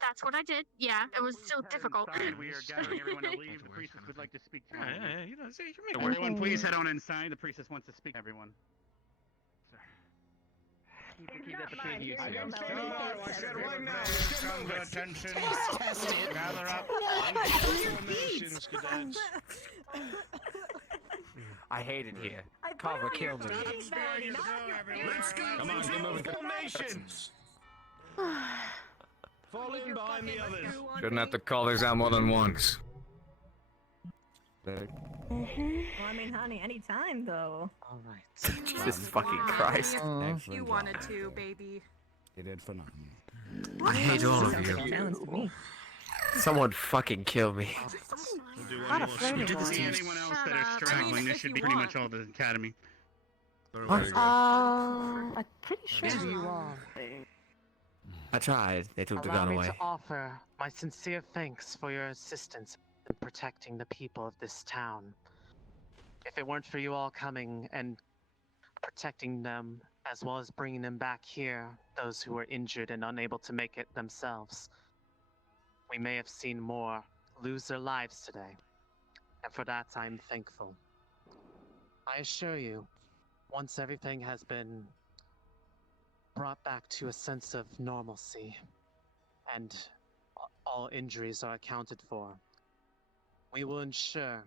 That's what I did. Yeah, it was still difficult. We are gathering everyone to leave. The priestess would like to speak to everyone. Yeah, you know, see, you're So making everyone, please head on inside. The priestess wants to speak to everyone. I didn't say no more. I said right now. Come to attention. Test it. Gather up. Formations, cadets. I hate it here. Carver killed me. Let's go. Come on, get moving. Formations. Fall in behind the others. Shouldn't have to call these out more than once. Well, I mean, honey, anytime though. Alright. Jesus fucking Christ. You wanted to, baby. You did for nothing. I hate all of Sounds like a you. challenge to me. Someone fucking kill me. Lot of flirting. Anyone else that are struggling, this should be pretty much all the academy. I'm pretty sure you are. I tried. They took the Allow gun me away. to offer my sincere thanks for your assistance in protecting the people of this town. If it weren't for you all coming and protecting them, as well as bringing them back here, those who were injured and unable to make it themselves, we may have seen more lose their lives today. And for that, I'm thankful. I assure you, once everything has been brought back to a sense of normalcy, and all injuries are accounted for, we will ensure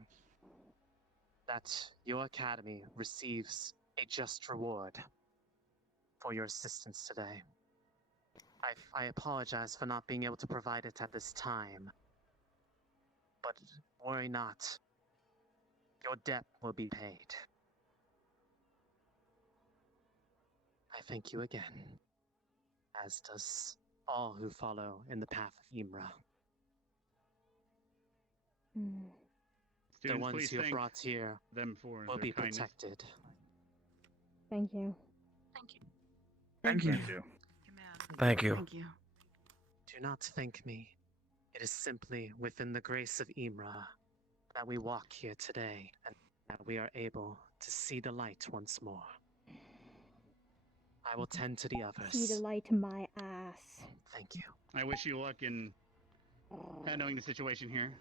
that your academy receives a just reward for your assistance today. I apologize for not being able to provide it at this time. But worry not. Your debt will be paid. I thank you again, as does all who follow in the path of Imra. The Students, ones please you have thank brought here them for will their be kindness. protected. Thank you. Thank you. Thank you. Thank you. Do not thank me. It is simply within the grace of Imra that we walk here today and that we are able to see the light once more. I will tend to the others. See the light in my ass. Thank you. I wish you luck in handling the situation here.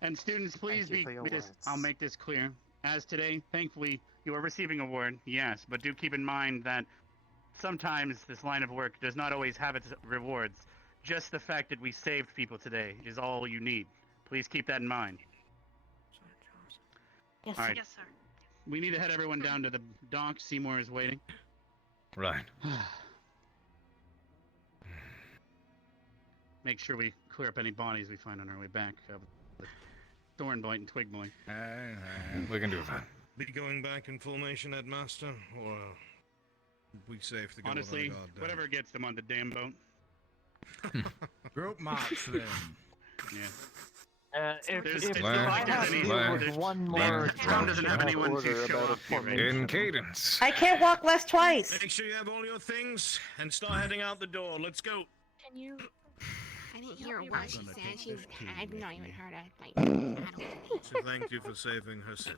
And students, please Thank you for your I'll make this clear. As today, thankfully, you are receiving a award, yes, but do keep in mind that sometimes this line of work does not always have its rewards. Just the fact that we saved people today is all you need. Please keep that in mind. Yes, All right. yes, sir. We need to head everyone down to the dock. Seymour is waiting. Right. Make sure we clear up any bodies we find on our way back. Thornblight and Twigblight. We can do it fine. Be going back in formation, Headmaster, or we safe to go? Honestly, with our guard down? whatever gets them on the damn boat. Group march then. Yeah. If Left, I have to left, with one more left, Tom doesn't have anyone to show up here. In cadence. I can't walk less twice. Make sure you have all your things and start heading out the door. Let's go. Can you? I didn't hear a word she said. I've not even heard her. So thank you for saving her city.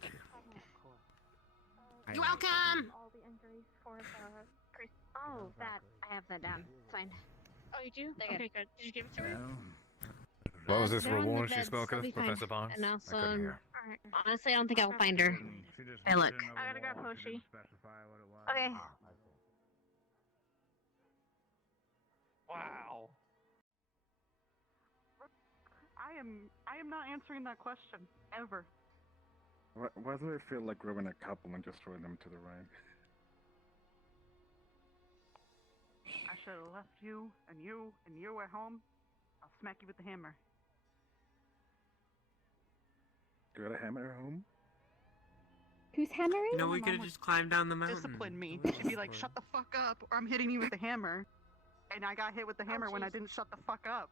You're welcome. All the injuries for the. Oh, that I have that down. Fine. Oh, you do? Okay, good. Did you give it to her? What was this They're on the reward she beds, spoke they'll of, be fine. Professor Barnes? And I also, couldn't hear. honestly, I don't think I'll find her. Hey, look. I gotta grab Hoshi. Okay. Wow. I am not answering that question ever. Why do I feel like grabbing a couple and just throwing them to the right? I should have left you and you at home. I'll smack you with the hammer. You got a hammer at home? Who's hammering? You know, we could have just climbed down the mountain. Discipline me. She'd be like, "Shut the fuck up," or "I'm hitting you with the hammer." And I got hit with the hammer when I didn't shut the fuck up.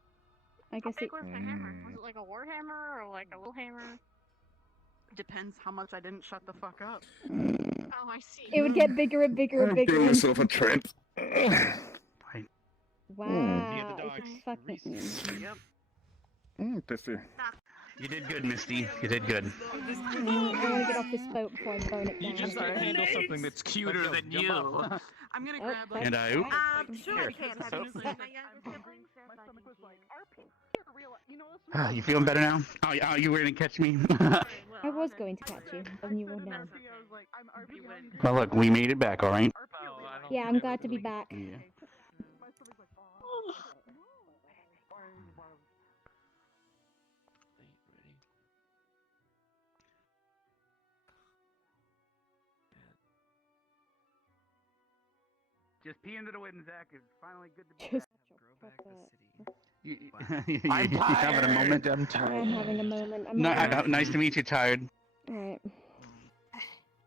I guess How big was the hammer? Was it like a war hammer or like a little hammer? Depends how much I didn't shut the fuck up. Oh, I see. It would get bigger and bigger and bigger. Give myself a treat. Wow, it's fucking. Yep. Tasty. You did good, Misty. You did good. I want to get off this boat before I burn it down. You just gotta handle something that's cuter than you. I'm gonna Oh, grab like. And I. Sure I can. Have you seen my younger siblings? My stomach was like, RP. You know, You feeling better now? Oh, you were gonna catch me? I was going to catch you, but you were down. I was like, I'm RP. Well, look, we made it back, all right? Yeah, I'm glad to be back. Yeah. My stomach's like, oh. Just pee into the wind, Zach. It's finally good to be Just I'm having a moment. I'm having a moment. I'm having Nice to meet you, Tired. Alright.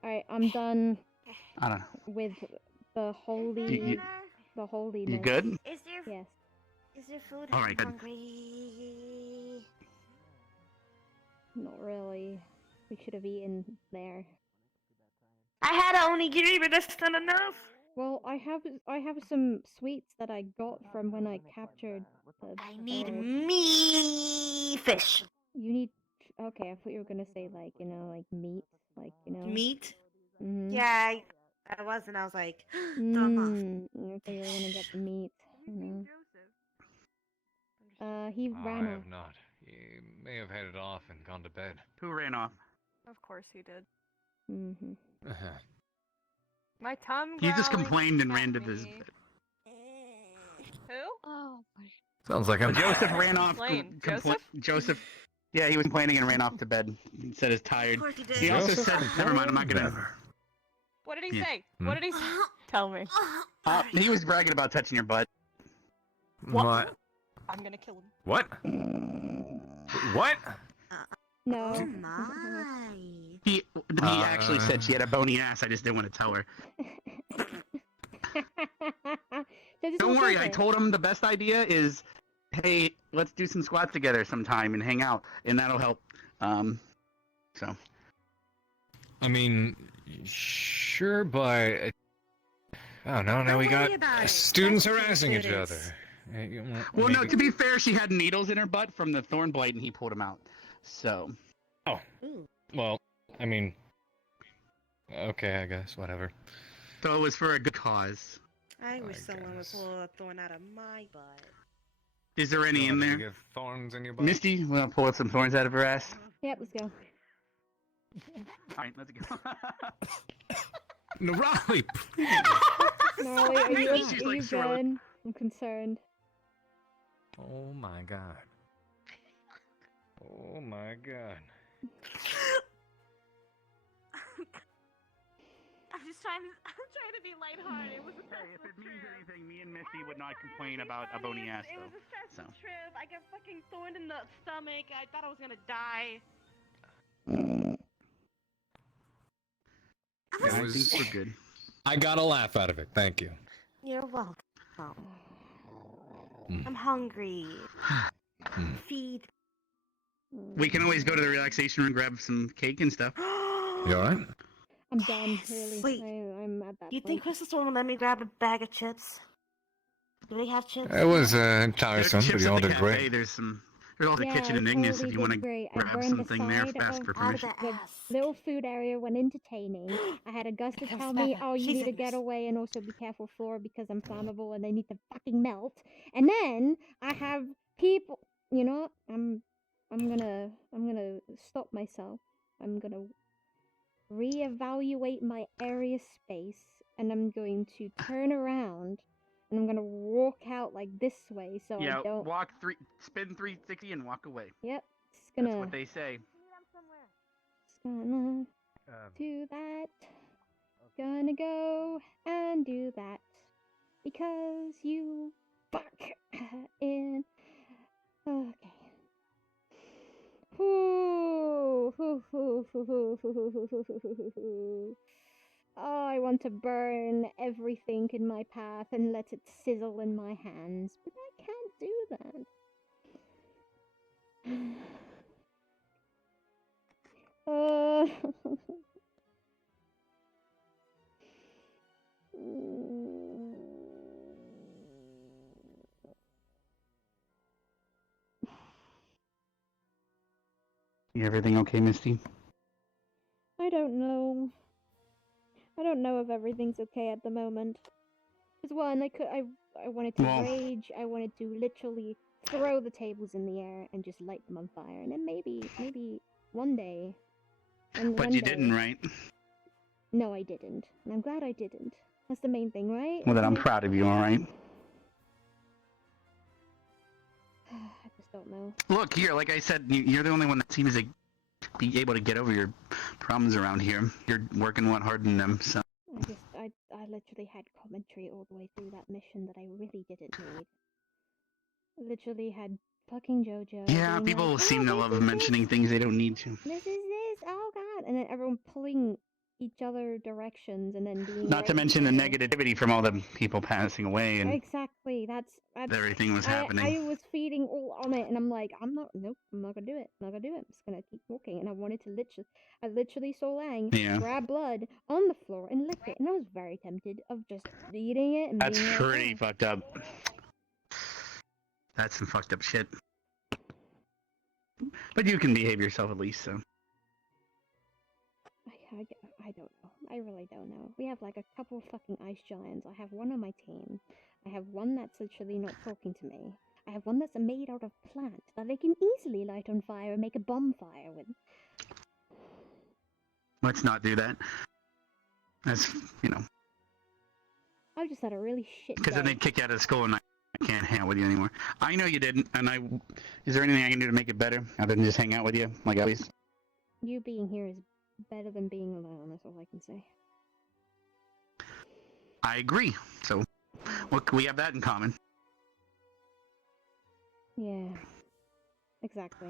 Alright, I'm done I don't know. with the holy. The holiness. You good? Is there? Yes. Is there food? All right, I'm good. hungry. Not really. We should have eaten there. I had a onigiri, but that's not enough. Well, I have some sweets that I got from when I captured the. I need me fish. You need. Okay, I thought you were gonna say like like meat, like Meat? Mm-hmm. Yeah, I was, and I was like, dumb off. Okay, you're gonna get the meat. He ran I off. have not. He may have headed off and gone to bed. Who ran off? Of course he did. Mm-hmm. My tongue. He just growling complained and at ran to me. this. Who? Oh, Sounds like him. Joseph ran off. Explain. Joseph? Joseph. Yeah, he was complaining and ran off to bed. He said he's tired. Of course he did. He also Joseph said, never mind, I'm not gonna. What did he Yeah. say? What did he say? Tell me. He was bragging about touching your butt. What? I'm gonna kill him. What? What? No. Oh my. He actually said she had a bony ass. I just didn't want to tell her. Don't worry, I told him the best idea is, hey, let's do some squats together sometime and hang out, and that'll help. So. I mean, sure, but I don't know. Now we got students harassing each other. Well, no. To be fair, she had needles in her butt from the thorn blade, and he pulled them out. So. Oh. Well, I mean. Okay, I guess whatever. So it was for a good cause. I wish someone would pull a thorn out of my butt. Is there any in there? Get thorns in your butt? Misty, wanna pull some thorns out of her ass? Yep, let's go. Alright, let's go. Riley! Gnarly, are you, She's are like you Charlotte. good? I'm concerned. Oh my god. Oh my god. I'm trying to be lighthearted. It was a stressful If it trip. means anything, me and Misty would not complain about a bony ass, It though. was a stressful So. trip. I got fucking thorned in the stomach. I thought I was gonna die. It I was, think we're good. I got a laugh out of it. Thank you. You're welcome. I'm hungry. Feed. We can always go to the relaxation room and grab some cake and stuff. You alright? I'm done, really. Wait. I'm at that Do you point. think Crystal Storm will let me grab a bag of chips? Do they have chips? It was There's tiresome, but chips you at all the did cafe. great. There's also the Yeah, kitchen in I Ignis totally if you want to did great. I grab burned the something there. side Ask of for permission. the little food area when entertaining. I had Augusta Because tell me, Becca, "Oh, you she's need to in get this. away and also be careful, Flora, because I'm flammable and they need to fucking melt." And then I have people. You know, what? I'm gonna stop myself. I'm gonna reevaluate my area space, and I'm going to turn around. And I'm gonna walk out like this way, so Yeah, I don't. spin 360 and walk away. Yep, it's gonna. That's what they say. Just gonna do that. Gonna go and do that. Because you fuck in. Okay. Oh, I want to burn everything in my path and let it sizzle in my hands, but I can't do that. Everything okay, Misty? I don't know. I don't know if everything's okay at the moment. Because one, I wanted to rage. I wanted to literally throw the tables in the air and just light them on fire, and then maybe one day. But you didn't, right? No, I didn't, and I'm glad I didn't. That's the main thing, right? Well, then I'm proud of you. All right. I just don't know. Look here, like I said, you're the only one that seems to be able to get over your problems around here. You're working one hard in them, so. I literally had commentary all the way through that mission that I really didn't need. I literally had fucking JoJo. Yeah, being people like, seem "Oh, to this love is mentioning things they don't need to. This is this. Oh god!" And then everyone pulling each other directions, and then being. Not to mention the negativity from all the people passing away and Exactly. That's everything was happening. I was feeding all on it, and I'm like, I'm not gonna do it. I'm not gonna do it. I'm just gonna keep walking. And I wanted to I literally saw Lang grab blood on the floor and lick it, and I was very tempted of just eating it. And That's being like, pretty "Oh." fucked up. That's some fucked up shit. But you can behave yourself at least, so. I don't know. I really don't know. We have like a couple fucking ice giants. I have one on my team. I have one that's literally not talking to me. I have one that's made out of plant that I can easily light on fire and make a bonfire with. Let's not do that. That's, I've just had a really shit because day. then they kick you out of school and I can't hang out with you anymore. I know you didn't, and is there anything I can do to make it better other than just hang out with you, like always? You being here is better than being alone, that's all I can say. I agree. So, we have that in common. Yeah. Exactly.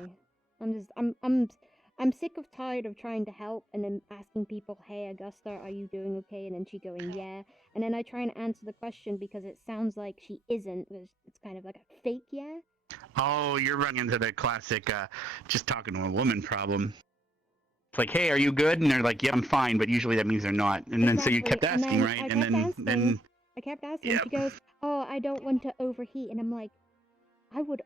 I'm sick of tired of trying to help and then asking people, "Hey, Augusta, are you doing okay?" And then she going, "Yeah." And then I try and answer the question because it sounds like she isn't. It's kind of like a fake yeah. Oh, you're running into the classic just talking to a woman problem. It's like, hey, are you good? And they're like, yeah, I'm fine, but usually that means they're not. And then so you kept Exactly. asking, And right? I And kept then asking. I kept asking. Yep. She goes, "Oh, I don't want to overheat." And I'm like, I would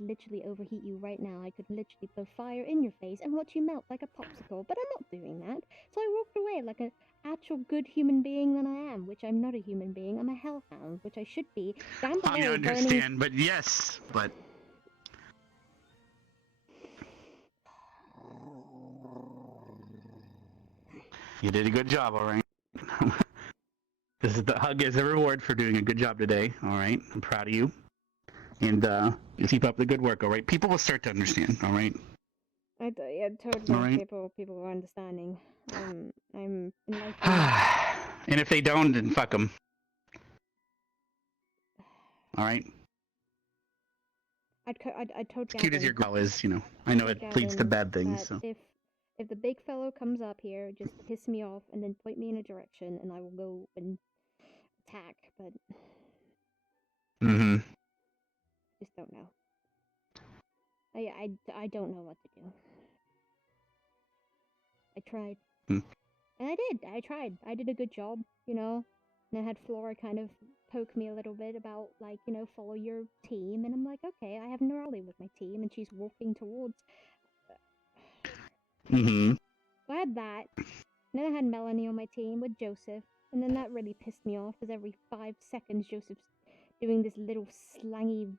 literally overheat you right now. I could literally blow fire in your face and watch you melt like a popsicle, but I'm not doing that. So I walked away like an actual good human being that I am, which I'm not a human being. I'm a hellhound, which I should be. Down below, I understand, but yes, but you did a good job, all right. This is the hug as a reward for doing a good job today, all right? I'm proud of you. And you keep up the good work, all right? People will start to understand, all right? Yeah, totally. All right. People are understanding. I'm enlightened. And if they don't, then fuck them. All right? I told Gavin. Cute as your girl is, you know. I know it leads to bad things, so. If the big fellow comes up here, just piss me off and then point me in a direction, and I will go and attack. But just don't know. I don't know what to do. I tried. And I did. I tried. I did a good job, you know. And I had Flora kind of poke me a little bit about, like, you know, follow your team. And I'm like, okay, I have Nerali with my team, and she's walking towards. So I had that. And then I had Melanie on my team with Joseph. And then that really pissed me off, because every 5 seconds Joseph's doing this little slangy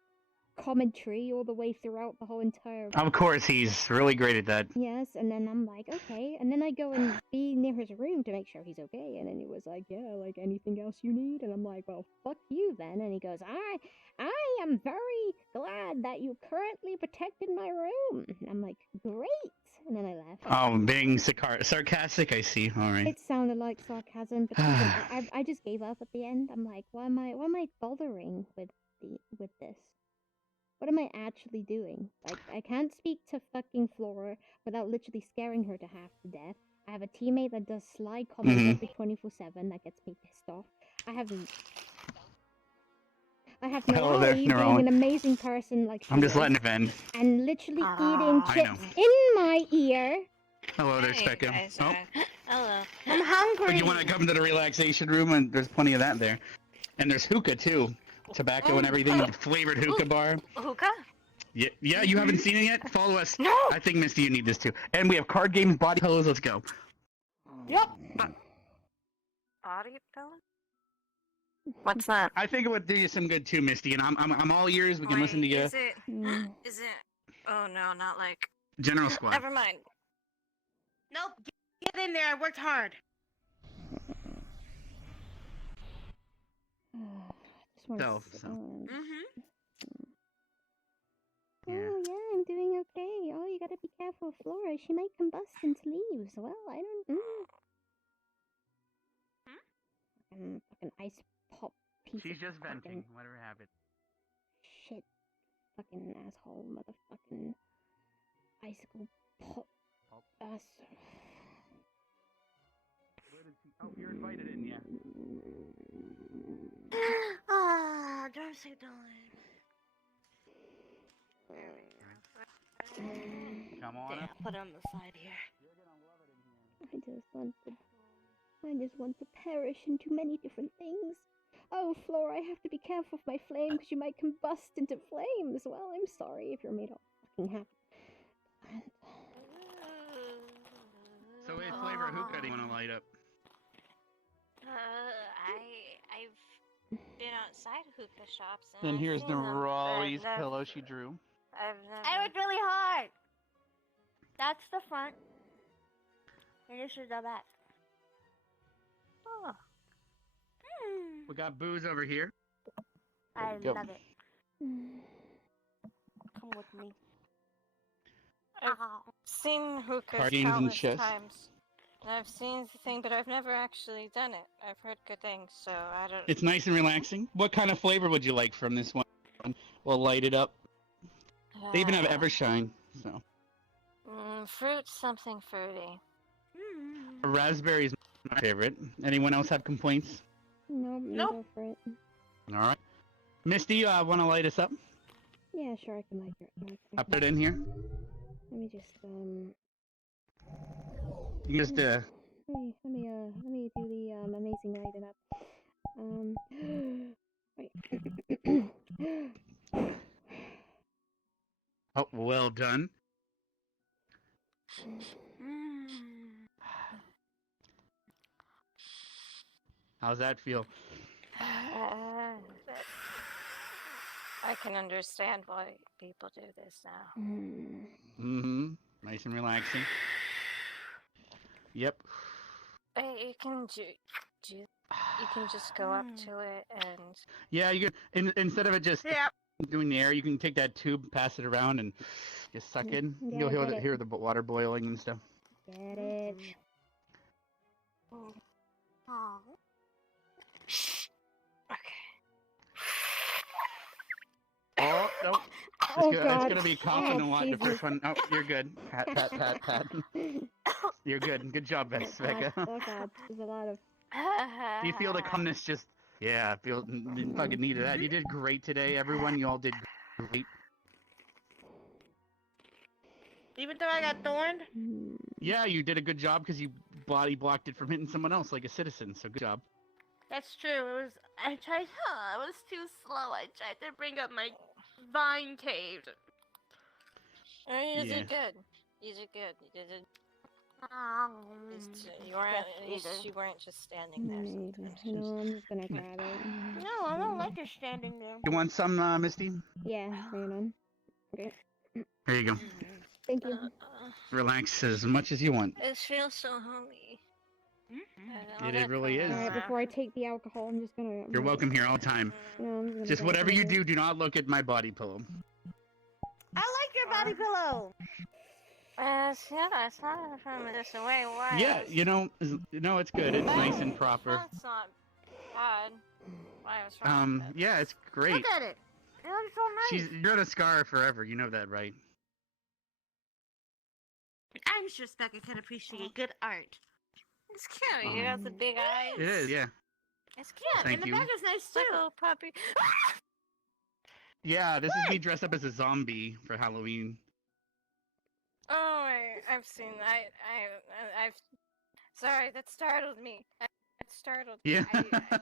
commentary all the way throughout the whole entire. Of course, he's really great at that. Yes, and then I'm like, okay, and then I go and be near his room to make sure he's okay, and then he was like, yeah, like, anything else you need? And I'm like, well, fuck you then. And he goes, I am very glad that you currently protected my room. And I'm like, great. And then I left. Oh, being sarcastic, I see. All right. It sounded like sarcasm, but I just gave up at the end. I'm like, why am I bothering with this? What am I actually doing? Like, I can't speak to fucking Flora without literally scaring her to half to death. I have a teammate that does sly comments every 24/7 that gets me pissed off. I have Nerali being an amazing person like she I'm just is, letting it vent. and literally eating chips in my ear. Hello there, Specca. Oh. Hello. I'm hungry. But you want to come to the relaxation room, and there's plenty of that there. And there's hookah, too. Tobacco and everything, flavored hookah bar. Hookah? Yeah, you haven't seen it yet? Follow us. No! I think, Misty, you need this, too. And we have card games, body pillows, let's go. Yep. Body pillow? What's that? I think it would do you some good, too, Misty, and I'm all ears, we can listen to you. Is it... Oh, no, not like... General Squad. Never mind. Nope, get in there, I worked hard. So. Oh, yeah, I'm doing okay. Oh, you gotta be careful of Flora. She might combust into leaves. Well, I don't... Fucking ice pop piece She's of just fucking venting. Let her have it. shit. Fucking asshole, motherfucking icicle pop. Oh, you're invited in, yeah. Ah, Darcy, darling. Come on up. Put it on the side here. I just want to perish into many different things. Oh, Flora, I have to be careful of my flame because you might combust into flames. Well, I'm sorry if you're made of fucking happy. So what flavor hookah do you want to light up? I've been outside hookah shops. Then I've here's seen the them, but Raleigh's I've pillow she drew. I worked really hard. That's the front. And this is the back. Oh. We got booze over here. I Go. love it. Come with me. I've seen hookahs Card games and countless chess. times. I've seen the thing, but I've never actually done it. I've heard good things, so I don't. It's nice and relaxing. What kind of flavor would you like from this one? We'll light it up. They even have Evershine, so. Fruit, something fruity. Raspberry is my favorite. Anyone else have complaints? Nope. Go for it. All right. Misty, you want to light us up? Yeah, sure, I can light it. I put it in here. Let me just You can just Let me do the amazing lighting up. Wait. Oh, well done. How's that feel? I can understand why people do this now. Mm-hmm. Nice and relaxing. Yep. You can you can just go up to it and. Yeah, you can. Instead of it just doing the air, you can take that tube, pass it around, and just suck in. Yeah, You'll get it. hear the water boiling and stuff. Get it. Oh. Oh, no. Oh, It's God. gonna be coughing a lot the Jesus. first one. Oh, you're good. Pat, pat, pat, pat. You're good. Good job, Becca. Oh God, there's a lot of. Do you feel the calmness just... Yeah, I feel fucking needed that. You did great today, everyone. You all did great. Even though I got thorned? Yeah, you did a good job because you body blocked it from hitting someone else like a citizen, so good job. That's true. I was too slow. I tried to bring up my vine cave. You did good. You did good. You did it. You weren't just standing there. No, I'm just gonna grab it. No, I don't like you standing there. You want some, Misty? Yeah, bring it on. Okay. Here you go. Thank you. Relax as much as you want. It feels so homey. It really is. Alright, before I take the alcohol, I'm just gonna. You're welcome here all the time. No, I'm just gonna Just grab whatever you it. do, do not look at my body pillow. I like your body pillow. Yeah, it's not from this away. Why? Yeah, no, it's good. It's nice and proper. That's not bad. Why was wrong? Yeah, it's great. Look at it. It looks so nice. You're gonna scar her forever. You know that, right? I'm sure Becca can appreciate good art. It's cute. You got the big eyes. It is, yeah. It's cute. Thank and you. the back is nice too. Little puppy. Yeah, this is me dressed up as a zombie for Halloween. Oh, I've seen. I've. Sorry, that startled me. That startled me. Yeah.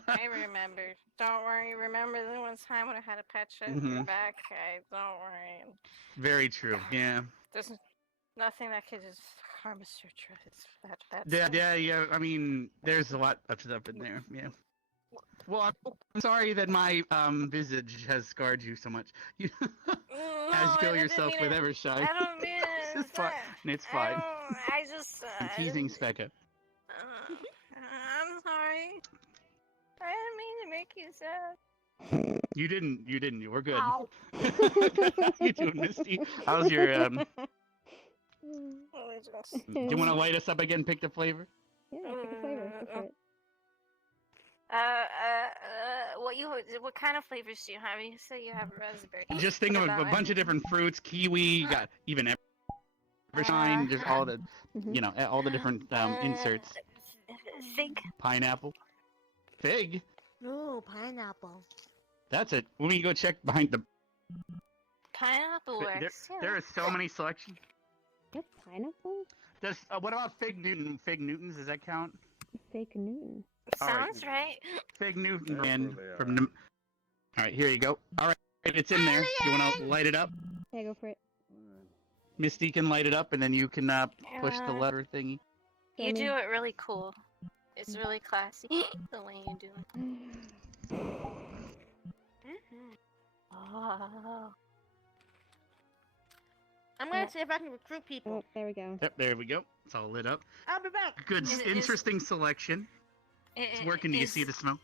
I remember. Don't worry. Remember the one time when I had a pet shit in your back? Don't worry. Very true. Yeah. There's nothing that could just harm a suture. It's that. Yeah. I mean, there's a lot of stuff in there. Yeah. Well, I'm sorry that my visage has scarred you so much. You as you feel yourself with Evershine. I don't mean it. It's fine. It's fine. I just. I'm teasing Specca. I'm sorry. I didn't mean to make you sad. You didn't. You were good. Ow. How you doing, Misty? How's your Do you want to light us up again? Pick the flavor. Yeah, pick a flavor. Go for it. What kind of flavors do you have? You say you have raspberry. Just think of a bunch of different fruits. Kiwi, you got even Evershine. There's all the, all the different inserts. Fig. Pineapple. Fig. Ooh, pineapple. That's it. Let me go check behind the. Pineapple works. There are so many selections. What, pineapple? What about Fig Newton? Fig Newtons, does that count? Fig Newton. Sounds right. Fig Newton brand from the. All right, here you go. All right, it's in there. You want to light it up? Yeah, go for it. Misty can light it up, and then you can push the letter thingy. You do it really cool. It's really classy the way you do it. Oh. I'm gonna see if I can recruit people. Oh, there we go. Yep, there we go. It's all lit up. I'll be back. Good, interesting selection. It's working. Do you see the smoke?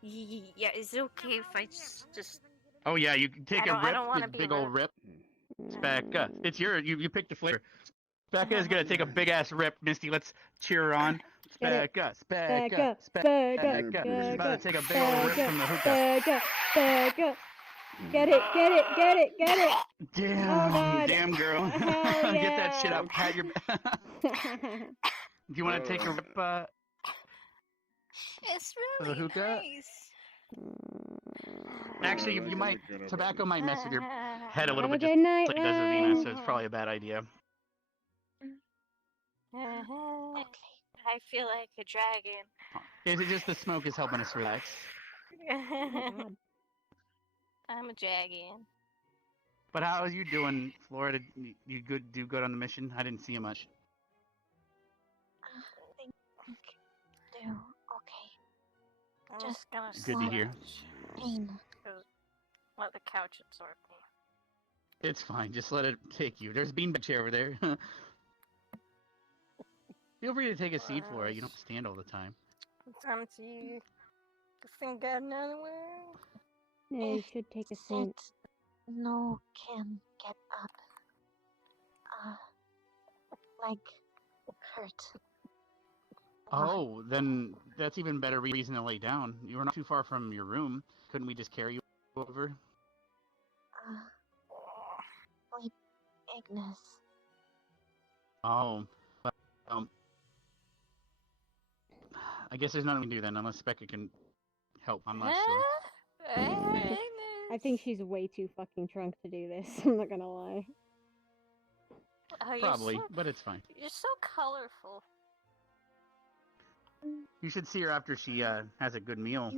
Yeah, is it okay if I just... Oh yeah, you can take a rip, I don't want to a be big old rip. Specca. It's you picked the flavor. Becca's gonna take a big ass rip. Misty, let's cheer her on. Get it. Becca, Becca, Becca. Becca, She's about to take a big Becca, old rip from the hookah. Becca, Becca. Get it, get it, get it, get it. Damn, Oh God. damn girl. Hell Get that shit yeah. up. Pat your. Do you want to take a rip It's for the really hookah? nice. Actually, you might. Tobacco might mess with your head a little Have a bit. Just good night, like it does with Vina, Ryan. so it's probably a bad idea. Okay. I feel like a dragon. Is it just the smoke is helping us relax? I'm a dragon. But how are you doing, Flora? Did you do good on the mission? I didn't see you much. Do okay. I'm Just gonna Good to hear. pain. let the couch absorb me. It's fine. Just let it take you. There's a beanbag chair over there. Feel free to take a seat, Flora. You don't stand all the time. It's time to you. This thing got another one. Yeah, you should take a seat. No can get up. Like hurt. Oh, then that's even better reason to lay down. You were not too far from your room. Couldn't we just carry you over? Like Ignis. Oh, well, I guess there's nothing we can do then, unless Becca can help. I'm not sure. I think she's way too fucking drunk to do this. I'm not gonna lie. Oh, you're Probably, so, but it's fine. you're so colorful. You should see her after she has a good meal.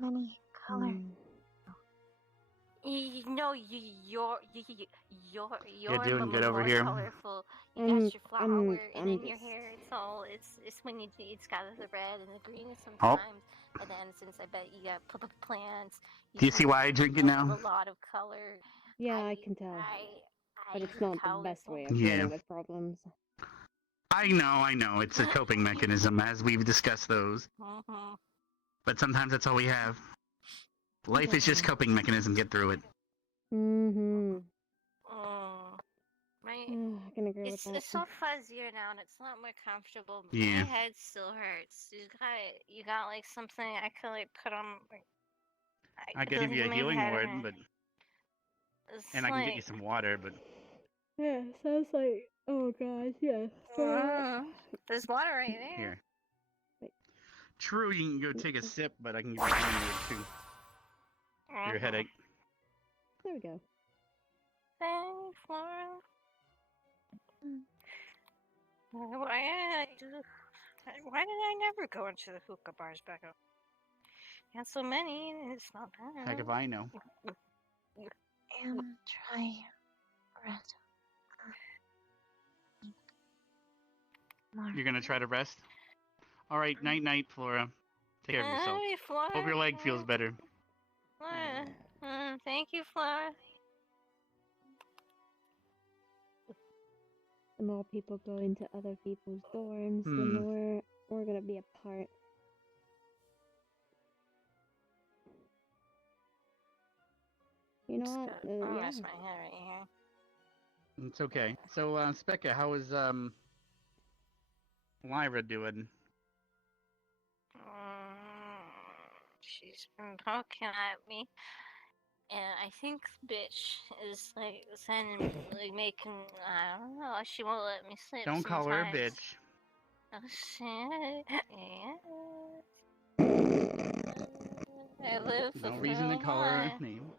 Many colors. You're doing good over more here. colorful. You I'm- got your flower, I'm- and I'm then your just- hair. It's when it's got the red and the green Oh. sometimes, and then since I bet you got plants. Do you see why I drink it have now? a lot of color. Yeah, I can tell. But it's not the best way of Yeah. dealing with problems. I know. It's a coping mechanism, as we've discussed those. Mm-hmm. But sometimes that's all we have. Life is just coping mechanism. Get through it. Mm-hmm. Right. I can agree with that. It's so fuzzier now, and it's not more comfortable. But Yeah. my head still hurts. You got like something I could like put on. Like, I could give you a my healing head ward, and but it's and I can get you like- some water, but Yeah, sounds like. Oh gosh, yeah. There's water right there. here. True, you can go take a sip, but I can give you a healing word too. For your headache. There we go. Thanks, Laura. Why did I never go into the hookah bars back up? You had so many, and it's not bad. Heck if I know. And try rest. You're gonna try to rest? Alright, night night, Flora. Take care of yourself. Hi, Flora. Hope your leg feels better. Flora. Thank you, Flora. The more people go into other people's dorms, the Hmm. more we're gonna be apart. You know what? I'll Yeah. rest my head right here. It's okay. So, Specca, how is, Lyra doing? She's been poking at me, and I think bitch is like sending, like making. I don't know. She won't let me sleep. Don't call her a sometimes. bitch. Oh shit! Yeah. I live No for reason to call her life. a name.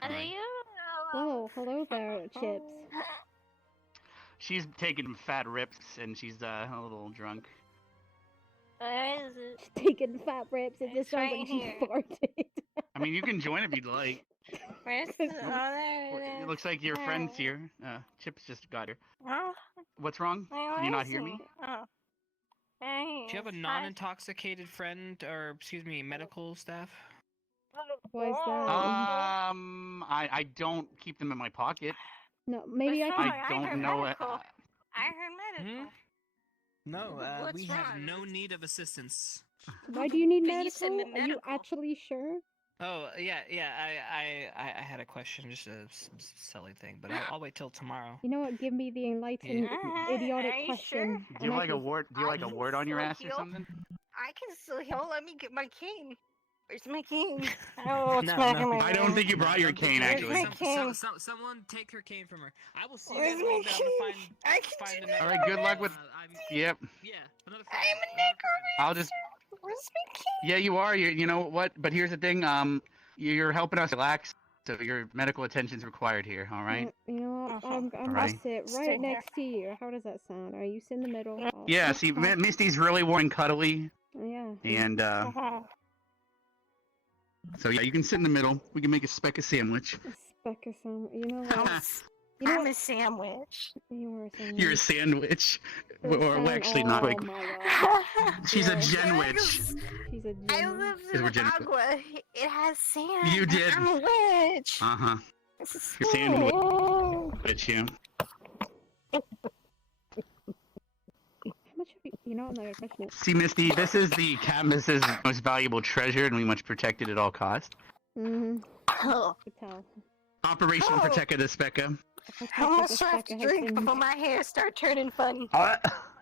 How do you know? Oh, hello there, Chips. She's taking fat rips and she's a little drunk. Where is it? Taking fat rips, it just It's sounds right like she here. farted. I mean, you can join if you'd like. Where's the? Oh, there it It is. looks like your Where friend's is here. Chips just got here. Oh, What's wrong? where Can you not is hear it? me? Oh. There he Do you have a is. Hi. non-intoxicated friend, or excuse me, medical staff? Why is that? I don't keep them in my pocket. No, maybe I What's can. wrong? I don't heard know. medical. I heard medical. No, What's we have wrong? no need of assistance. Why do you need But you said medical? Are you medical. actually sure? Oh yeah. I had a question, just a silly thing, but I'll wait till tomorrow. You know what? Give me the enlightened, idiotic question. Do you like a wart? Do you like a wart on your ass or something? I can still heal. Let me get my cane. Where's my cane? Oh, it's back in my I don't think you brought your cane, actually. Someone take her cane from her. I will see Where's you my guys later. I'm gonna find another. All right, good luck with. Yep. Yeah, another. I'm a necromancer. I'll just. Where's my cane? Yeah, you are. You know what? But here's the thing. You're helping us relax, so your medical attention's required here. All right. You know what? I'm gonna Alright. sit right next to you. How does that sound? Are you sit in the middle? Yeah. See, Misty's really warm and cuddly, Yeah. and so yeah, you can sit in the middle. We can make a speck of sandwich. Speck of some. You know what? I'm a sandwich. You are a sandwich. You're a sandwich, You're a or actually sand- not oh like. my God. She's a Yeah. genwich. She's a I gen- lived We're in Gen- Agua. It has sand. You did. I'm a witch. Uh huh. This is You're sandwich. Yeah. How much have you know what? I'm not gonna question it. See, Misty, this is the Cadmus's most valuable treasure, and we must protect it at all costs. Mm-hmm. Oh. Could tell. Operation Protecta de Specca. How much do I have to drink before my hair start turning funny?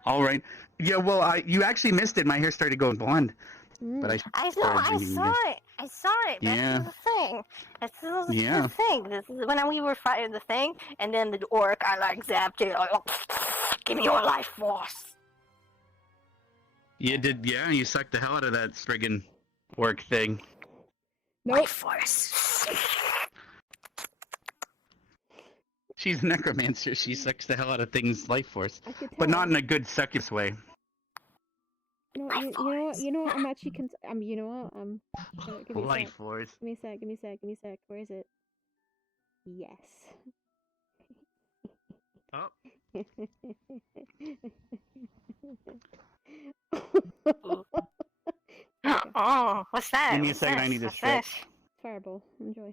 All right. Yeah. Well, you actually missed it. My hair started going blonde, but I. I know. started I drinking saw again. it. I saw it. That's Yeah. the thing. That's Yeah. the thing. This is when we were fighting the thing, and then the orc, I like zapped it. Like, give me your life force. You did. Yeah. You sucked the hell out of that friggin' work thing. Life force. She's a necromancer. She sucks the hell out of things life force, I could but not tell. in a good succubus way. You know what? You know what? I'm actually you know what? Give me a Life sec. force. Give me a sec. Give me a sec. Give me a sec. Where is it? Yes. Oh, what's that? Give me a What's second. this? I need to What's stretch. this? Fireball. Enjoy.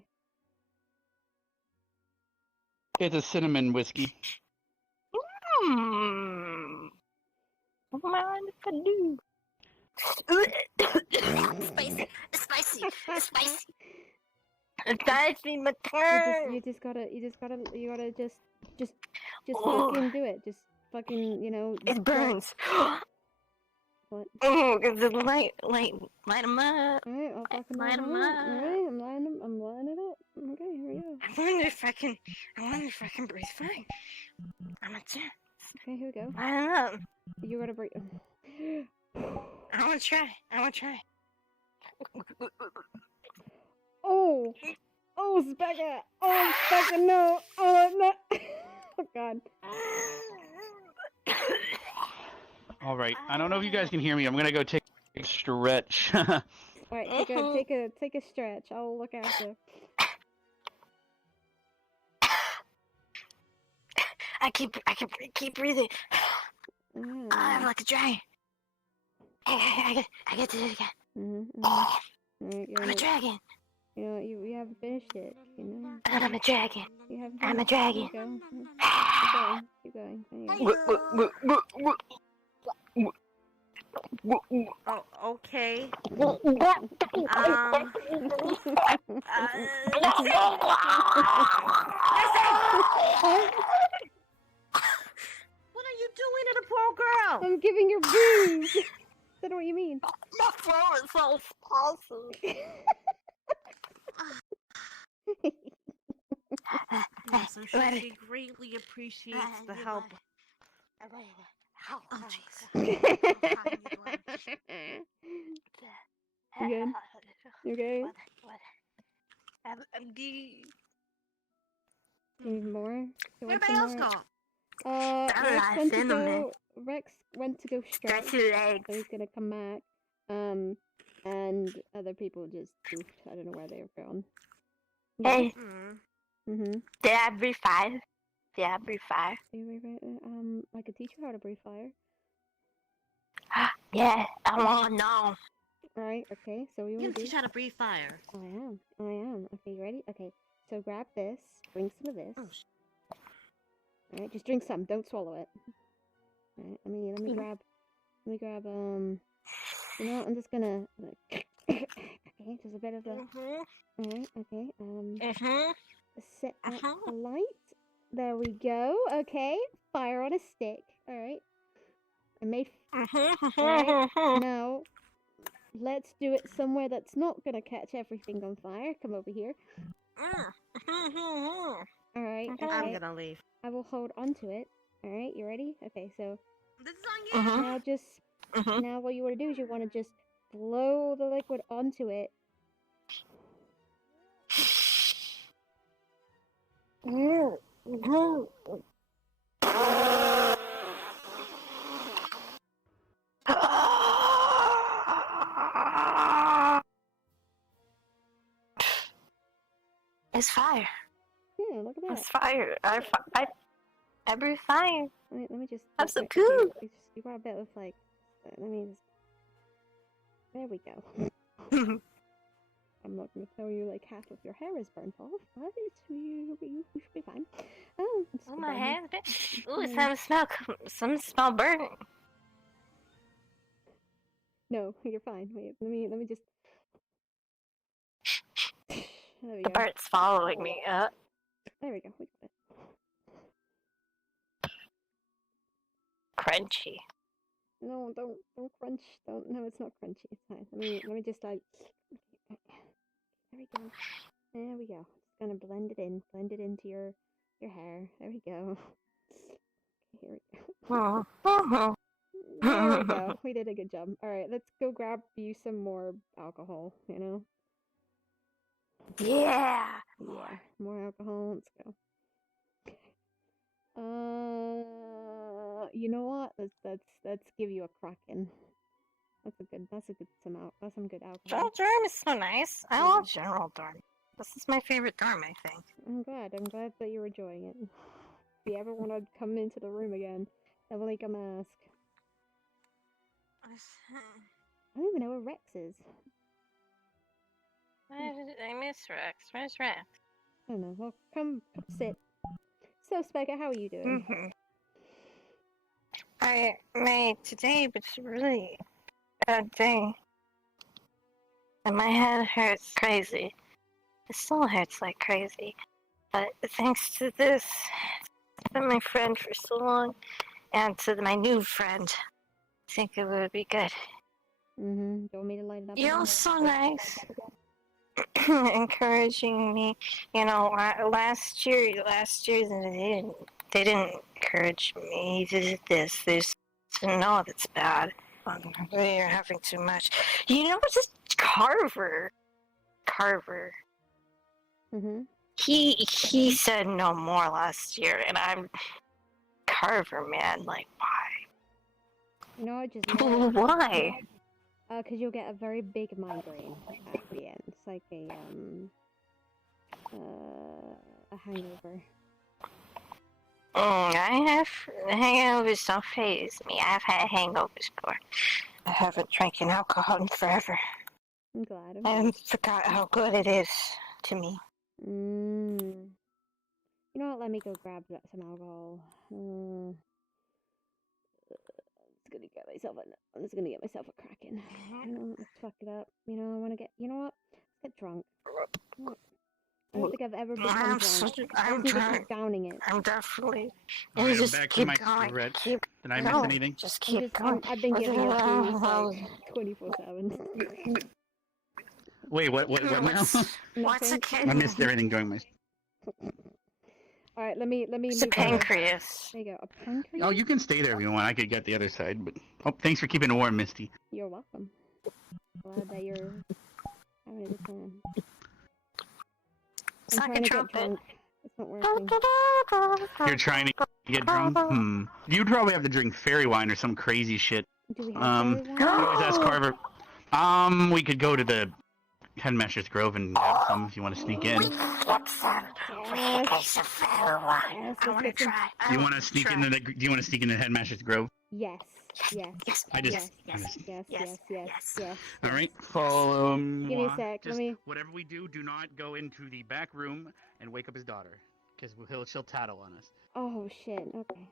It's a cinnamon whiskey. Mind if I do? Spicy. It's spicy. It's spicy. It's spicy, my turn. You gotta just Oh. fucking do it. Just fucking, you know. It burns. What? Oh, it's light them up. Alright, I'll fucking Light 'em Alright, I'm lighting it up. Okay, here we go. I wonder if I can breathe fine. I'm a chance. Okay, here we go. I don't know. You gotta breathe. I wanna try. Oh! Oh, Specca! Oh, Specca, no! Oh, no! Oh, God. All right. I don't know if you guys can hear me. I'm gonna go take a stretch. Alright, take a stretch. I'll look after. I keep breathing. I'm like a dragon. I get to do it again. Alright, I'm a dragon. You know, you haven't finished it, you know? And I'm a dragon. You haven't I'm a finished it. dragon. Keep going. Anyway. Oh, okay. What are you doing to the poor girl? I'm giving her booze! I don't know what you mean. My throat is so spicy. So she greatly appreciates the help. Oh, You good? You okay? I'm good. Need more? You want Everybody some else more? go. Rex went to go stretch. Stretch your legs. So he's gonna come back. And other people just goofed. I don't know where they were going. Hey. Mm-hmm. Did I breathe fire? I could teach you how to breathe fire. Yeah, I wanna know. Alright, okay, so we You want can to teach how to breathe fire. I am. Okay, you ready? Okay, so grab this, drink some of this. Alright, just drink some, don't swallow it. Alright, let me grab, you know, I'm just gonna, Okay, just a bit of a. Mhm. Alright, okay. Mhm. Set that light. There we go. Okay, fire on a stick. Alright. I made. Alright, now let's do it somewhere that's not gonna catch everything on fire. Come over here. Alright, okay. I'm gonna leave. I will hold onto it. Alright, you ready? Okay, so This is on you. now just now what you want to do is you want to just blow the liquid onto it. It's fire. Yeah, look at that. It's fire. I breathe fire. Let me just. I'm so wait, cool. You got a bit of like. Let me just. There we go. I'm not gonna tell you like half of your hair is burnt off, but you should be fine. Oh, Oh, my hair. Ooh, some smell burning. No, you're fine. Wait, let me just. There we The go. bird's following me. There we go. We got it. Crunchy. No, don't crunch. Don't. No, it's not crunchy. It's fine. Let me just like. There we go. There we go. Just gonna blend it in. Blend it into your hair. There we go. Okay, here we go. There we go. We did a good job. All right, let's go grab you some more alcohol. You know. Yeah. Yeah. More alcohol. Let's go. You know what? Let's give you a Kraken. That's some good alcohol. General Dorm is so nice. I love General Dorm. This is my favorite dorm, I think. I'm glad that you're enjoying it. If you ever want to come into the room again, definitely come ask. I don't even know where Rex is. I miss Rex. Where's Rex? I don't know. Well, come sit. So, Spiker, how are you doing? Today was really a bad day. And my head hurts crazy. It still hurts like crazy. But thanks to this, it's been my friend for so long, and to my new friend, I think it would be good. Do you want me to light it up? You're so nice. Encouraging me. You know, last year they didn't encourage me. They did this. They just didn't know that's bad. You're having too much. You know what's this Carver? He said no more last year, and I'm Carver, man. Like, why? You know, I just know. Why? Because you'll get a very big migraine at the end. It's like a hangover. Hangovers don't faze me. I've had hangovers before. I haven't drank alcohol in forever. I'm glad. I forgot how good it is to me. You know what? Let me go grab some alcohol. I'm just gonna get myself a Kraken. You know, let's fuck it up. You know, I wanna get. You know what? Let's get drunk. I don't think I've ever become drunk. I'm I just need to drunk. keep downing it. I'm definitely. Alright, I'm just back to keep my going. cigarettes. Keep Did I miss going. anything? Just keep going. I've been giving it booze like 24/7. Wait, what now? What's a I missed everything during my. All right, let me. It's a move over. pancreas. There you go. A pancreas. Oh, you can stay there if you want. I could get the other side, but thanks for keeping it warm, Misty. You're welcome. Glad that you're having a good time. I'm Suck a trying to trumpet. get drunk. It's not working. You're trying to get drunk? You'd probably have to drink fairy wine or some crazy shit. Do we have You fairy can wine? always ask Carver. We could go to the Headmaster's Grove and have some if you want to sneak in. Get some. I want to try. Do you want to sneak into the? Do you want to sneak into Headmaster's Grove? Yes. I just. Yes. All right, follow me. Give me a sec. Just Let me. whatever we do, do not go into the back room and wake up his daughter, because she'll tattle on us. Oh shit. Okay.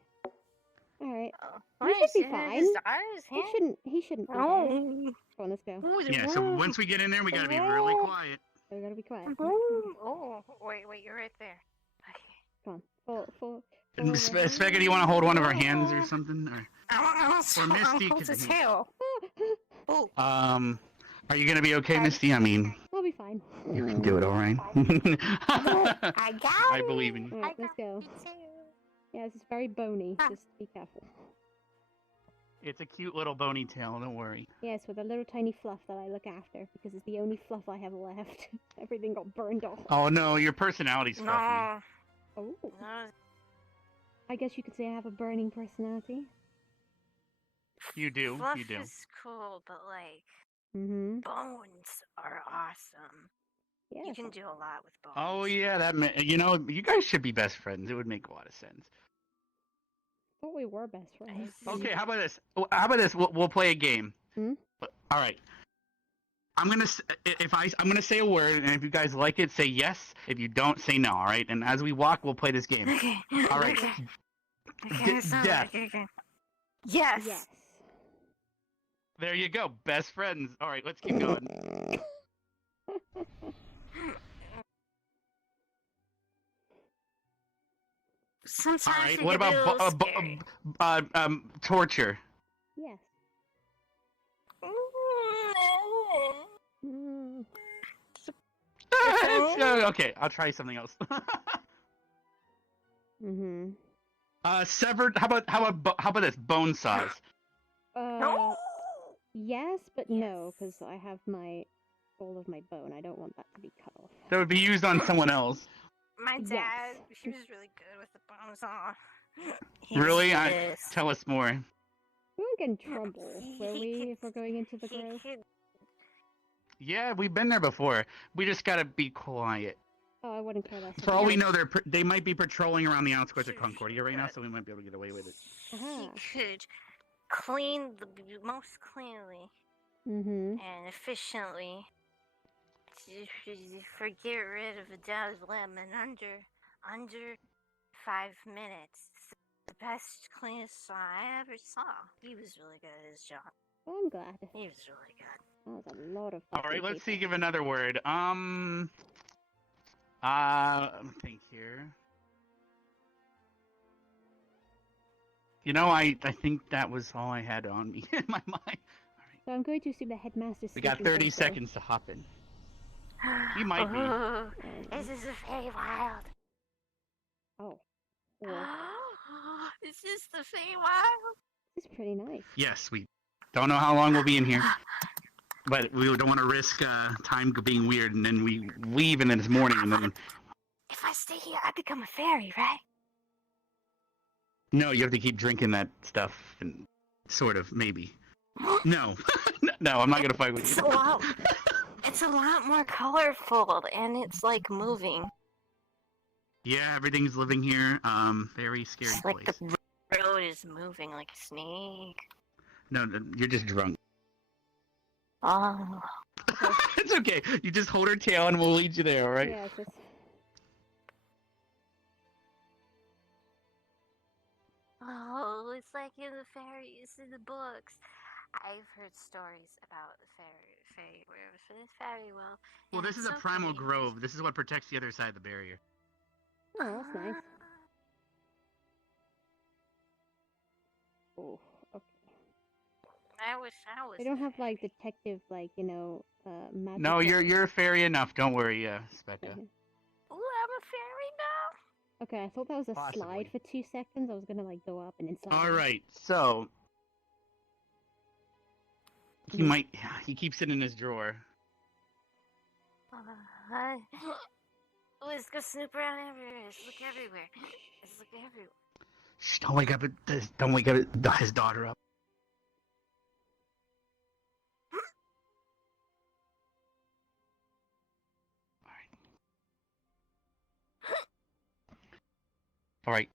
Alright. What He should is be it? fine. His daughter's He hand? shouldn't be Oh. dead. Come on, let's go. Yeah, so once we get in there, we gotta be really quiet. We gotta be quiet. Oh, wait, you're right there. Come on. Full And Specca, do you want to hold one of her hands or something? Or Misty? Hold his tail. Oh. Are you gonna be okay, Misty? I mean, I'll be fine. you can do it, all right. I got it. I believe in you. Alright, let's go. Yeah, this is very bony. Just be careful. It's a cute little bony tail. Don't worry. Yes, with a little tiny fluff that I look after because it's the only fluff I have left. Everything got burned off. Oh no, your personality's fluffy. Oh. I guess you could say I have a burning personality. You do. Fluff You do. is cool, but like Mm-hmm. bones are awesome. Yeah. You can do a lot with bones. Oh yeah, you know, you guys should be best friends. It would make a lot of sense. I thought we were best friends. Okay, how about this? How about this? We'll play a game. Hmm? All right. I'm gonna say a word, and if you guys like it, say yes. If you don't, say no. All right. And as we walk, we'll play this game. Okay. All right. Okay, Death. okay. Yes. Yes. There you go. Best friends. All right. Let's keep going. Sometimes All right. it What can be a little about scary. torture? Yes. Okay, I'll try something else. Mm-hmm. Severed. How about this? Bone saws. Yes, but no, because I have all of my bone. I don't want that to be cut off. That would be used on someone else. My Yes. dad, he was really good with the bone saw. Really? Tell us more. We won't get in trouble, will we, if we're going into the grove? Yeah, we've been there before. We just gotta be quiet. Oh, I wouldn't care less. For all we know, they might be patrolling around the outskirts of Concordia right now, so we might be able to get away with it. He could clean most cleanly and efficiently get rid of a dead limb in under 5 minutes. It's the best, cleanest saw I ever saw. He was really good at his job. Oh, I'm glad. He was really good. That was a lot of All right, fucking let's see. people. Give another word. Let me think here. You know, I think that was all I had on me in my mind. So I'm going to assume the headmaster's We got sleeping 30 also. seconds to hop in. He might be. This is a Feywild. Oh. Is this the Feywild? This is pretty nice. Yes, we don't know how long we'll be in here, but we don't want to risk time being weird, and then we leave, and then it's morning, and then If I stay here, I become a fairy, right? no, you have to keep drinking that stuff, and sort of maybe. No, no, I'm not gonna fight with It's you. it's a lot more colorful, and it's like moving. Yeah, everything's living here. Very scary It's like place. the road is moving like a snake. No, you're just drunk. Oh. It's okay. You just hold her tail, and we'll lead you there. All right. Yeah, it's just... Oh, it's like in the fairies in the books. I've heard stories about the fairy well. Well, this is a primal grove. This is what protects the other side of the barrier. Oh, that's nice. Oh, okay. I wish I was. They don't have, like, detective, like, magic. No, you're fairy enough. Don't worry, Specca. Okay. Ooh, I'm a fairy now. Okay, I thought that was a Possibly. slide for 2 seconds. I was gonna, like, go up and then slide. All right, so he keeps it in his drawer. Let's go snoop around everywhere. Let's look everywhere. Let's look everywhere. Shh, don't wake up his daughter up. All right.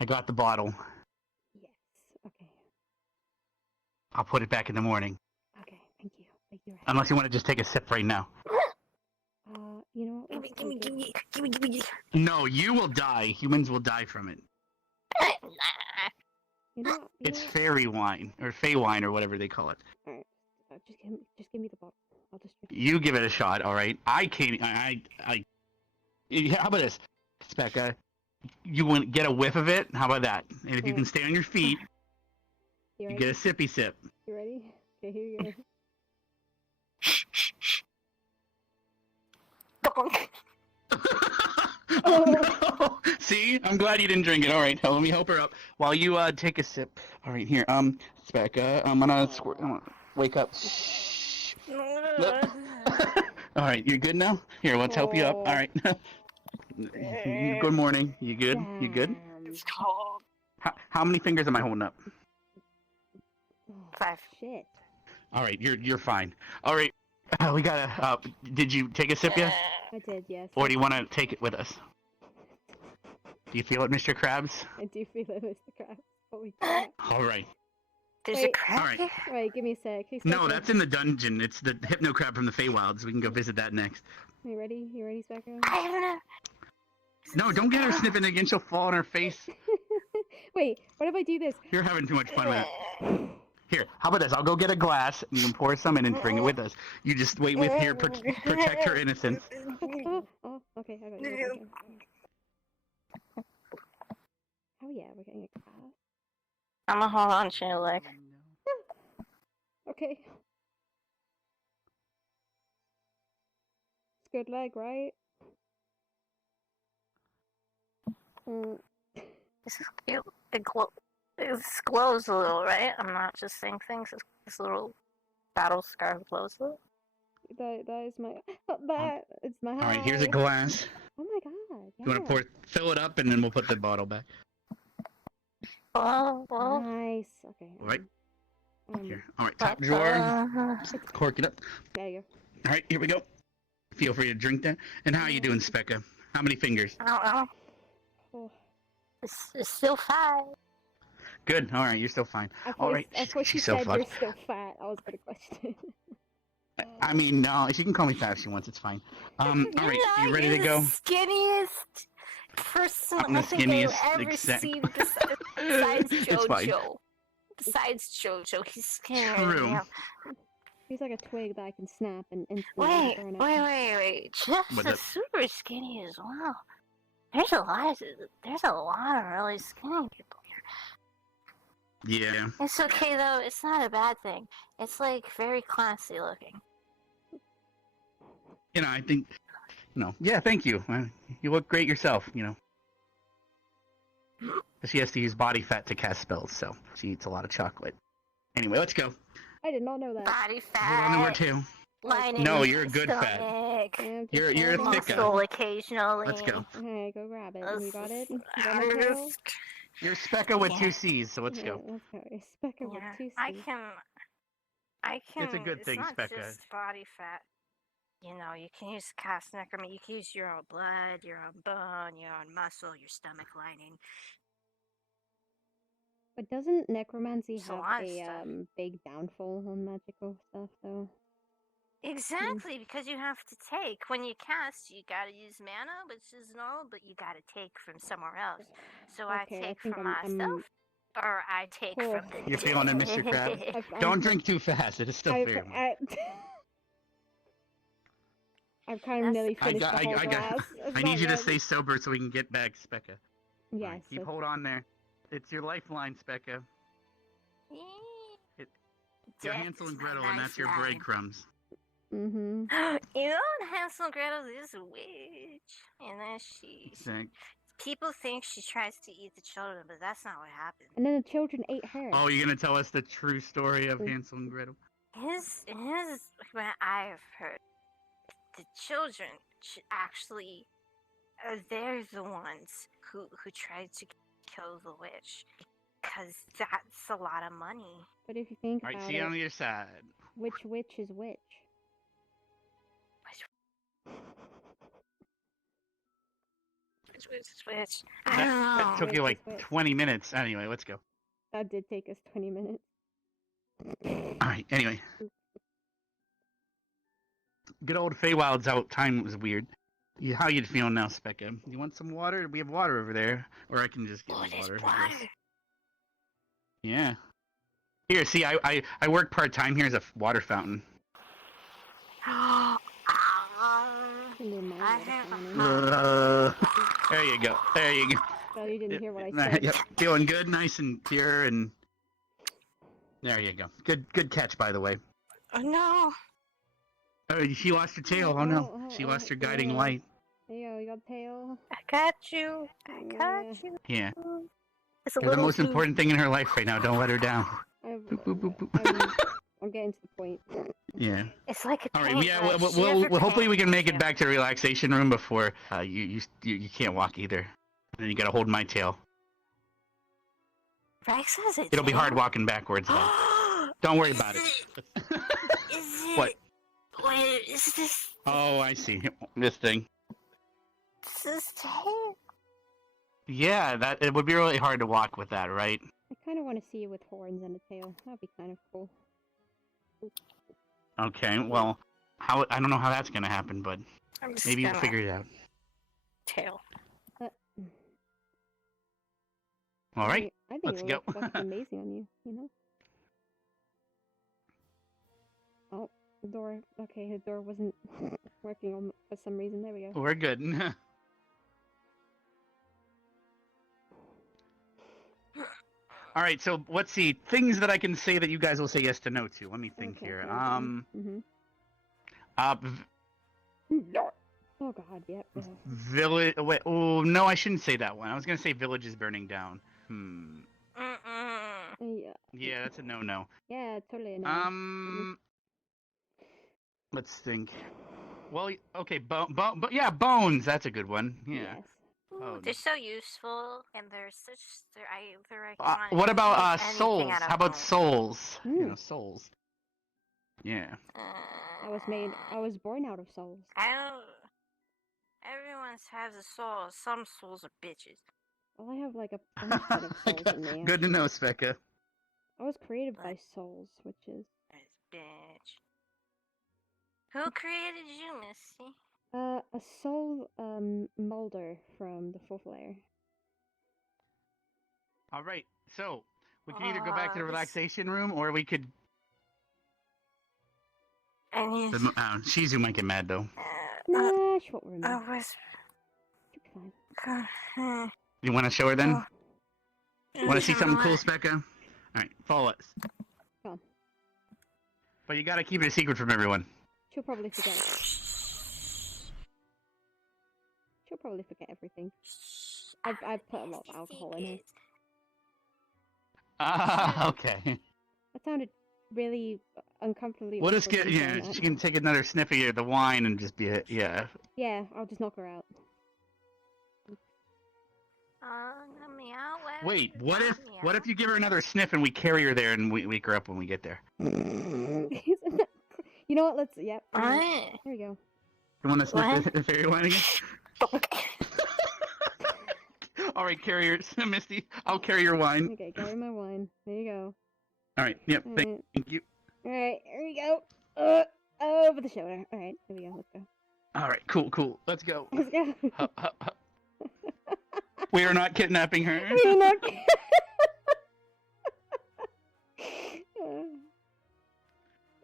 I got the bottle. Yes. Okay. I'll put it back in the morning. Okay. Thank you. Thank you. Unless you want to just take a sip right now. You know what? Gimme. No, you will die. Humans will die from it. You know, It's fairy wine or fey wine or whatever they call it. Alright, just give me the bottle. I'll just drink You give it a shot, all right? I can't. How about this, Specca? You want get a whiff of it? How about that? And if you can stay on your feet, You you get a sippy sip. You ready? Okay, here you go. Oh no! See, I'm glad you didn't drink it. All right, let me help her up while you take a sip. All right, here, Specca, I'm gonna wake up. Shh. Look. All right, you're good now. Here, let's help you up. All right. Good morning. You good? You good? It's cold. How many fingers am I holding up? 5. Shit. All right, you're fine. All right, we gotta. Did you take a sip yet? I did, yes. Or do you want to take it with us? Do you feel it, Mr. Krabs? I do feel it, Mr. Krabs. Holy crap. All right. There's Wait, a crab. All right. Wait, give me a sec. Hey, No, Specca. that's in the dungeon. It's the Hypno Crab from the Feywilds. We can go visit that next. You ready? You ready, Specca? I don't know. No, don't get her sniffing again. She'll fall on her face. Wait, what if I do this? You're having too much fun with it. Here, how about this? I'll go get a glass, and you can pour some in and bring it with us. You just wait with here, protect her innocence. Oh, okay, I got you. Okay. Oh yeah, we're getting a glass. I'm gonna hold on to your leg. Okay. It's good leg, right? Mm. It glows a little, right? I'm not just saying things. This little battle scar glows a little. That is my it's my All right, here's a high. glass. Oh my god. You want to fill it up, and then we'll put the bottle back. Oh, well. Nice. Okay. All right. Um, Here. All right, top drawer. Cork it up. There you All right, here we go. Feel free to drink that. And how are you doing, Specca? How many fingers? I don't know. Oh. It's still 5. Good. All right, you're still fine. All right. I thought she She's so said you're fucked. still fat. I was gonna question. I mean, no, she can call me fat if she wants. It's fine. All right, you ready to go? Skinniest person I'm the I think I've skinniest, ever exactly. seen besides It's fine. JoJo. Besides JoJo, he's skinnier True. than you. He's like a twig that I can snap and instantly Wait, burn up. wait. Jeff's What's a up? super skinny as well. There's a lot of really skinny people here. Yeah. It's okay though. It's not a bad thing. It's like very classy looking. You know, I think, yeah, thank you. You look great yourself, She has to use body fat to cast spells, so she eats a lot of chocolate. Anyway, let's go. I did not know that. Body Hold on to her fat. too. Lining No, in you're a the good fat. stomach, You're a thick muscle guy. occasionally. Let's go. Hey, go grab it. You got it? You got my tail? You're Specca with 2 C's, so let's Okay, go. let's go. It's Specca with 2 C's. I can. It's a good thing, not Specca. just body fat. You can use cast necromancy. You can use your own blood, your own bone, your own muscle, your stomach lining. But doesn't necromancy It's a have lot of a stuff. big downfall on magical stuff though? Exactly, because you have to take. When you cast, you gotta use mana, which is null, but you gotta take from somewhere else. So Okay, I I take think from I'm- myself, or I take Cool. from the You're feeling it, Mr. Krabs? Don't drink too fast. It is still fair. I've kind of nearly finished the whole glass. It's I not need you to good. stay sober so we can get back, Specca. All right, Yes. keep hold on there. It's your lifeline, Specca. You're Hansel and Gretel, and that's your breadcrumbs. Mm-hmm. You know, Hansel and Gretel is a witch, and then Exact- people think she tries to eat the children, but that's not what happened. And then the children ate her. Oh, you're gonna tell us the true story of Hansel and Gretel? Here's what I've heard. The children actually, they're the ones who tried to kill the witch, because that's a lot of money. But if you think All right, about see you on it, your side. which witch is which? Which I don't That know. took you like Which? 20 minutes. Anyway, let's go. That did take us 20 minutes. All right, anyway. Good old Feywild's out. Time was weird. How you feeling now, Specca? You want some water? We have water over there. Or I can just get you water. I guess. Yeah. Here, see, I work part-time here as a water fountain. I There you go. There you go. Well, you didn't hear what I said. Yep, feeling good, nice and pure, and there you go. Good catch, by the way. Oh no! Oh, she lost her tail. Oh no, she lost her guiding light. There you go, you got tail. I got you. I got you. Yeah. It's a You're the little most important thing in her life right now. Don't let her down. I'm getting to the point. Yeah. It's like a All right. paintbrush. Yeah. You never Well, hopefully we can make paint. it back to the relaxation room before you can't walk either. And then you gotta hold my tail. Rex has it. It'll be hard walking backwards though. Don't worry about it. Is it? What? Wait, is this? Oh, I see. This thing. This is tail. Yeah, that it would be really hard to walk with that, right? I kind of want to see you with horns and a tail. That'd be kind of cool. Okay. Well, I don't know how that's gonna happen, but I'm just maybe we'll gonna- figure it out. Tail. All right. I think Let's it go. looks fucking amazing on you. You know. Oh, the door. Okay, the door wasn't working on for some reason. There we go. We're good. All right, so let's see things that I can say that you guys will say yes to no to. Let me think here. Oh God, yep. Village. Wait, oh no, I shouldn't say that one. I was gonna say village is burning down. Yeah. Yeah, that's a no-no. Yeah, totally a no. Let's think. Well, okay, yeah, bones. That's a good one. Yeah. Ooh, they're so useful, and they're such. They're What about anything souls? out of How about bone. souls? You know, souls. Yeah. I was born out of souls. I don't. Everyone has a soul. Some souls are bitches. Well, I have like a bunch of souls in me. Good to know, Sveka. I was created by souls, which is. Bitch. Who created you, Missy? A soul molder from the fourth layer. All right, so we can either go back to the relaxation room, or we could. Shizu might get mad though. Nah, she won't remember. You want to show her then? Want to see something cool, Specca? All right, follow us. Come. But you gotta keep it a secret from everyone. She'll probably forget. She'll probably forget everything. I've put a lot of alcohol in her. Ah, okay. That sounded really uncomfortably. We'll just awkward get, when you said that. she can take another sniff of the wine and just be, yeah. Yeah, I'll just knock her out. Wait, what if you give her another sniff and we carry her there and we wake her up when we get there? You know what? Let's. Yep. There we go. You want to sniff the fairy wine again? All right, carry your Misty. I'll carry your wine. Okay, carry my wine. There you go. All right. Yep. All Thank right. you. All right, here we go. Over the shoulder. All right, here we go. Let's go. All right. Cool. Let's go. Let's go. We are not kidnapping her. We are not.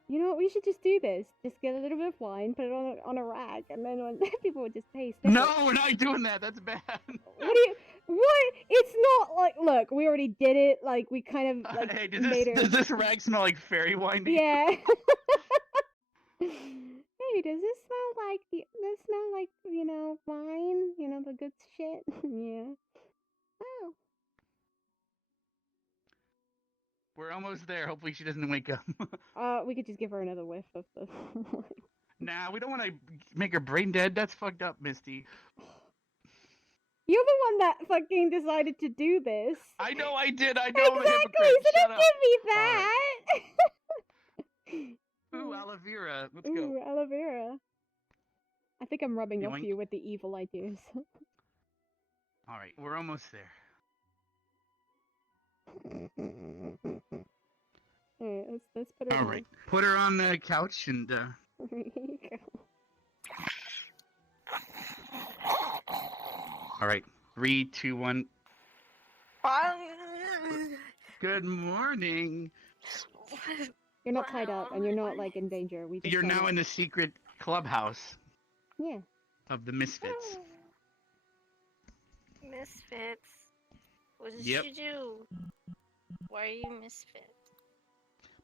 You know what? We should just do this. Just get a little bit of wine, put it on a rag, and then when people would just taste it. No, we're not doing that. That's bad. What? It's not like. Look, we already did it. Like we kind of like Hey, made her. does this rag smell like fairy wine? To you? Yeah. Hey, does this smell like wine? You know, the good shit. Yeah. Oh. We're almost there. Hopefully she doesn't wake up. We could just give her another whiff of the. Nah, we don't want to make her brain dead. That's fucked up, Misty. You're the one that fucking decided to do this. I know I did. I know. Exactly. So don't give me that. Ooh, aloe vera. Let's Ooh, go. aloe vera. I think I'm rubbing off Yoink. you with the evil ideas. All right, we're almost there. Alright, let's put her All right, put her on the couch and. There you go. All right, 3, 2, 1. Good morning. You're not tied up, and you're not like in danger. We just You're kinda- now in the secret clubhouse Yeah. of the Misfits. Misfits. What did Yep. you do? Why are you misfits?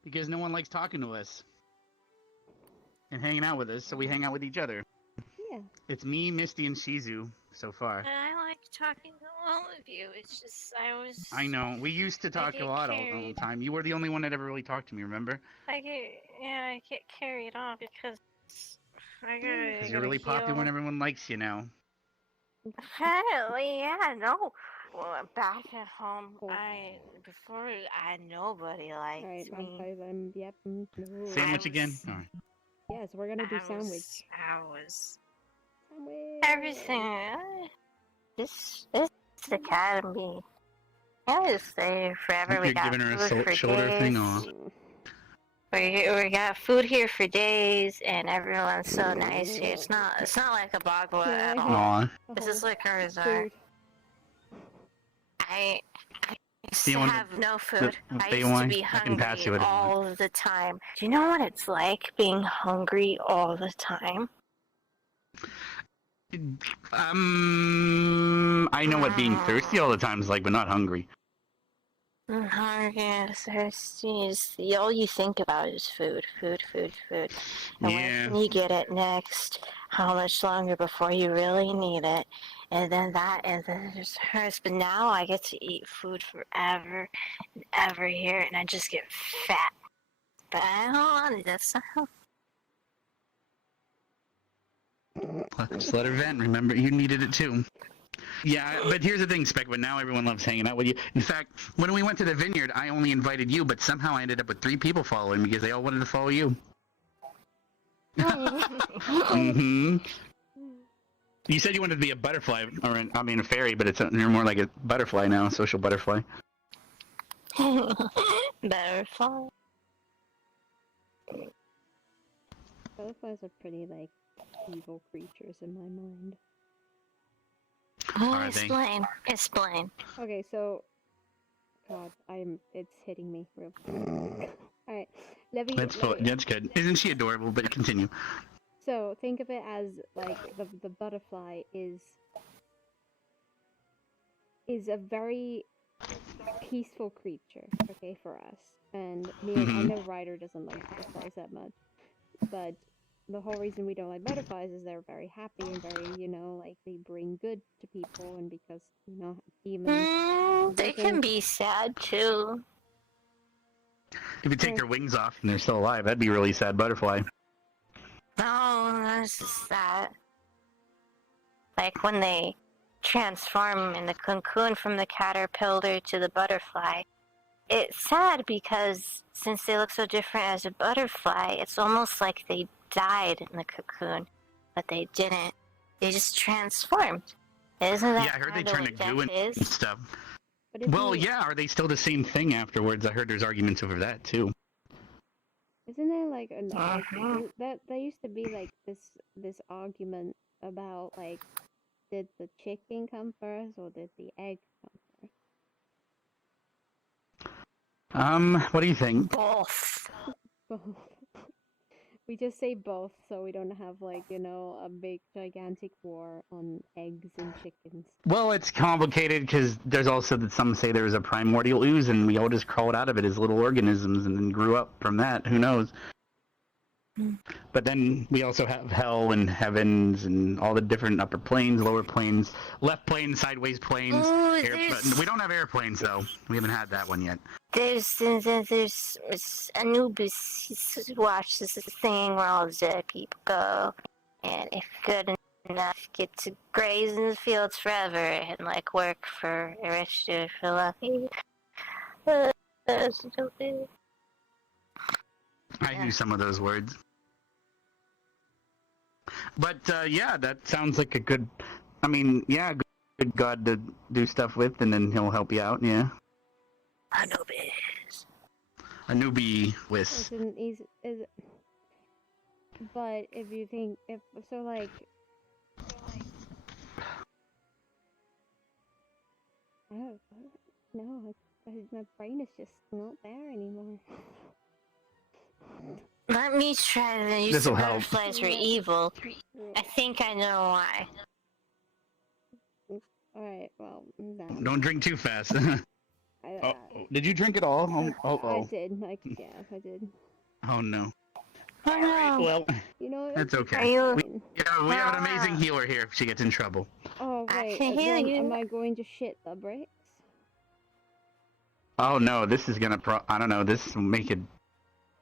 Because no one likes talking to us and hanging out with us, so we hang out with each other. Yeah. It's me, Misty, and Shizu so far. And I like talking to all of you. It's just I know. We used to talk a get lot all the carried. time. You were the only one that ever really talked to me, remember? I get carried off because I Because you're really popular and everyone likes you now. Apparently, yeah, no. Well, back at home, before nobody liked me. Yep. Sandwich again? Alright. Yes, we're gonna do sandwich. I was Sandwich. everything. This academy. I was stay forever. You're We got giving her food a for shoulder days. thing off. We got food here for days, and everyone's so nice here. It's not like a bogwa at all. Aw. This is like a resort. I used Do you to want have no the food. I bay used to wine? be I can pass you hungry it. all the time. Do you know what it's like being hungry all the time? I know what being thirsty all the time is like, but not hungry. Hungry and thirsty. All you think about is food, food, food, food. And Yeah. when can you get it next? How much longer before you really need it? And then it just hurts. But now I get to eat food forever and ever here, and I just get fat. But I don't want it. That's not healthy. Just let her vent. Remember, you needed it too. Yeah, but here's the thing, Spec, but now everyone loves hanging out with you. In fact, when we went to the vineyard, I only invited you, but somehow I ended up with 3 people following because they all wanted to follow you. Mm-hmm. You said you wanted to be a butterfly, or a fairy, but you're more like a butterfly now, a social butterfly. Butterfly. Butterflies are pretty like evil creatures in my mind. Are they? Explain. Okay, so God, it's hitting me real. Alright. That's good. Isn't she adorable? But continue. So think of it as like the butterfly is a very peaceful creature, okay, for us. And I know Ryder doesn't like butterflies that much, but the whole reason we don't like butterflies is they're very happy and very, like they bring good to people, and because demons. They can be sad too. If you take their wings off and they're still alive, that'd be a really sad butterfly. No, that's just that. Like when they transform in the cocoon from the caterpillar to the butterfly. It's sad because since they look so different as a butterfly, it's almost like they died in the cocoon, but they didn't. They just transformed. Isn't that Yeah, I heard they kinda turn to what goo death and stuff. Well, yeah, are they still the same thing afterwards? I heard there's arguments over that too. Isn't there like there used to be like this argument about like did the chicken come first or did the egg come first? What do you think? Both. Both. We just say both so we don't have like, a big gigantic war on eggs and chickens. Well, it's complicated because there's also that some say there was a primordial ooze and we all just crawled out of it as little organisms and then grew up from that. Who knows? But then we also have hell and heavens and all the different upper planes, lower planes, left planes, sideways planes. We don't have airplanes though. We haven't had that one yet. There's Anubis watches this thing where all the dead people go, and if good enough, get to graze in the fields forever and like work for Ereshkigal for lucky. I knew some of those words. But yeah, that sounds like a good. I mean, yeah, good god to do stuff with, and then he'll help you out. Yeah. Anubis. Anubi with. But if you think like. I don't know. My brain is just not there anymore. Let me try to use This'll the help. butterflies are evil. I think I know why. Alright, well, that. Don't drink too fast. I Did you drink it all? I did. Yeah, I did. Oh no. Oh no. Well, You know, that's Are okay. you? We have an amazing healer here if she gets in trouble. Oh I wait, can hear then you. am I going to shit the bricks? Oh no, this is gonna I don't know, this will make it...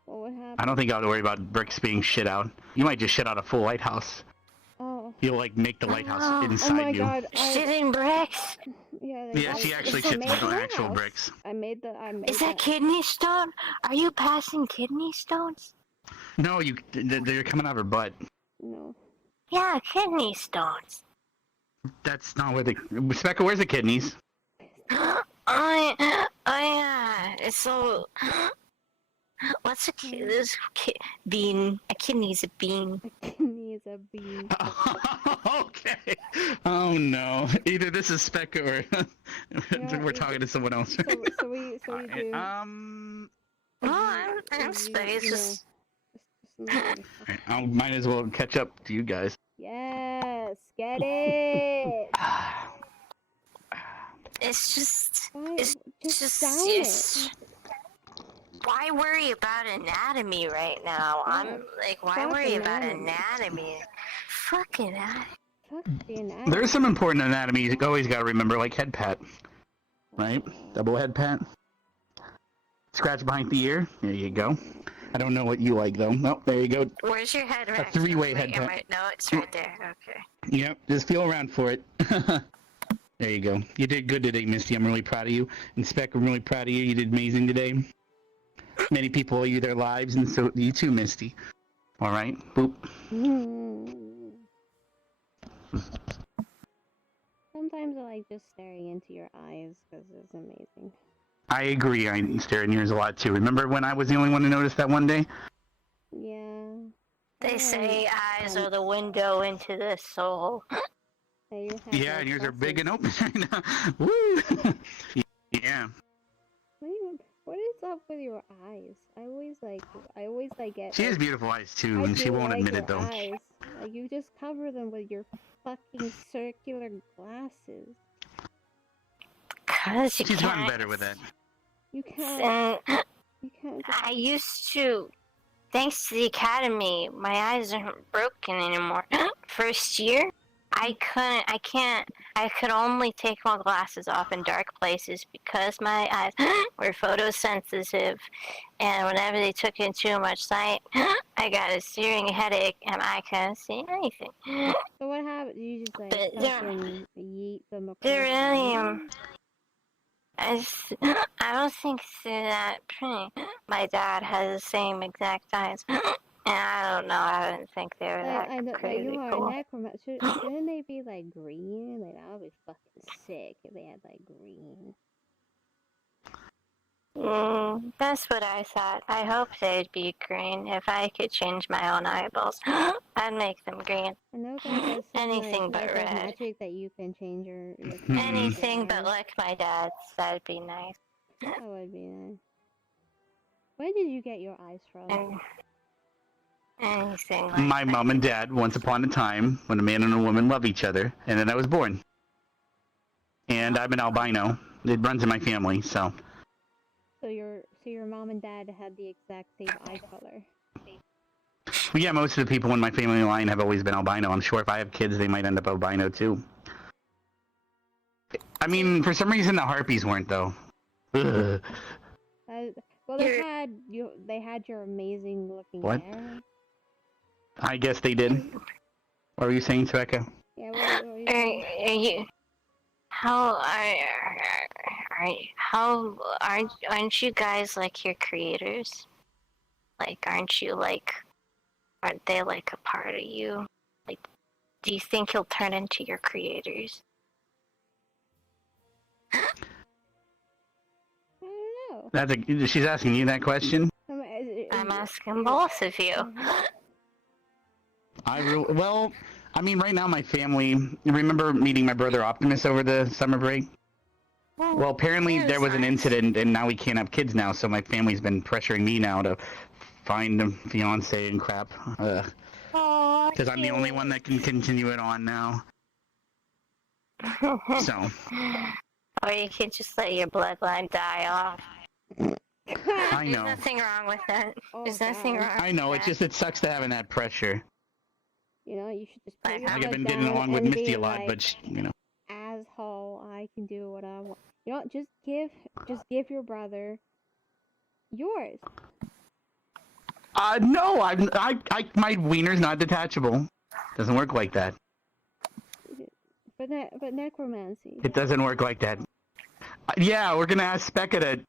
What would happen? I don't think I'll have to worry about bricks being shit out. You might just shit out a full lighthouse. Oh. You'll like make the lighthouse inside Oh my you. god, Shitting bricks? Yeah, she actually shits out actual bricks. I made Is that kidney stone? Are you passing kidney stones? No, they're coming out of her butt. No. Yeah, kidney stones. That's not where the... Rebecca, where's the kidneys? It's so... What's bean? A kidney's a bean. A kidney is a bean. Okay. Oh no. Either this is Specca or we're talking to someone else. So we do. I'm space. Alright, I might as well catch up to you guys. Yes, get it. It's just down it. Why worry about anatomy right now? I'm like, why Fuck worry about anatomy. anatomy? Fuck anatomy. Fuck the anatomy. There's some important anatomy you always gotta remember, like head pat. Right? Double head pat. Scratch behind the ear. There you go. I don't know what you like though. No, there you go. Where's your head right? A three-way head pat. No, it's right there. Okay. Yep, just feel around for it. There you go. You did good today, Misty. I'm really proud of you. And Spec, I'm really proud of you. You did amazing today. Many people owe you their lives, and so you too, Misty. All right, boop. Sometimes I like just staring into your eyes because it's amazing. I agree. I stare in yours a lot too. Remember when I was the only one to notice that one day? Yeah. They say eyes are the window into the soul. Yeah, and yours are big and open right now. Woo! Yeah. What is up with your eyes? I always get. She has beautiful eyes too, I and she do won't like admit your it though. Eyes. Like, you just cover them with your fucking circular glasses. Cause you She's can't. gotten better with that. You can't. You can't. I used to. Thanks to the academy, my eyes aren't broken anymore. First year, I could only take my glasses off in dark places because my eyes were photosensitive, and whenever they took in too much light, I got a searing headache and I couldn't see anything. So what happened? You just like But fucking yeet them across They're the really, room? I don't think they're that pretty. My dad has the same exact eyes. And I don't know, I didn't think they were that I know, crazy you are cool. a necromancer. Shouldn't they be like green? Like that would be fucking sick if they had like green. That's what I thought. I hope they'd be green. If I could change my own eyeballs, I'd make them green. I know guys have some, Anything but like red. magic that you can change your Anything but like my dad's. That'd be nice. That would be nice. Where did you get your eyes from? Anything like My mom and dad, once upon a time, when a man and a woman love each other, and then I was born. And I'm an albino. It runs in my family, so. So your mom and dad had the exact same eye color. Well, yeah, most of the people in my family line have always been albino. I'm sure if I have kids, they might end up albino too. I mean, for some reason, the harpies weren't, though. Ugh. Well, they had your amazing looking What? hair. I guess they did. What were you saying, Rebecca? Yeah, what were you saying? Aren't you guys like your creators? Like, aren't they like a part of you? Like, do you think you'll turn into your creators? I don't know. She's asking you that question? I'm asking both of you. Well, I mean, right now my family. Remember meeting my brother Optimus over the summer break? Well, apparently there was an incident, and now we can't have kids now. So my family's been pressuring me now to find a fiance and crap. Because I'm the only one that can continue it on now. So. Or you could just let your bloodline die off. I know. There's nothing wrong with that. There's nothing wrong. I know. with It sucks to having that pressure. You know, you should just put your Like foot I've been down getting along with and Misty be a lot, like, but you know. asshole, I can do what I want. You know, just give your brother yours. No, my wiener's not detachable. Doesn't work like that. But necromancy. It doesn't work like that. Yeah, we're gonna ask Specca to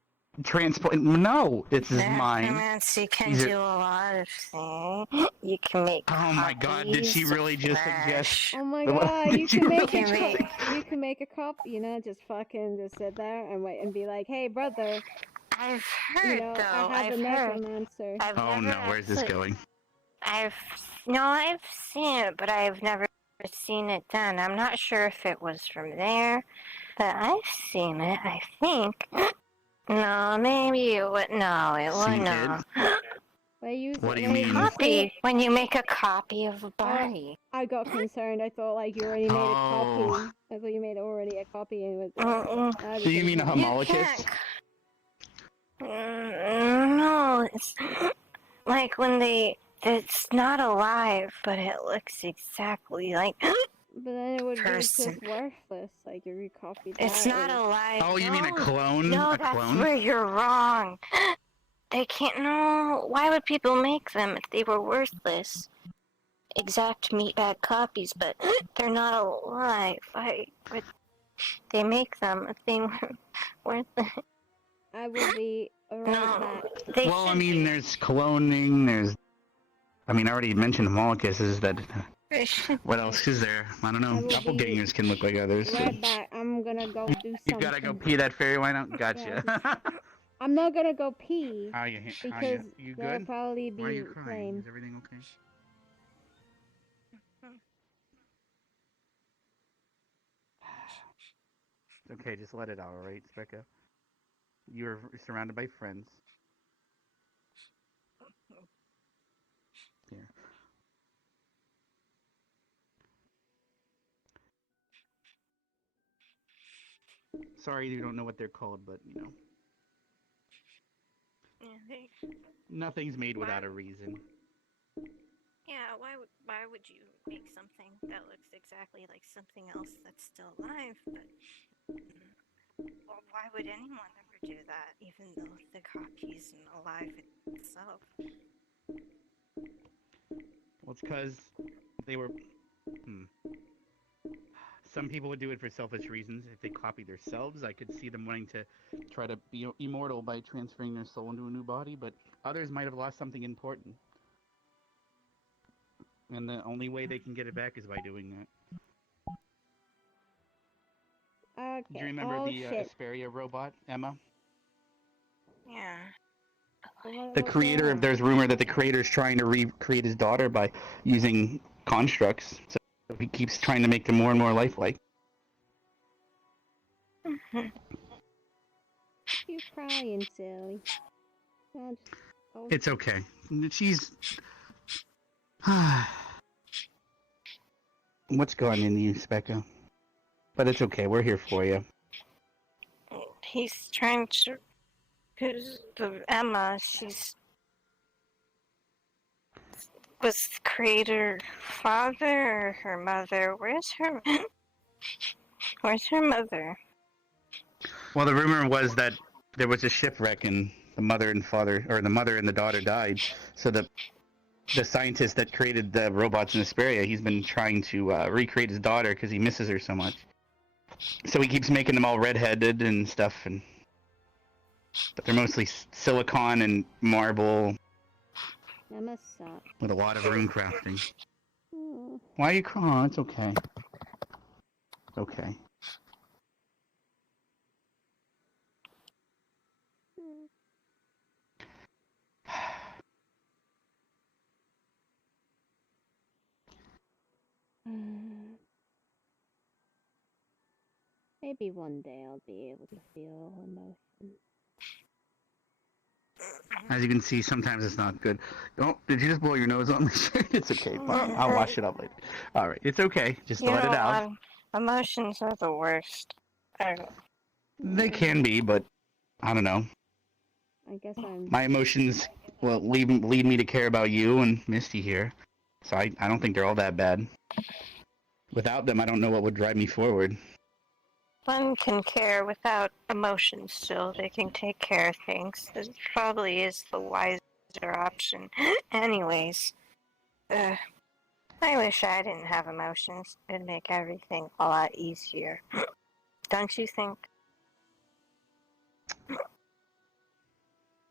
transport. No, it's mine. Necromancy can do a lot of things. You can make. Oh my God! Did she really just suggest? Oh my What God! did You she can make really you can make a cup. You know, just sit there and wait and be like, hey, brother. I've heard, you know, though. I have I've a heard. necromancer. Oh no, where's this going? I've seen it, but I've never seen it done. I'm not sure if it was from there, but I've seen it. I think. No, maybe it would. No, it would not. What do you mean? Copy. When you make a copy of a body. I got concerned. I thought like you already made a copy. I thought you made already a copy and it was. Do you mean a homologist? No, it's like when it's not alive, but it looks exactly like. But then it would person. be just worthless. Like if you copied that. It's not alive. Oh, you mean a clone? No, A that's clone? where you're wrong. They can't. No. Why would people make them if they were worthless? Exact meatbag copies, but they're not alive. They make them if they were worthless. I would be right back. Well, I mean, there's cloning. There's. I mean, I already mentioned homologusts. That. What else is there? I don't know. Doppelgangers can look like others. So. Right back. I'm gonna go do something. You gotta go pee that fairy wine out. Gotcha. I'm not gonna go pee. How you? Because You there'll good? probably be Why are you crying? flames. Is everything okay? Okay, just let it out, alright, Specca? You're surrounded by friends. Here. Sorry you don't know what they're called, but, you know. Nothing's made without a reason. Yeah, why would you make something that looks exactly like something else that's still alive? But well, why would anyone ever do that, even though the copy isn't alive itself? Well, it's because they were. Some people would do it for selfish reasons. If they copy themselves, I could see them wanting to try to be immortal by transferring their soul into a new body, but others might have lost something important. And the only way they can get it back is by doing that. Okay. Do you remember the Asperia robot, Emma? Yeah. The creator, there's rumor that the creator is trying to recreate his daughter by using constructs. So he keeps trying to make them more and more lifelike. You're crying, silly. It's okay. She's... What's going into you, Specca? But it's okay, we're here for you. He's trying to... Because Emma, was the creator father or her mother? Where's her mother? Well, the rumor was that there was a shipwreck and the mother and the daughter died. So the scientist that created the robots in Asperia, he's been trying to recreate his daughter because he misses her so much. So he keeps making them all redheaded and stuff, but they're mostly silicon and marble. That must suck. With a lot of room crafting. Why are you crying? It's okay. Okay. Maybe one day I'll be able to feel emotion. As you can see, sometimes it's not good. Oh, did you just blow your nose on me? It's okay. Fine. I'll wash it up later. All right, it's okay. Just You let it know out. what? Emotions are the worst. They can be, but I don't know. I guess I'm. My emotions will lead me to care about you and Misty here. So I don't think they're all that bad. Without them, I don't know what would drive me forward. One can care without emotions still. They can take care of things. This probably is the wiser option. Anyways, I wish I didn't have emotions. It'd make everything a lot easier. Don't you think?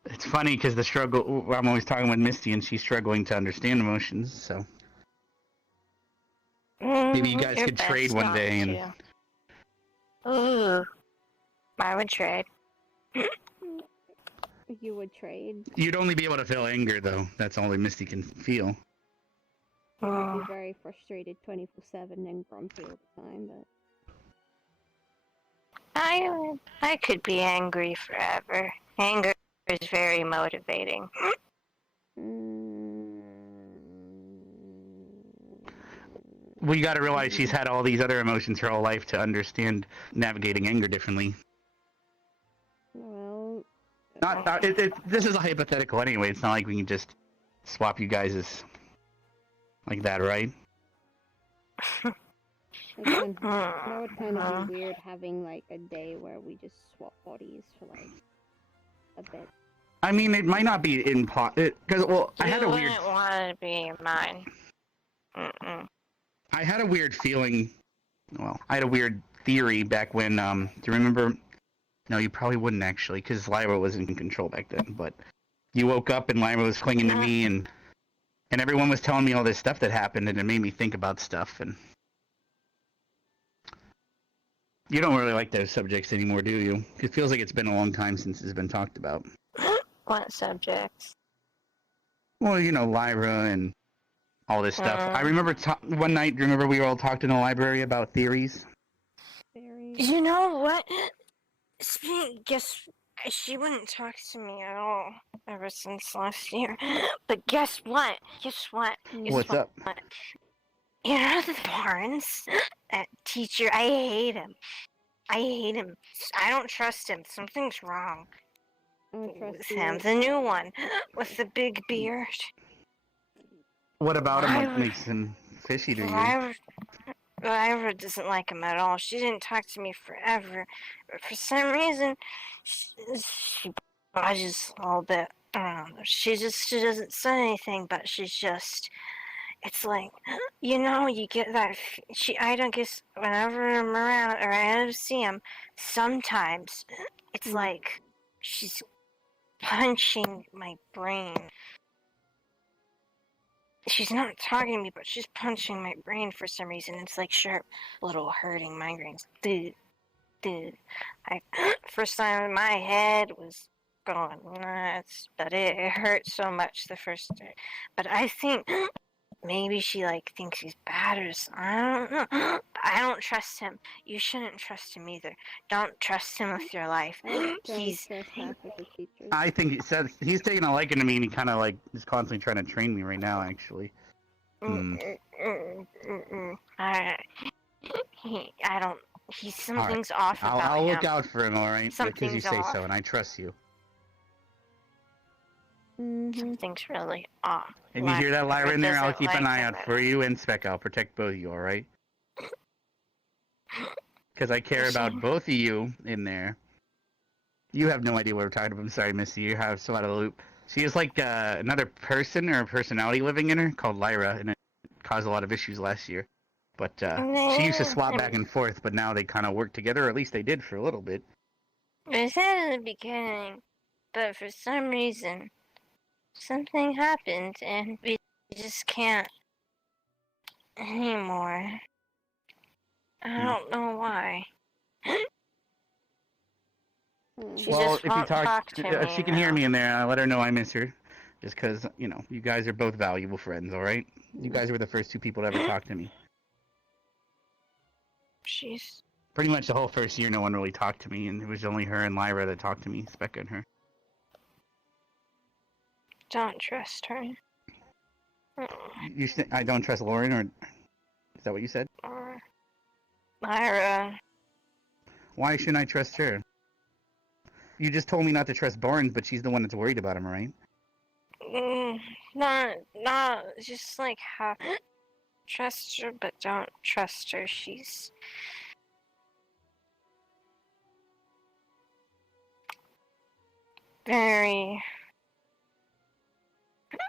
It's funny because the struggle, I'm always talking with Misty and she's struggling to understand emotions, so. Maybe you guys You're could trade best one not day and. to. Ooh, I would trade. You would trade. You'd only be able to feel anger, though. That's only Misty can feel. I'd be very frustrated 24/7 and grumpy all the time, but. I could be angry forever. Anger is very motivating. Well, you gotta realize she's had all these other emotions her whole life to understand navigating anger differently. Well. This is a hypothetical anyway. It's not like we can just swap you guys as like that, right? That would kind of be weird having like a day where we just swap bodies for like a bit. I mean, it might not be in pot because I had a weird. You wouldn't want to be mine. I had a weird feeling. Well, I had a weird theory back when. Do you remember? No, you probably wouldn't actually, because Lyra was in control back then. But you woke up and Lyra was clinging to me, and everyone was telling me all this stuff that happened, and it made me think about stuff. And you don't really like those subjects anymore, do you? It feels like it's been a long time since it's been talked about. What subjects? Well, you know, Lyra and all this stuff. I remember one night, do you remember we all talked in the library about theories? You know what? Guess she wouldn't talk to me at all ever since last year. But guess what? What's up? You know the Barnes? That teacher, I hate him. I don't trust him. Something's wrong with him. The new one with the big beard. What about him? What makes him fishy to you? Lyra doesn't like him at all. She didn't talk to me forever. But for some reason, she budges a little bit. I don't know. She doesn't say anything, but she's just... It's like, you know, you get that... I don't guess whenever I'm around or I ever see him, sometimes it's like she's punching my brain. She's not talking to me, but she's punching my brain for some reason. It's like sharp little hurting migraines. Dude. First time my head was going nuts, but it hurt so much the first day. But I think maybe she like thinks he's bad or something. I don't know. I don't trust him. You shouldn't trust him either. Don't trust him with your life. I think he's taking a liking to me, and he kind of like is constantly trying to train me right now. Actually. I don't. Something's off about I'll him. look out for him, all right? Because you say off. so, and I trust you. Something's really off. If you hear that Lyra in there, I'll keep an eye him. out for you, and Spec, I'll protect both of you, all right? Because I care about both of you in there. You have no idea what we're talking about. I'm sorry, Missy. You have so out of the loop. She is like another person or personality living in her called Lyra, and it caused a lot of issues last year. But she used to swap back and forth, but now they kind of work together, or at least they did for a little bit. I said in the beginning, but for some reason, something happened, and we just can't anymore. I don't know why. She just if you won't talk to me if she can hear me in there, let her know I miss her. Just because, you know, you guys are both valuable friends, all right? You guys were the first two people to ever talk to me. Pretty much the whole first year, no one really talked to me, and it was only her and Lyra that talked to me, Specca and her. Don't trust her. I don't trust Lauren, or is that what you said? Lyra. Why shouldn't I trust her? You just told me not to trust Barnes, but she's the one that's worried about him, right? Not just like how trust her, but don't trust her. She's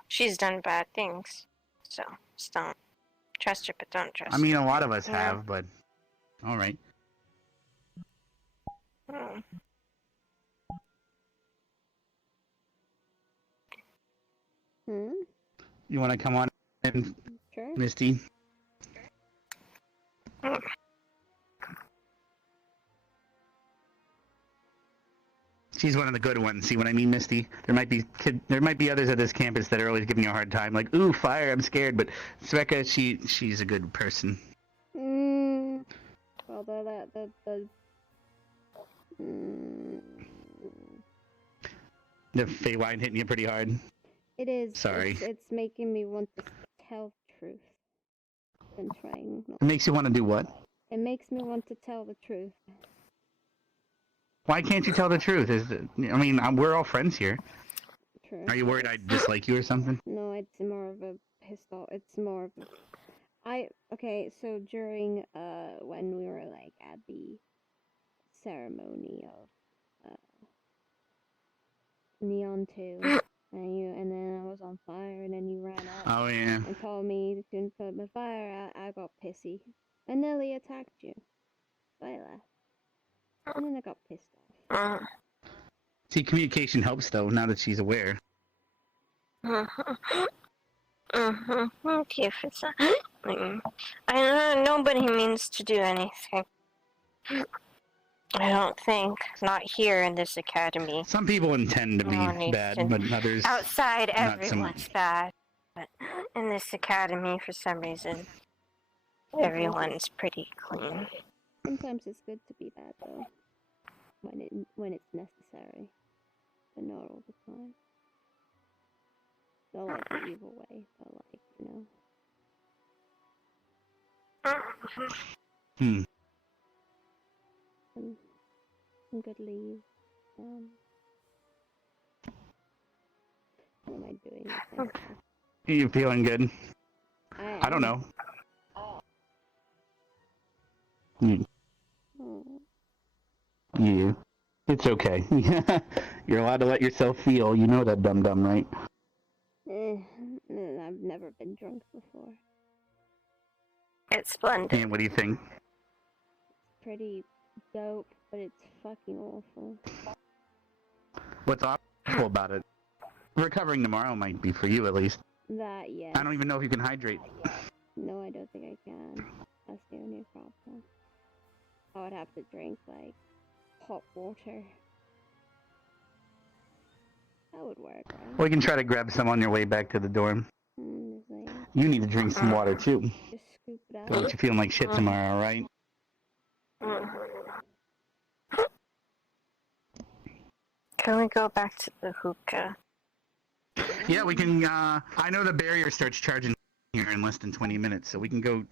she's done bad things, so just don't trust her, but don't trust I mean, her. a lot of us Yeah. have, but all right. You want to come on in, Sure. Misty? She's one of the good ones. See what I mean, Misty? There might be others at this campus that are always giving you a hard time, like, "Ooh, fire! I'm scared." But Sveka, she's a good person. Well, The Feywild hitting you pretty hard. it is. Sorry. It's making me want to tell the truth. And trying. It makes you want to do what? It makes me want to tell the truth. Why can't you tell the truth? We're all friends here. True. Are you worried I dislike you or something? No, it's more of a pistol. It's more of a... Okay, so during, when we were, like, at the ceremony of, Neon 2, and then I was on fire, and then you ran up. Oh, yeah. And told me you couldn't put my fire out. I got pissy. I nearly attacked you. So I left. And then I got pissed off. See, communication helps, though, now that she's aware. Okay, for that. I know nobody means to do anything. I don't think. Not here in this academy. Some people intend to be bad, but others... Outside, not so everyone's much. bad. But in this academy, for some reason, everyone's pretty clean. Sometimes it's good to be bad, though. When it's necessary. But not all the time. Not like the evil way, but like, you know. Some good leave. What am I doing with myself? You feeling good? I don't know. Yeah. It's okay. You're allowed to let yourself feel. You know that, dum-dum, right? I've never been drunk before. It's splendid. And what do you think? Pretty dope, but it's fucking awful. What's awful about it? Recovering tomorrow might be for you, at least. That, yeah. I don't even know if you can hydrate. No, I don't think I can. That's the only problem. I would have to drink, like, hot water. That would work, right? Well, you can try to grab some on your way back to the dorm. Like, You need to drink some water, too. just scoop it out. Don't want you feeling like shit tomorrow, alright? Can we go back to the hookah? Yeah, we can, I know the barrier starts charging here in less than 20 minutes, so we can go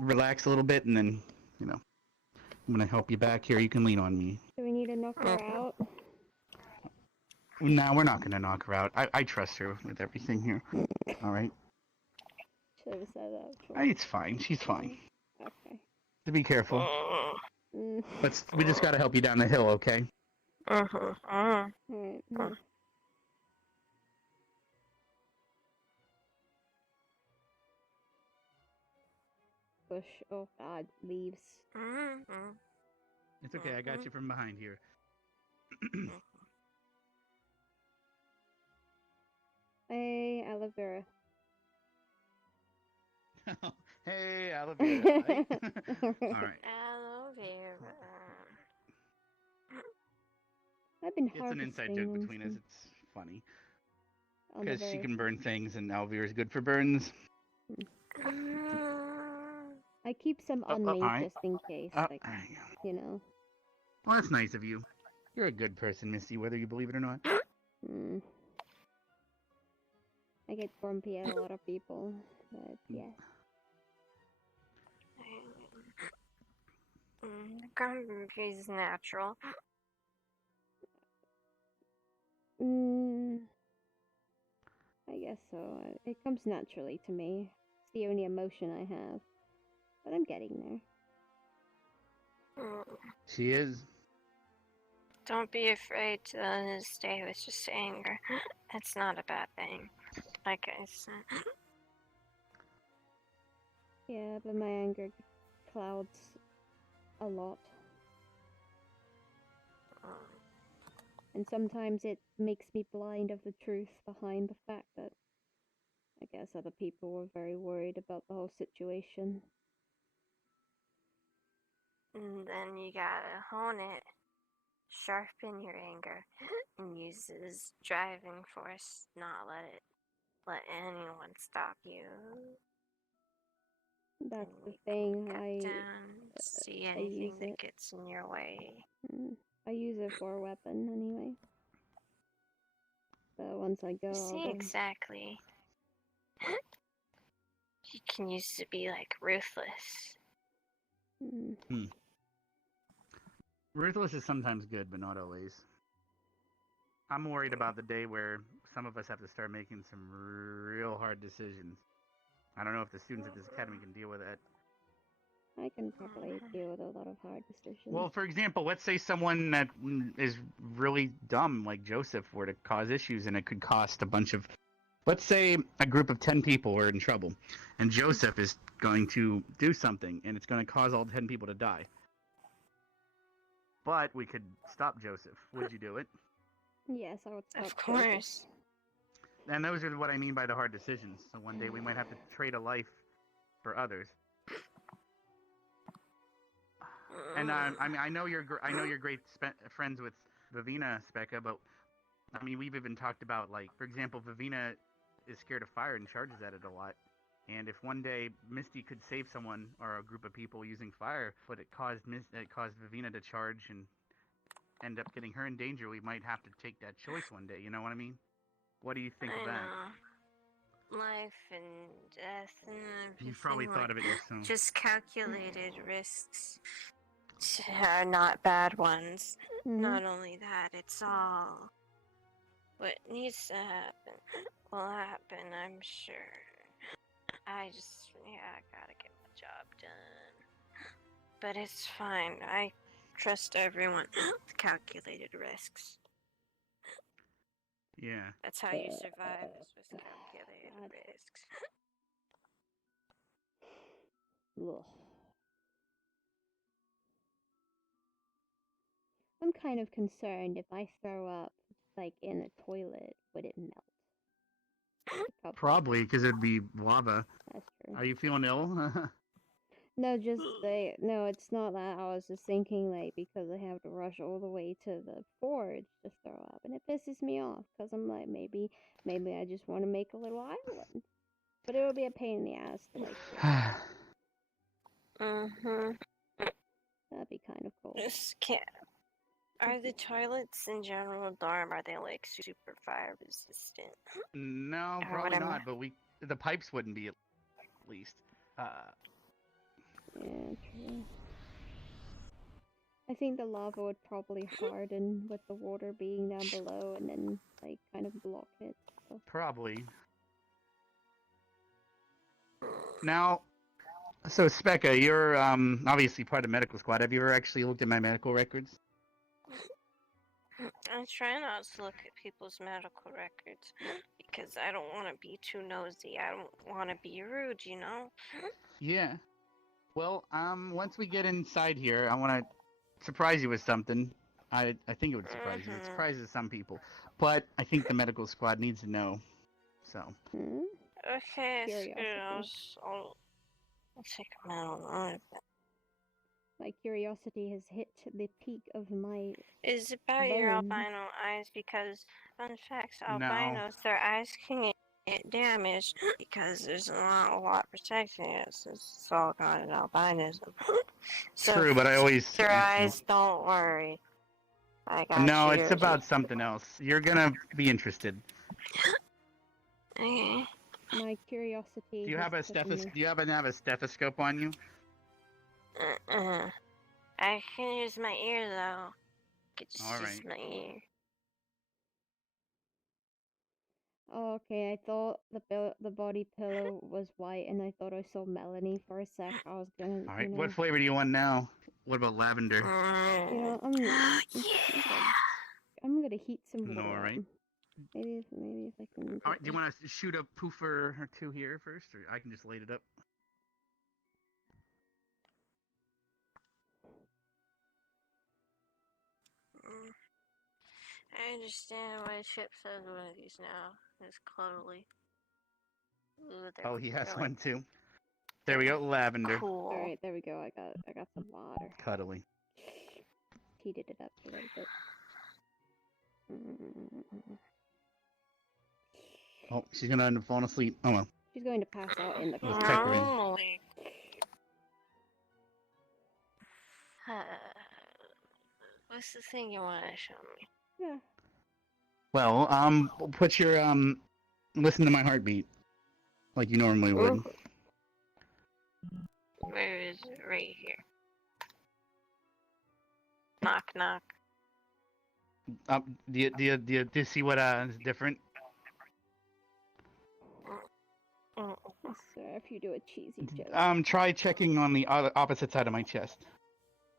relax a little bit, and then, you know, I'm gonna help you back here. You can lean on me. Do we need to knock her out? No, we're not gonna knock her out. I trust her with everything here. Alright? Should have said that. It's fine. She's fine. Okay. So be careful. We just gotta help you down the hill, okay? Alright. Bush. Oh god, leaves. It's okay, I got you from behind here. Hey, aloe vera. Hey, aloe vera. Alright. Aloe vera. I've been It's an inside joke between us. It's funny. Because she can burn things, and aloe vera is good for burns. I keep some on me just in case, like, there you go. you know. Well, that's nice of you. You're a good person, Misty, whether you believe it or not. I get grumpy at a lot of people, but yeah. Grumpy is natural. I guess so. It comes naturally to me. It's the only emotion I have. But I'm getting there. She is. Don't be afraid to stay with just anger. It's not a bad thing. Like I said. Yeah, but my anger clouds a lot. And sometimes it makes me blind of the truth behind the fact that I guess other people were very worried about the whole situation. And then you gotta hone it, sharpen your anger, and use it as driving force, not let anyone stop you. That's the thing. See anything that gets in your way. I use it for a weapon anyway. But once I go, See, exactly. You can use to be like ruthless. Ruthless is sometimes good, but not always. I'm worried about the day where some of us have to start making some real hard decisions. I don't know if the students at this academy can deal with that. I can probably deal with a lot of hard decisions. Well, for example, let's say someone that is really dumb, like Joseph, were to cause issues, and it could cost a bunch of... Let's say a group of 10 people are in trouble, and Joseph is going to do something, and it's going to cause all 10 people to die. But we could stop Joseph. Would you do it? Yes, I would stop. Of course. And those are what I mean by the hard decisions. So one day we might have to trade a life for others. And I mean, I know you're great friends with Vivina, Specca, but I mean, we've even talked about, like, for example, Vivina is scared of fire and charges at it a lot. And if one day Misty could save someone or a group of people using fire, but it caused Vivina to charge and end up getting her in danger, we might have to take that choice one day. You know what I mean? What do you think of that? Life and death and everything. You've probably thought of it yourself. Just calculated risks are not bad ones. Not only that, it's all what needs to happen will happen, I'm sure. I gotta get my job done. But it's fine. I trust everyone with calculated risks. Yeah. That's how you survive, is with calculated risks. Ugh. I'm kind of concerned if I throw up, like, in a toilet, would it melt? Probably, because it'd be lava. That's true. Are you feeling ill? No, no, it's not that. I was just thinking, like, because I have to rush all the way to the forge to throw up, and it pisses me off, because I'm like, maybe I just want to make a little island. But it would be a pain in the ass to, like, that'd be kind of cool. Are the toilets in General Dorm, are they like super fire resistant? No, Or probably whatever. not, but the pipes wouldn't be, at least. Yeah, true. I think the lava would probably harden with the water being down below and then, like, kind of block it. So. Probably. Now, so Specca, you're obviously part of the medical squad. Have you ever actually looked at my medical records? I try not to look at people's medical records because I don't want to be too nosy. I don't want to be rude, you know? Yeah. Well, once we get inside here, I want to surprise you with something. I think it would surprise you. It surprises some people. But I think the medical squad needs to know. So. Okay, I'll take a minute on it. My curiosity has hit the peak of my Is it about your bones. albino eyes? Because, fun facts, albinos, their eyes can get get damaged because there's not a lot protecting it since it's all gone in albinism. So True, but I always. your eyes, don't worry. I got No, you. it's about something else. You're gonna be interested. Okay. My curiosity. Do you have a stethoscope? Do you happen to have a stethoscope on you? I can use my ear though. I could just All use right. my ear. Oh, okay, I thought the body pillow was white, and I thought I saw Melanie for a sec. I was gonna. All right. You know, What flavor do you want now? What about lavender? You know, I'm gonna heat some water. All right. up. Maybe if I can. All right. Do you want to shoot a poofer or two here first, or I can just light it up? I understand why Chip says one of these now. It's cuddly. Ooh, Oh, he has really one too. There we go. Lavender. cool. All right, there we go. I got some water. Cuddly. Heated it up a little bit. Oh, she's gonna end up falling asleep. Oh well. She's going to pass out in the Let's car. check her in. What's the thing you want to show me? Yeah. Well, put your listen to my heartbeat, like you normally would. Where is it? Right here. Knock, knock. Do you see what is different? Sir, if you do a cheesy joke. Try checking on the opposite side of my chest.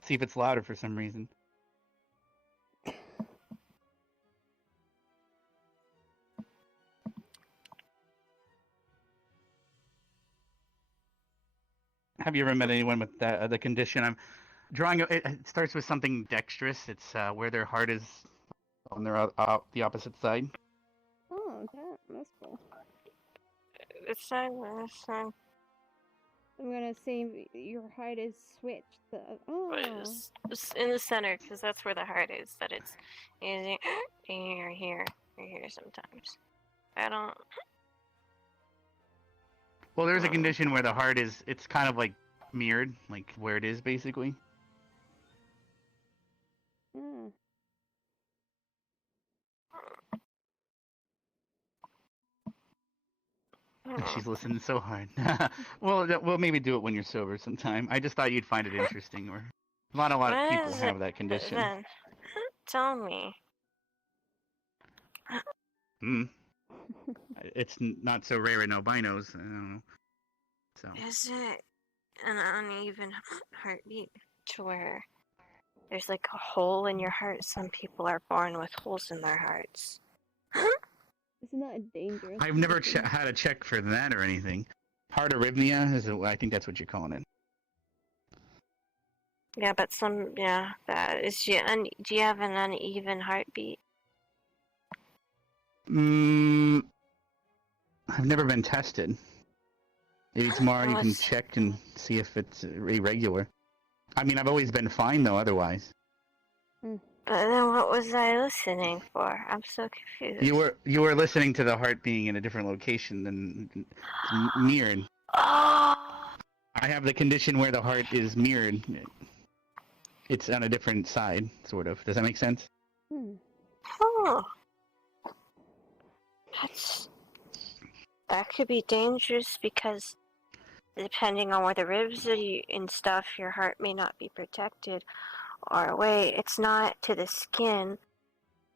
See if it's louder for some reason. Have you ever met anyone with the condition? I'm drawing. It starts with something dexterous. It's where their heart is on their the opposite side. Oh, that's cool. It's not. I'm gonna say your heart is switched. Oh. It's in the center, because that's where the heart is. But it's here, here sometimes. I don't. Well, there's a condition where the heart is. It's kind of like mirrored, like where it is basically. Mm. She's listening so hard. Well, we'll maybe do it when you're sober sometime. I just thought you'd find it interesting. Or a lot of people have that condition. Then? Tell me. It's not so rare in albinos. I don't know. So. Is it an uneven heartbeat to where there's like a hole in your heart? Some people are born with holes in their hearts. Isn't that dangerous? I've never had a check for that or anything. Heart arrhythmia is. I think that's what you're calling it. Yeah, but that is. Do you have an uneven heartbeat? I've never been tested. Maybe tomorrow you can check and see if it's irregular. I mean, I've always been fine though. Otherwise. But then what was I listening for? I'm so confused. You were listening to the heart being in a different location than mirrored. Oh. I have the condition where the heart is mirrored. It's on a different side, sort of. Does that make sense? Oh. That could be dangerous because depending on where the ribs are and stuff, your heart may not be protected. Or wait, it's not to the skin,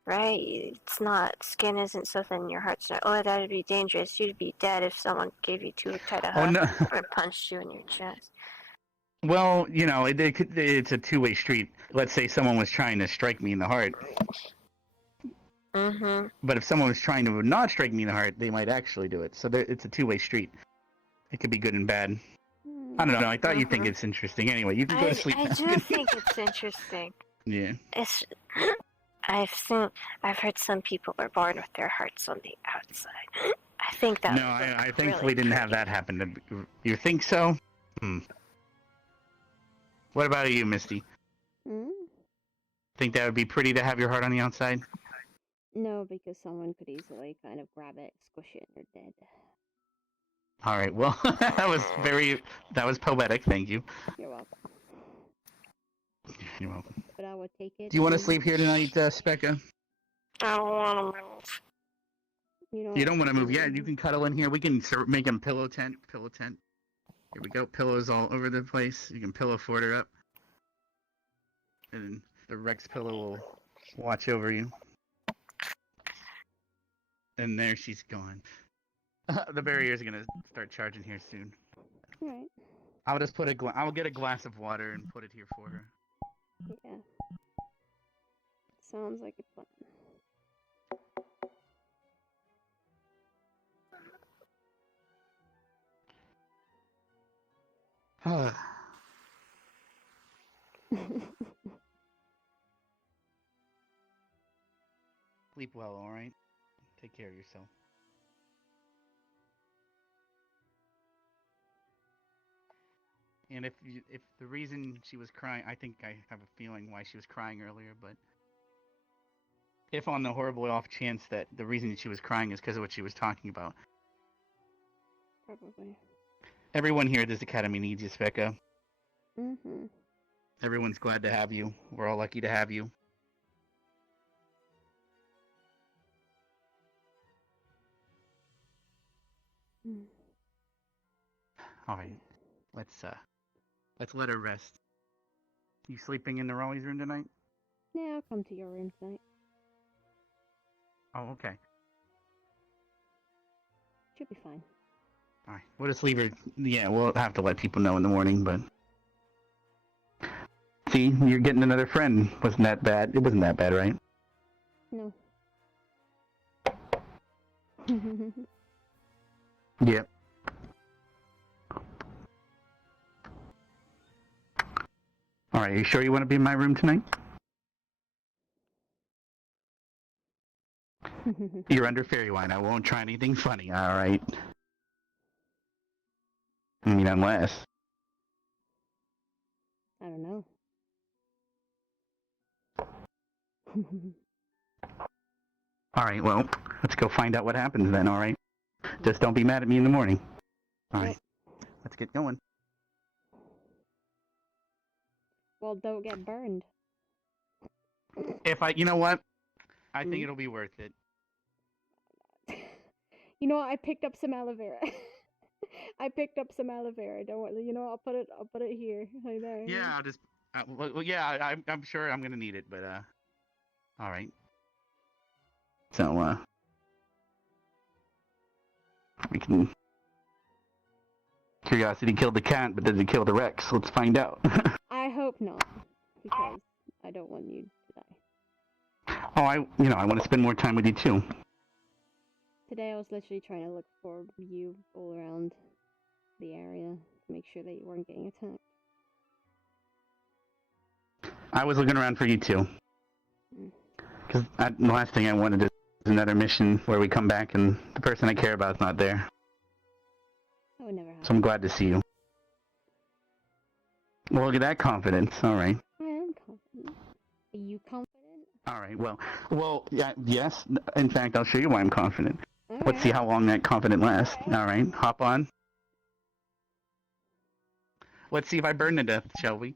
right? It's not, skin isn't so thin, your heart's not. Oh, that'd be dangerous. You'd be dead if someone gave you too tight a hug or punched you in your chest. Well, you know, it's a two-way street. Let's say someone was trying to strike me in the heart. But if someone was trying to not strike me in the heart, they might actually do it. So it's a two-way street. It could be good and bad. I don't know. I thought you'd think it's interesting. Anyway, you can go to sleep. I do think it's interesting. Yeah. I've heard some people were born with their hearts on the outside. I think that. No, I thankfully didn't have that happen. You think so? What about you, Misty? Think that would be pretty to have your heart on the outside? No, because someone could easily kind of grab it, squish it, and they're dead. All right. Well, that was poetic. Thank you. You're welcome. You're welcome. But I would take it. Do you want to and- sleep here tonight, Specca? I don't want to move. You don't want to move yet. You can cuddle in here. We can make him pillow tent. Pillow tent. Here we go. Pillows all over the place. You can pillow fort her up. And the Rex pillow will watch over you. And there she's gone. The barrier's gonna start charging here soon. Alright. I'll just put I'll get a glass of water and put it here for her. Yeah. Sounds like a plan. Sleep well, alright? Take care of yourself. And if the reason she was crying, I think I have a feeling why she was crying earlier, but if on the horrible off chance that the reason she was crying is because of what she was talking about. Probably. Everyone here at this academy needs you, Sveka. Mm-hmm. Everyone's glad to have you. We're all lucky to have you. Mm. All right, let's let her rest. You sleeping in the Raleigh's room tonight? Yeah, I'll come to your room tonight. Oh, okay. Should be fine. All right, we'll just leave her. Yeah, we'll have to let people know in the morning, but see, you're getting another friend. Wasn't that bad? It wasn't that bad, right? No. Yep. All right, you sure you want to be in my room tonight? You're under fairy wine. I won't try anything funny, all right? I mean, unless. I don't know. All right, well, let's go find out what happens then, all right? Just don't be mad at me in the morning. All right, let's get going. Well, don't get burned. You know what? I think it'll be worth it. You know what? I picked up some aloe vera. I picked up some aloe vera. Don't worry. You know, I'll put it here. Right there. Yeah, I'll just. Well, yeah, I'm sure I'm gonna need it, but all right. So we can. Curiosity killed the cat, but does it kill the Rex? Let's find out. I hope not, because I don't want you to die. Oh, I want to spend more time with you too. Today I was literally trying to look for you all around the area to make sure that you weren't getting attacked. I was looking around for you too. Because the last thing I wanted is another mission where we come back and the person I care about is not there. That would never happen. So I'm glad to see you. Well, look at that confidence. All right. I am confident. Are you confident? All right. Well, yeah, yes. In fact, I'll show you why I'm confident. Let's see how long that confidence lasts. All right. Hop on. Let's see if I burn to death, shall we?